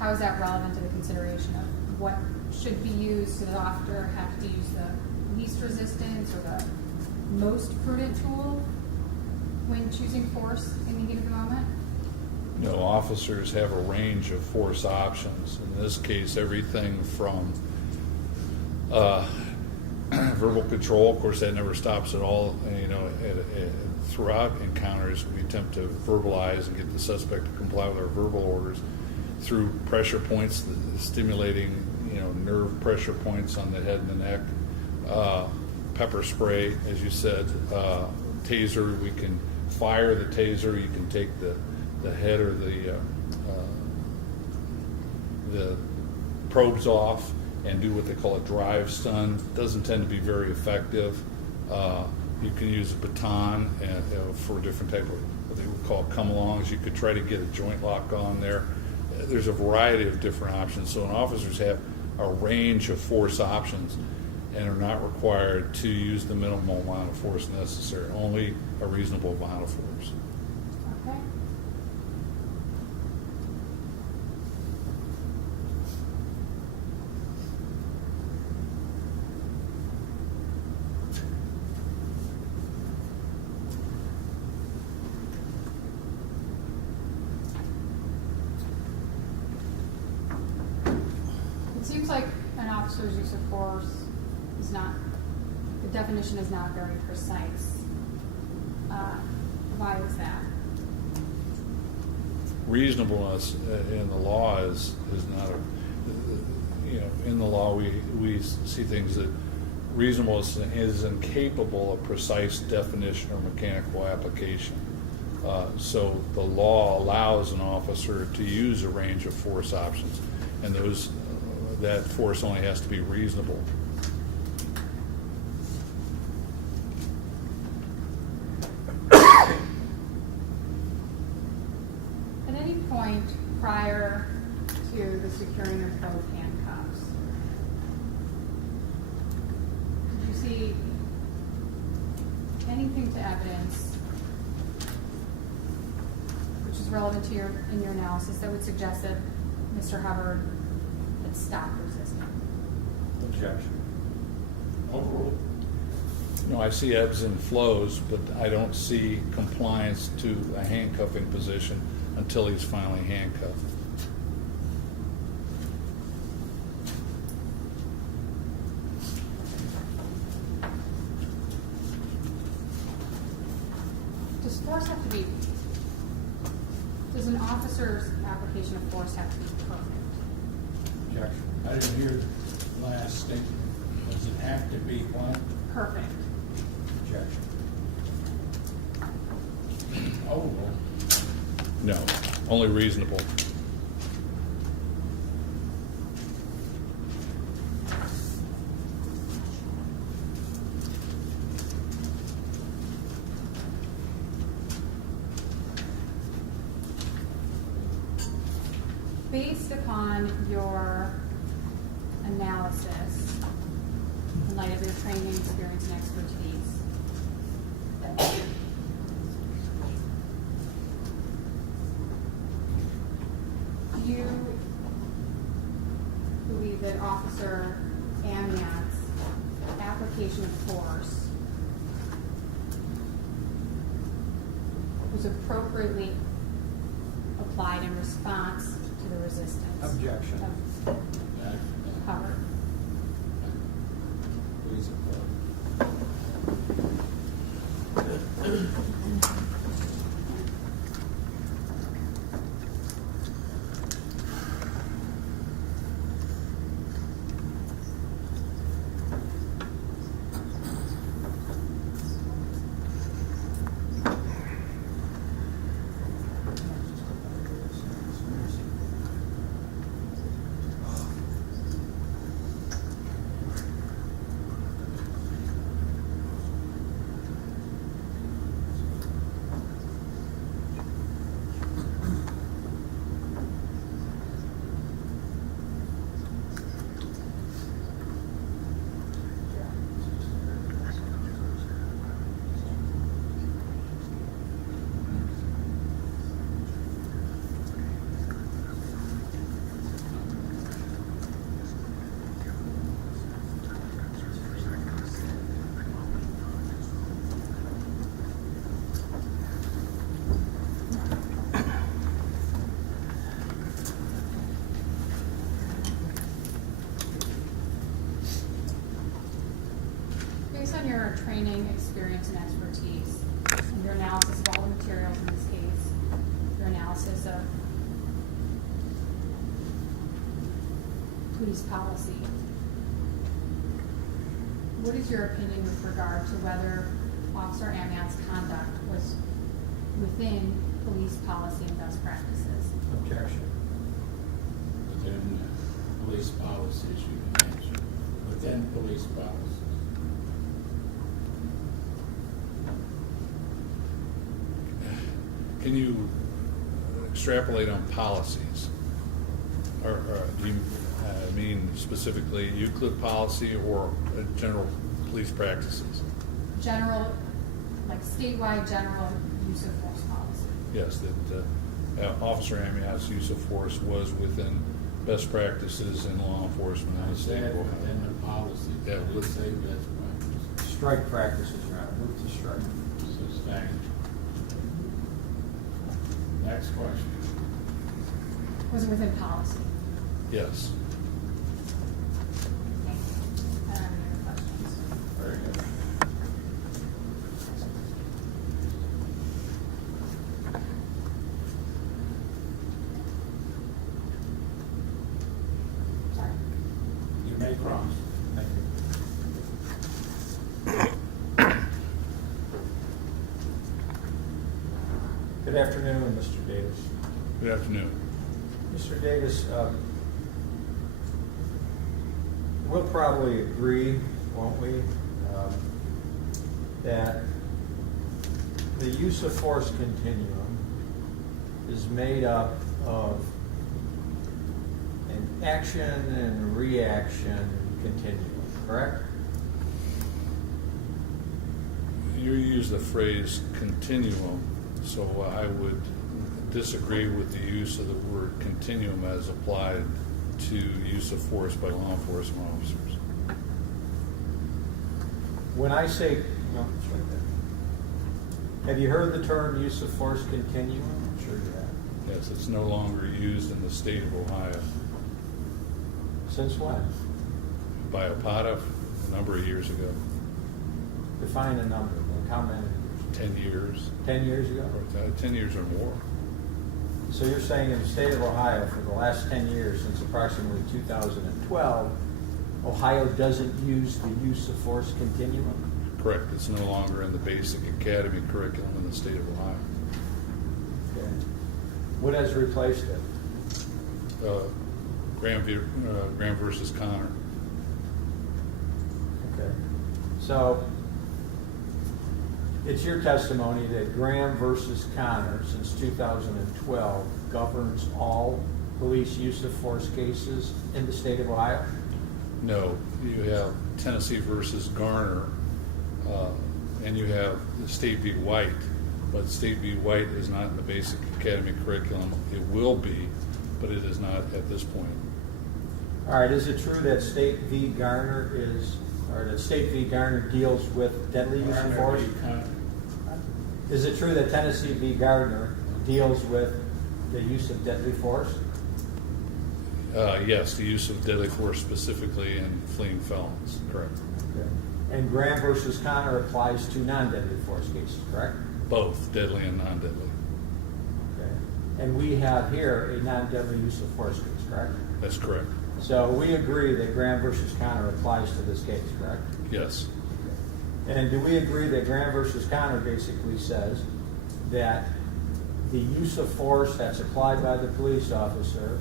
how is that relevant to the consideration of what should be used? Does the officer have to use the least resistance or the most prudent tool when choosing force in the heat of the moment? No, officers have a range of force options. In this case, everything from verbal control. Of course, that never stops at all. Throughout encounters, we attempt to verbalize and get the suspect to comply with our verbal orders through pressure points, stimulating, nerve pressure points on the head and the neck. Pepper spray, as you said, taser. We can fire the taser. You can take the head or the probes off and do what they call a drive stun. Doesn't tend to be very effective. You can use a baton for different type of what they would call come-alongs. You could try to get a joint lock on there. There's a variety of different options. So officers have a range of force options and are not required to use the minimal amount of force necessary, only a reasonable amount of force. Okay. It seems like an officer's use of force is not, the definition is not very precise. Why is that? Reasonableness in the law is not a, in the law we see things that reasonableness is incapable of precise definition or mechanical application. So the law allows an officer to use a range of force options, and that force only has to be reasonable. At any point prior to the securing of both handcuffs, did you see anything to evidence which is relevant to in your analysis that would suggest that Mr. Hubbard had stopped resisting? Objection. Overruled. I see ebbs and flows, but I don't see compliance to a handcuffing position until he's finally handcuffed. Does force have to be, does an officer's application of force have to be perfect? Objection. I didn't hear the last statement. Does it have to be what? Perfect. Objection. Overruled. No, only reasonable. Based upon your analysis, in light of your training, experience, and expertise, do you believe that Officer Amiott's application of force was appropriately applied in response to the resistance Objection. of Hubbard? Please on your training, experience, and expertise, and your analysis of all the materials in this case, your analysis of police policy, what is your opinion with regard to whether Officer Amiott's conduct was within police policy and best practices? Objection. Within police policies, you can answer. Within police policies. Can you extrapolate on policies? Or do you mean specifically Euclid policy or general police practices? General, like statewide general use of force policy. Yes, that Officer Amiott's use of force was within best practices in law enforcement in the state of Ohio. Within the policy. Yeah, Let's say best practice. Strike practices, Your Honor. Move to strike. Sustained. Next question. Was it within policy? Yes. I don't have any other questions. Very good. Sorry. You may cross. Thank you. Good afternoon, Mr. Davis. Good afternoon. Mr. Davis, we'll probably agree, won't we, that the use of force continuum is made up of an action and reaction continuum, correct? You use the phrase continuum, so I would disagree with the use of the word continuum as applied to use of force by law enforcement officers. When I say, no, it's right there. Have you heard the term use of force continuum? I'm sure you have. Yes, it's no longer used in the state of Ohio. Since when? By Opata a number of years ago. Define a number. Like how many? 10 years. 10 years ago? Or 10 years or more. So you're saying in the state of Ohio for the last 10 years, since approximately 2012, Ohio doesn't use the use of force continuum? Correct. It's no longer in the basic academy curriculum in the state of Ohio. Okay. What has replaced it? Graham versus Connor. Okay. So it's your testimony that Graham versus Connor since 2012 governs all police use of force cases in the state of Ohio? No, you have Tennessee versus Garner, and you have the State v. White, but State v. White is not in the basic academy curriculum. It will be, but it is not at this point. All right, is it true that State v. Garner that State v. Garner deals with deadly use of force? Is it true that Tennessee v. Gardner deals with the use of deadly force? Yes, the use of deadly force specifically in fleeing felons, correct. Okay. And Graham versus Connor applies to non-deadly force cases, correct? Both deadly and non-deadly. Okay. And we have here a non-deadly use of force case, correct? That's correct. So we agree that Graham versus Connor applies to this case, correct? Yes. And do we agree that Graham versus Connor basically says that the use of force that's applied by the police officer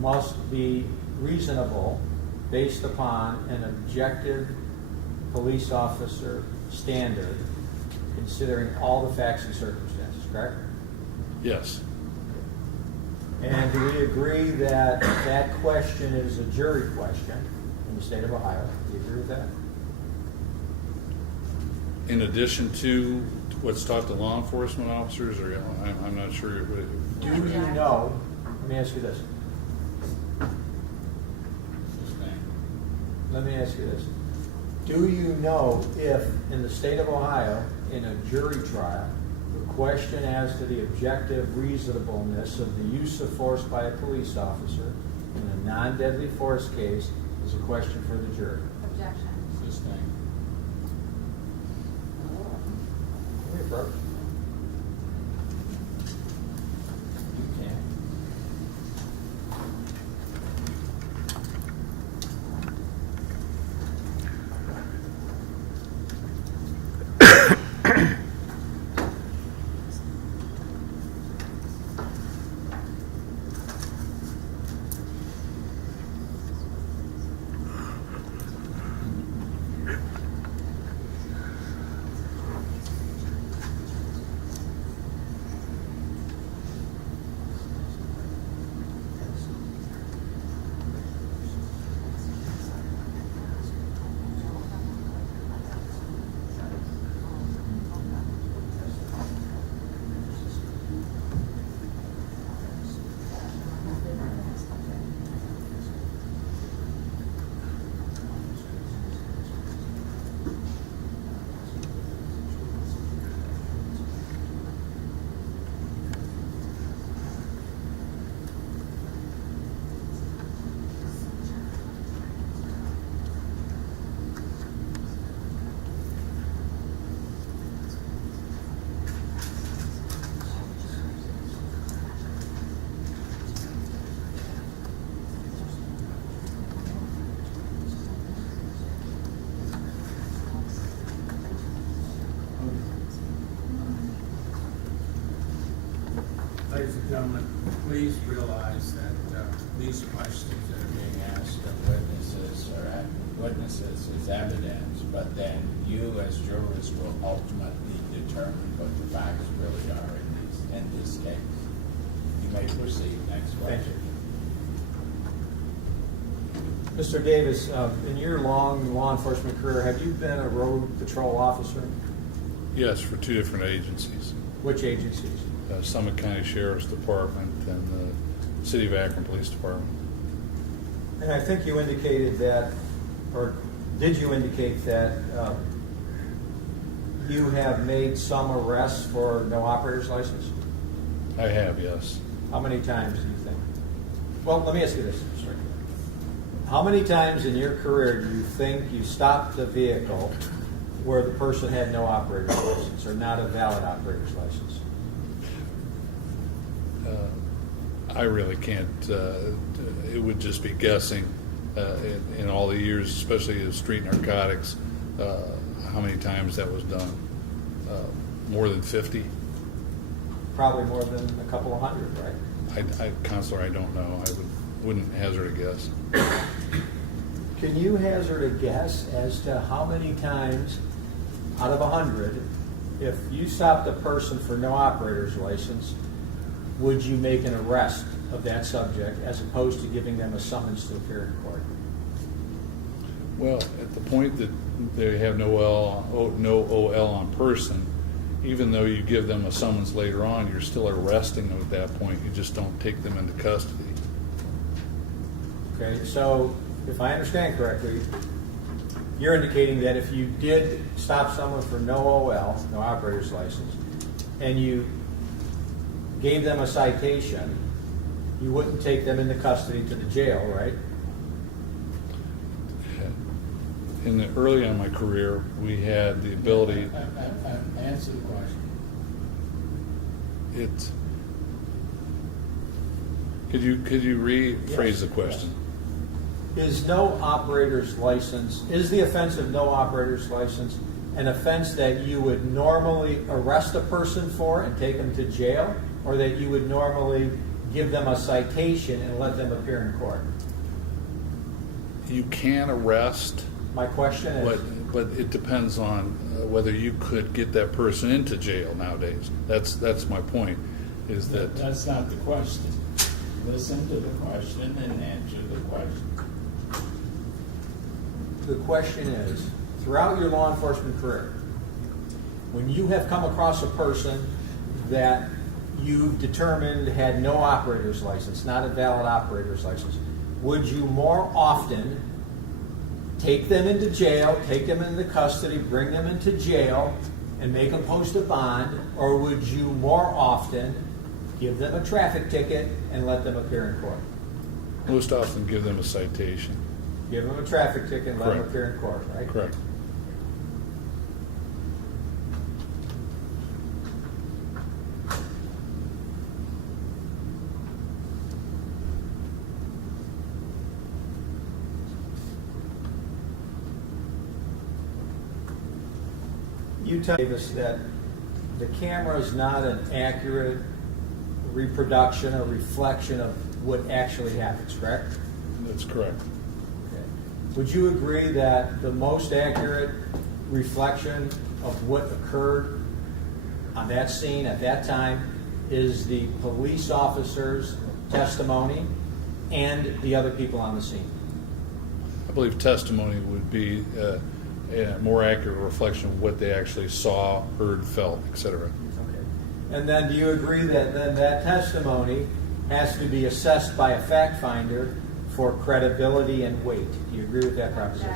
must be reasonable based upon an objective police officer standard, considering all the facts and circumstances, correct? Yes. And do we agree that that question is a jury question in the state of Ohio? Do you agree with that? In addition to what's taught to law enforcement officers, or I'm not sure. Do you know, let me ask you this. Let me ask you this. Do you know if in the state of Ohio, in a jury trial, the question as to the objective reasonableness of the use of force by a police officer in a non-deadly force case is a question for the jury? Objection. Sustained. me approach? You can. Ladies and gentlemen, please realize that these questions that are being asked of witnesses is evidence, but then you as jurors will ultimately determine what the facts really are in this case. You may proceed. Next question. Mr. Davis, in your long law enforcement career, have you been a road patrol officer? Yes, for 2 different agencies. Which agencies? Summit County Sheriff's Department and the City of Akron Police Department. And I think you indicated that, or did you indicate that you have made some arrests for no operator's license? I have, yes. How many times do you think? Well, let me ask you this. Sorry. How many times in your career do you think you stopped a vehicle where the person had no operator's license or not a valid operator's license? I really can't. It would just be guessing in all the years, especially in street narcotics, how many times that was done. More than 50? Probably more than a couple of hundred, right? Counselor, I don't know. I wouldn't hazard a guess. Can you hazard a guess as to how many times out of 100, if you stopped a person for no operator's license, would you make an arrest of that subject as opposed to giving them a summons to appear in court? Well, at the point that they have no OL on person, even though you give them a summons later on, you're still arresting them at that point. You just don't take them into custody. Okay, so if I understand correctly, you're indicating that if you did stop someone for no OL, no operator's license, and you gave them a citation, you wouldn't take them into custody to the jail, right? Early in my career, we had the ability. Answer the question. Could you rephrase the question? Is no operator's license, is the offense of no operator's license an offense that you would normally arrest a person for and take them to jail, or that you would normally give them a citation and let them appear in court? You can arrest. My question is... But it depends on whether you could get that person into jail nowadays. That's my point, is that... That's not the question. Listen to the question and answer the question. The question is, throughout your law enforcement career, when you have come across a person that you've determined had no operator's license, not a valid operator's license, would you more often take them into jail, take them into custody, bring them into jail, and make them post a bond, or would you more often give them a traffic ticket and let them appear in court? Most often give them a citation. Give them a traffic ticket and let them Correct. appear in court, right? Correct. You tell us that the camera is not an accurate reproduction or reflection of what actually happens, correct? That's correct. Okay. Would you agree that the most accurate reflection of what occurred on that scene at that time is the police officer's testimony and the other people on the scene? I believe testimony would be a more accurate reflection of what they actually saw, heard, felt, etc. Okay. And then do you agree that then that testimony has to be assessed by a fact finder for credibility and weight? Do you agree with that proposition?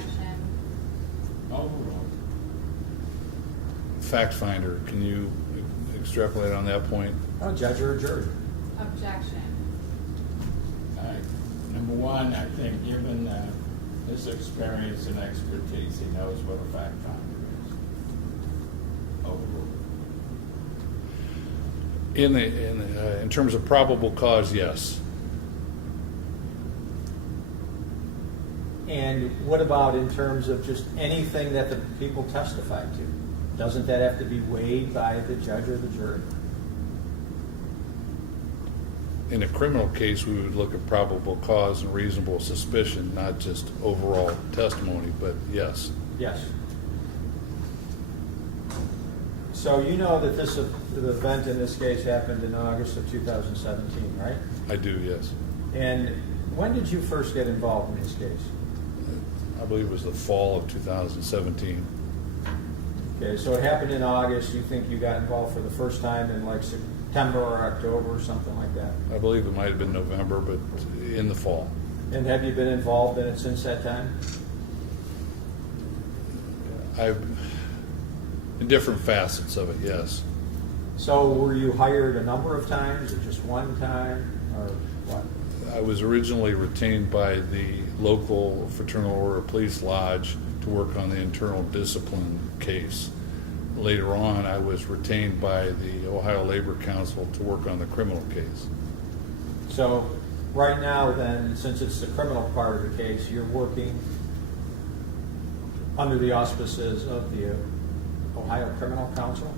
Fact finder, can you extrapolate on that point? Oh, judge or a jury? Objection. Number one, I think given his experience and expertise, he knows what a fact finder is. Overruled. In terms of probable cause, yes. And what about in terms of just anything that the people testified to? Doesn't that have to be weighed by the judge or the jury? In a criminal case, we would look at probable cause and reasonable suspicion, not just overall testimony, but yes. Yes. So you know that the event in this case happened in August of 2017, right? I do, yes. And when did you first get involved in this case? I believe it was the fall of 2017. Okay, so it happened in August. You think you got involved for the first time in like September or October or something like that? I believe it might have been November, but in the fall. And have you been involved in it since that time? In different facets of it, yes. So were you hired a number of times or just one time or what? I was originally retained by the local Fraternal Order Police Lodge to work on the internal discipline case. Later on, I was retained by the Ohio Labor Council to work on the criminal case. So right now then, since it's the criminal part of the case, you're working under the auspices of the Ohio Criminal Council?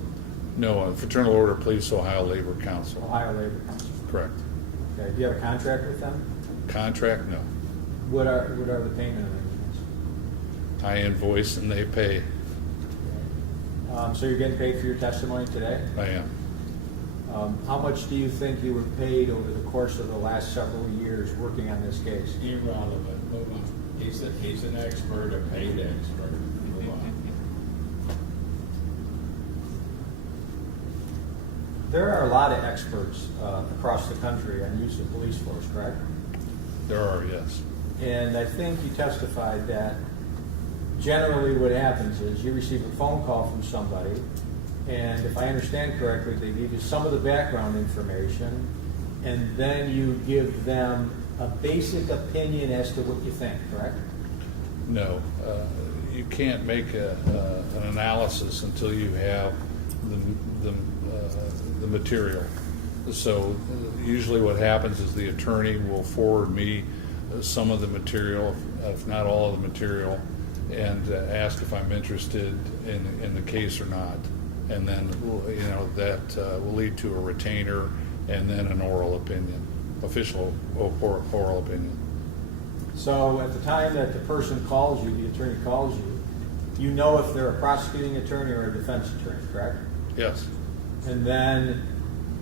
No, Fraternal Order Police Ohio Labor Council. Ohio Labor Council. Correct. Okay. Do you have a contract with them? Contract? No. What are the payment arrangements? I invoice and they pay. So you're getting paid for your testimony today? I am. How much do you think you were paid over the course of the last several years working on this case? Irrelevant. Move on. He's an expert, a paid expert. Move on. There are a lot of experts across the country on use of police force, correct? There are, yes. And I think you testified that generally what happens is you receive a phone call from somebody, and if I understand correctly, they give you some of the background information, and then you give them a basic opinion as to what you think, correct? No. You can't make an analysis until you have the material. So usually what happens is the attorney will forward me some of the material, if not all of the material, and ask if I'm interested in the case or not. And then, that will lead to a retainer and then an oral opinion, official oral opinion. So at the time that the person calls you, the attorney calls you, you know if they're a prosecuting attorney or a defense attorney, correct? Yes. And then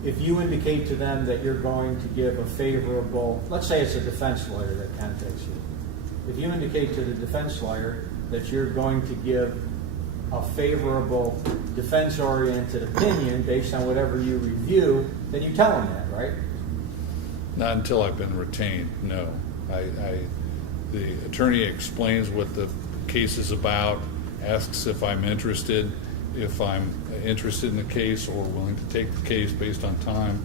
if you indicate to them that you're going to give a favorable, let's say it's a defense lawyer that contacts you. If you indicate to the defense lawyer that you're going to give a favorable defense-oriented opinion based on whatever you review, then you tell them that, right? Not until I've been retained, no. The attorney explains what the case is about, asks if I'm interested in the case or willing to take the case based on time.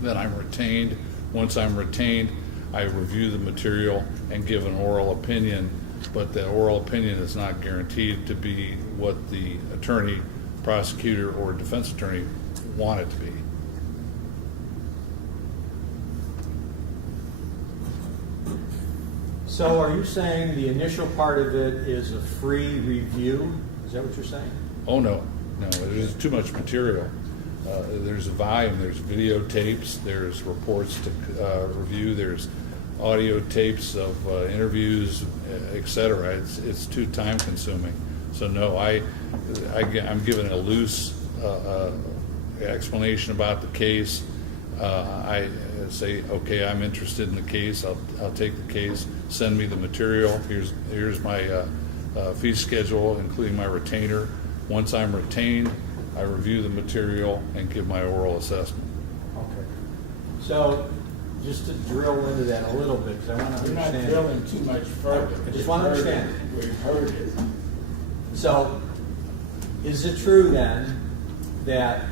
Then I'm retained. Once I'm retained, I review the material and give an oral opinion, but that oral opinion is not guaranteed to be what the attorney, prosecutor, or defense attorney want it to be. So are you saying the initial part of it is a free review? Is that what you're saying? Oh, no, there's too much material. There's a volume, there's videotapes, there's reports to review, there's audio tapes of interviews, et cetera. It's too time consuming. So no, I'm given a loose explanation about the case. I say, okay, I'm interested in the case. I'll take the case. Send me the material. Here's my fee schedule, including my retainer. Once I'm retained, I review the material and give my oral assessment. Okay. So, just to drill into that a little bit, because I want to We're understand. not drilling too much further. I just want to understand. We've heard it. So, is it true then that,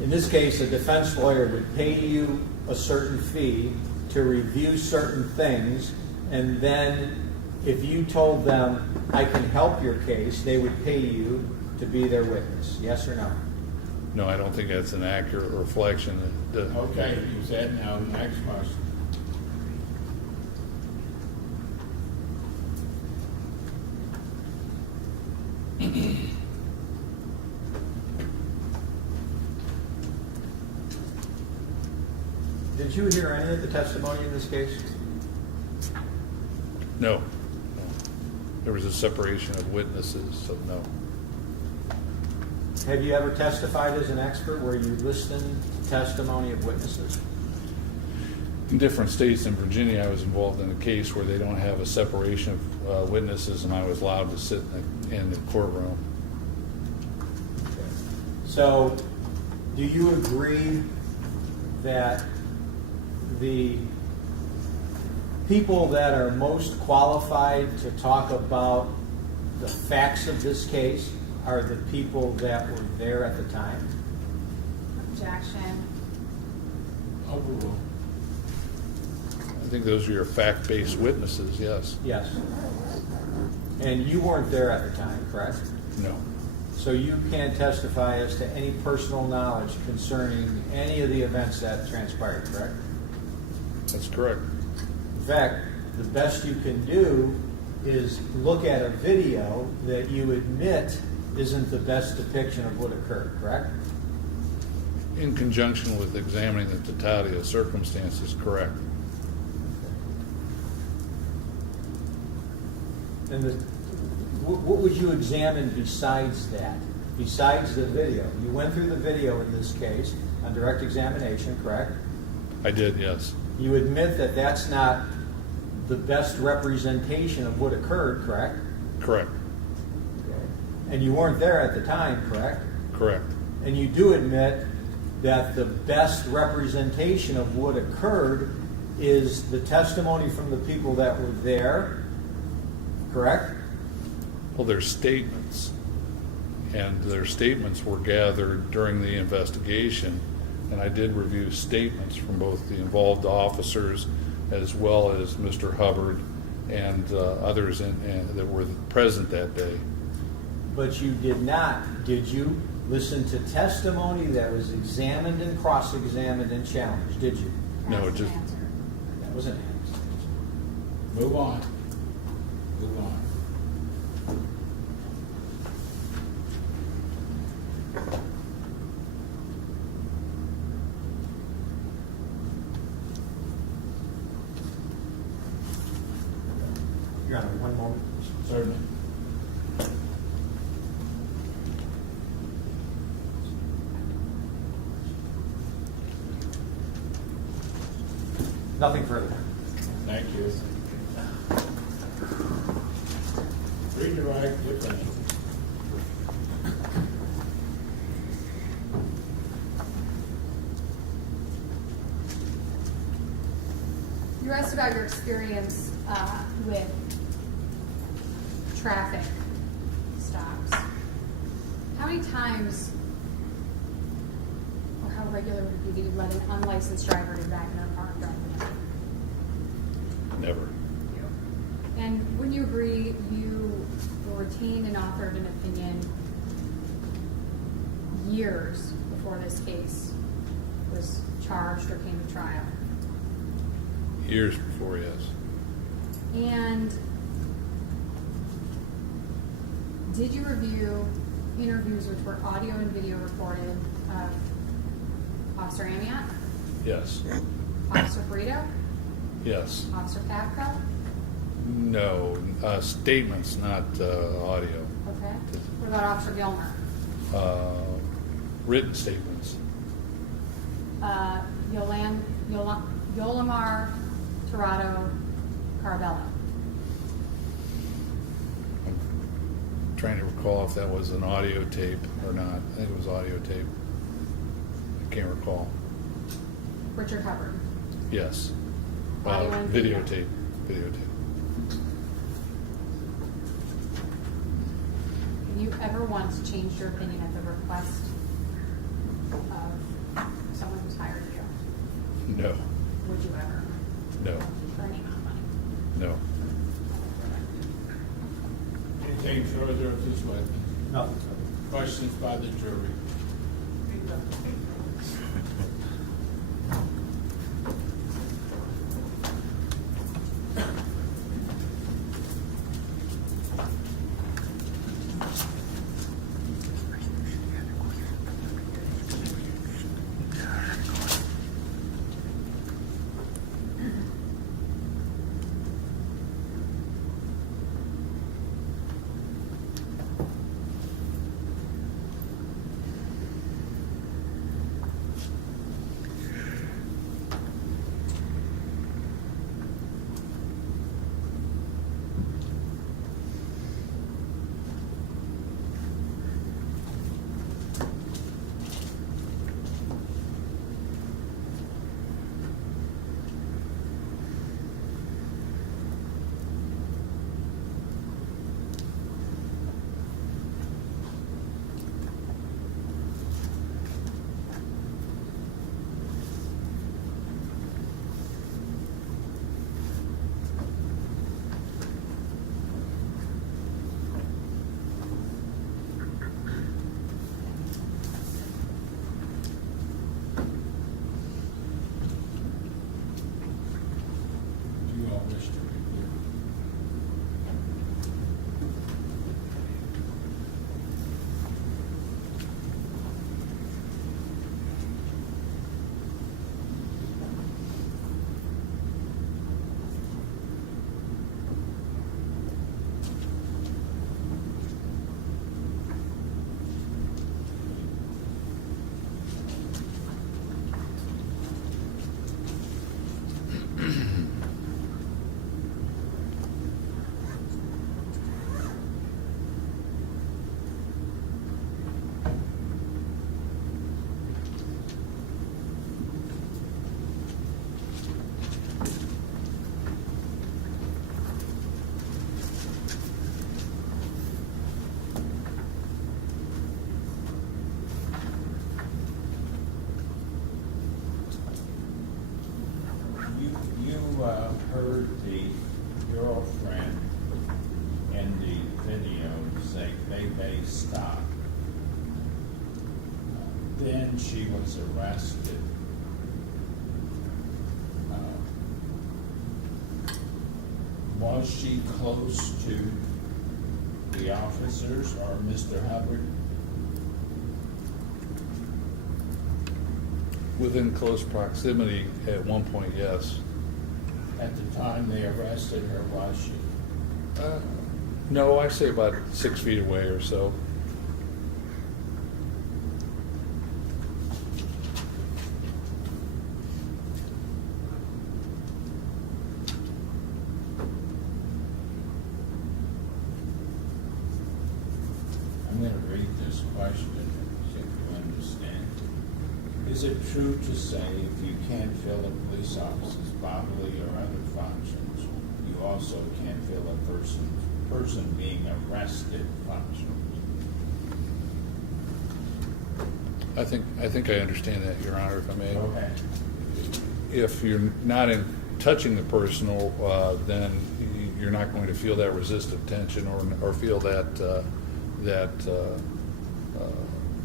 in this case, a defense lawyer would pay you a certain fee to review certain things, and then if you told them, I can help your case, they would pay you to be their witness? Yes or no? No, I don't think that's an accurate reflection. Okay, you said no. Next question. Did you hear any of the testimony in this case? No. There was a separation of witnesses, so no. Have you ever testified as an expert where you listened to testimony of witnesses? In different states, in Virginia, I was involved in a case where they don't have a separation of witnesses, and I was allowed to sit in the courtroom. So, do you agree that the people that are most qualified to talk about the facts of this case are the people that were there at the time? Objection. Overruled. I think those are your fact-based witnesses, yes. Yes. And you weren't there at the time, correct? No. So you can't testify as to any personal knowledge concerning any of the events that transpired, correct? That's correct. In fact, the best you can do is look at a video that you admit isn't the best depiction of what occurred, correct? In conjunction with examining the totality of circumstances, correct. And what would you examine besides that? Besides the video? You went through the video in this case on direct examination, correct? I did, yes. You admit that that's not the best representation of what occurred, correct? Correct. And you weren't there at the time, correct? Correct. And you do admit that the best representation of what occurred is the testimony from the people that were there, correct? Well, their statements, and their statements were gathered during the investigation, and I did review statements from both the involved officers as well as Mr. Hubbard and others that were present that day. But you did not, did you, listen to testimony that was examined and cross-examined and challenged, did you? No, it just... That was an answer. Move on. Move on. Your Honor, one moment. Certainly. Nothing further. Thank you. Redirect, you're finished. You asked about your experience with traffic stops. How many times, or how regular would it be that you let an unlicensed driver to back in a car and drive it? Never. And wouldn't you agree you were retained and offered an opinion years before this case was charged or came to trial? Years before, yes. And did you review interviews which were audio and video recorded of Officer Amiott, Yes. Officer Brito, Yes. Officer Pavko? No, statements, not audio. Okay. What about Officer Gilmer? Written statements. Yolamar Tirado Carabello. Trying to recall if that was an audio tape or not. I think it was audio tape. I can't recall. Richard Hubbard. Yes. Audio and video. Videotape. Videotape. Have you ever once changed your opinion at the request of someone who's hired you? No. Would you ever? No. For any amount of money? No. Anything further of this witness? No. Questions by the jury? Do you all wish to review? You heard the girlfriend in the video say, "Baby, stop." Then she was arrested. Was she close to the officers or Mr. Hubbard? Within close proximity at one point, yes. At the time they arrested her, was she? No, I say about 6 feet away or so. I'm going to read this question, see if you understand. Is it true to say if you can't fill a police officer's bodily or other functions, you also can't fill a person being arrested functions? I think I understand that, Your Honor, if I may. Okay. If you're not in touching the personal, then you're not going to feel that resistive tension or feel that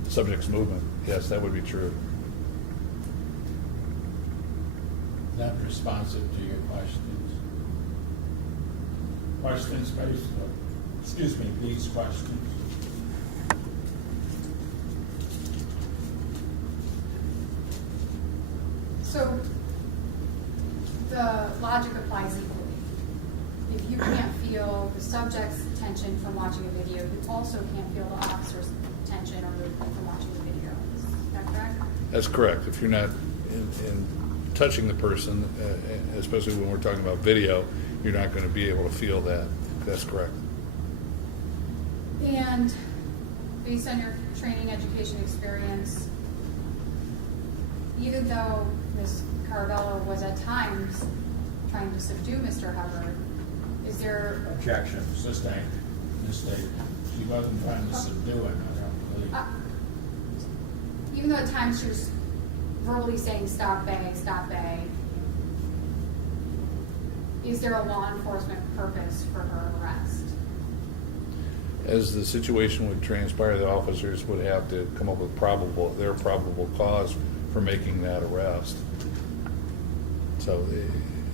subject's movement. Yes, that would be true. Not responsive to your questions. Questions based on, these questions. So the logic applies equally. If you can't feel the subject's tension from watching a video, you also can't feel the officer's tension or movement from watching the video. Is that correct? That's correct. If you're not in touching the person, especially when we're talking about video, you're not going to be able to feel that. That's correct. And based on your training, education, experience, even though Ms. Carabello was at times trying to subdue Mr. Hubbard, is there... Objection, sustained, mistake. She wasn't trying to subdue it, I don't believe. Even though at times she was verbally saying, stop bang, is there a law enforcement purpose for her arrest? As the situation would transpire, the officers would have to come up with their probable cause for making that arrest. So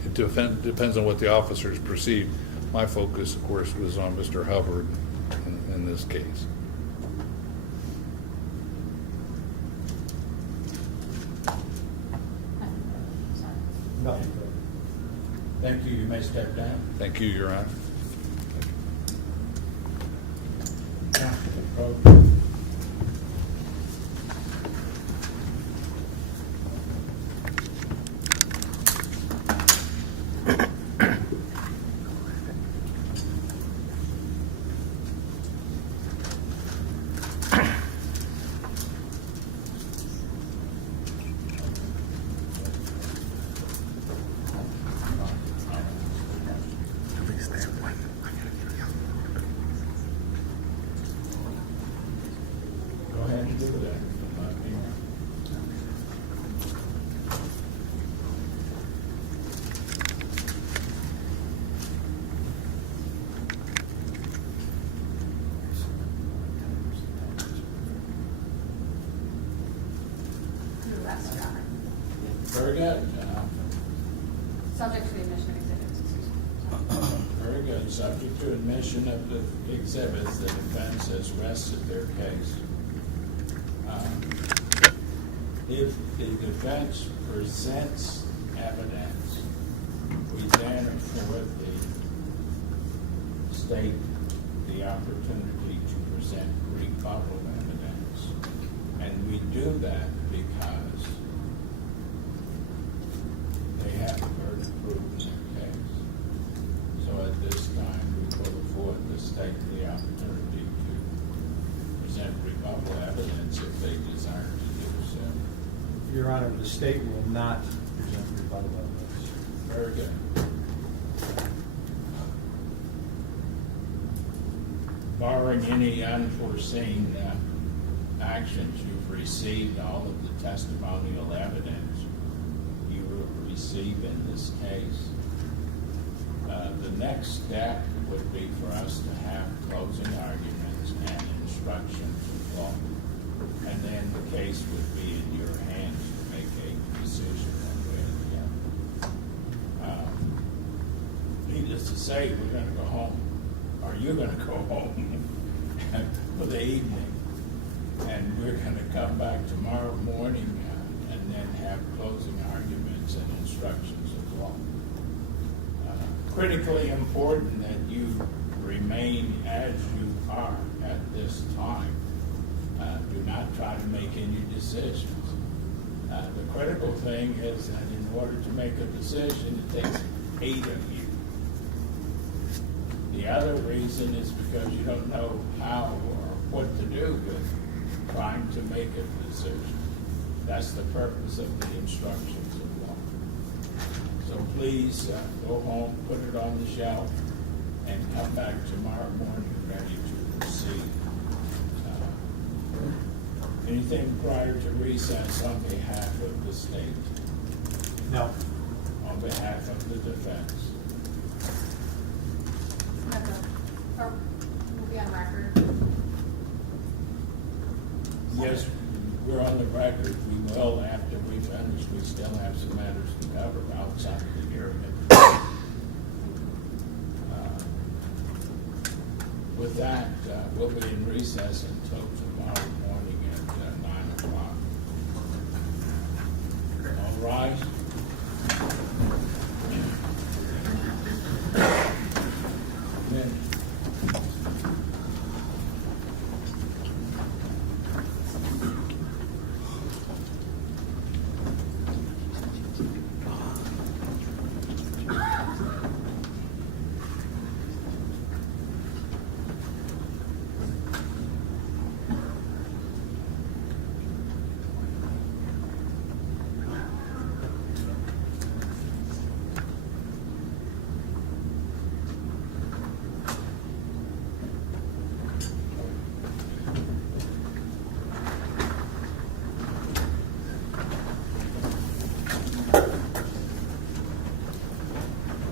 it depends on what the officers perceive. My focus, of course, was on Mr. Hubbard in this case. No. Thank you, you may step down. Thank you, Your Honor. Go ahead and do that. To arrest, Your Honor. Very good. Subject to the admission of exhibits. Very good. Subject to admission of the exhibits, the defense has rested their case. If the defense presents evidence, we then afford the state the opportunity to present rebuttal evidence. And we do that because they have the burden of proof in their case. So at this time, we will afford the state the opportunity to present rebuttal evidence if they desire to do so. Your Honor, the state will not present rebuttal evidence. Very good. Barring any unforeseen actions, you've received all of the testimonial evidence you will receive in this case. The next step would be for us to have closing arguments and instructions of law. And then the case would be in your hands to make a decision one way or the other. Needless to say, we're going to go home, or you're going to go home for the evening. And we're going to come back tomorrow morning and then have closing arguments and instructions of law. Critically important that you remain as you are at this time. Do not try to make any decisions. The critical thing is that in order to make a decision, it takes 8 of you. The other reason is because you don't know how or what to do with trying to make a decision. That's the purpose of the instructions of law. So please go home, put it on the shelf, and come back tomorrow morning ready to proceed. Anything prior to recess on behalf of the state? No. On behalf of the defense? We'll be on record. Yes, we're on the record. We will after we finish. We still have some matters to cover outside of the hearing. With that, we'll be in recess until tomorrow morning at 9 o'clock. All Rise. Then,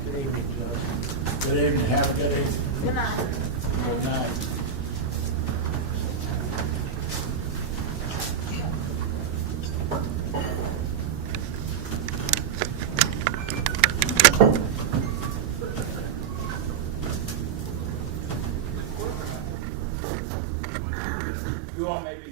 Good evening, Judge. good evening, have a good evening. Good night. Good night. You all may be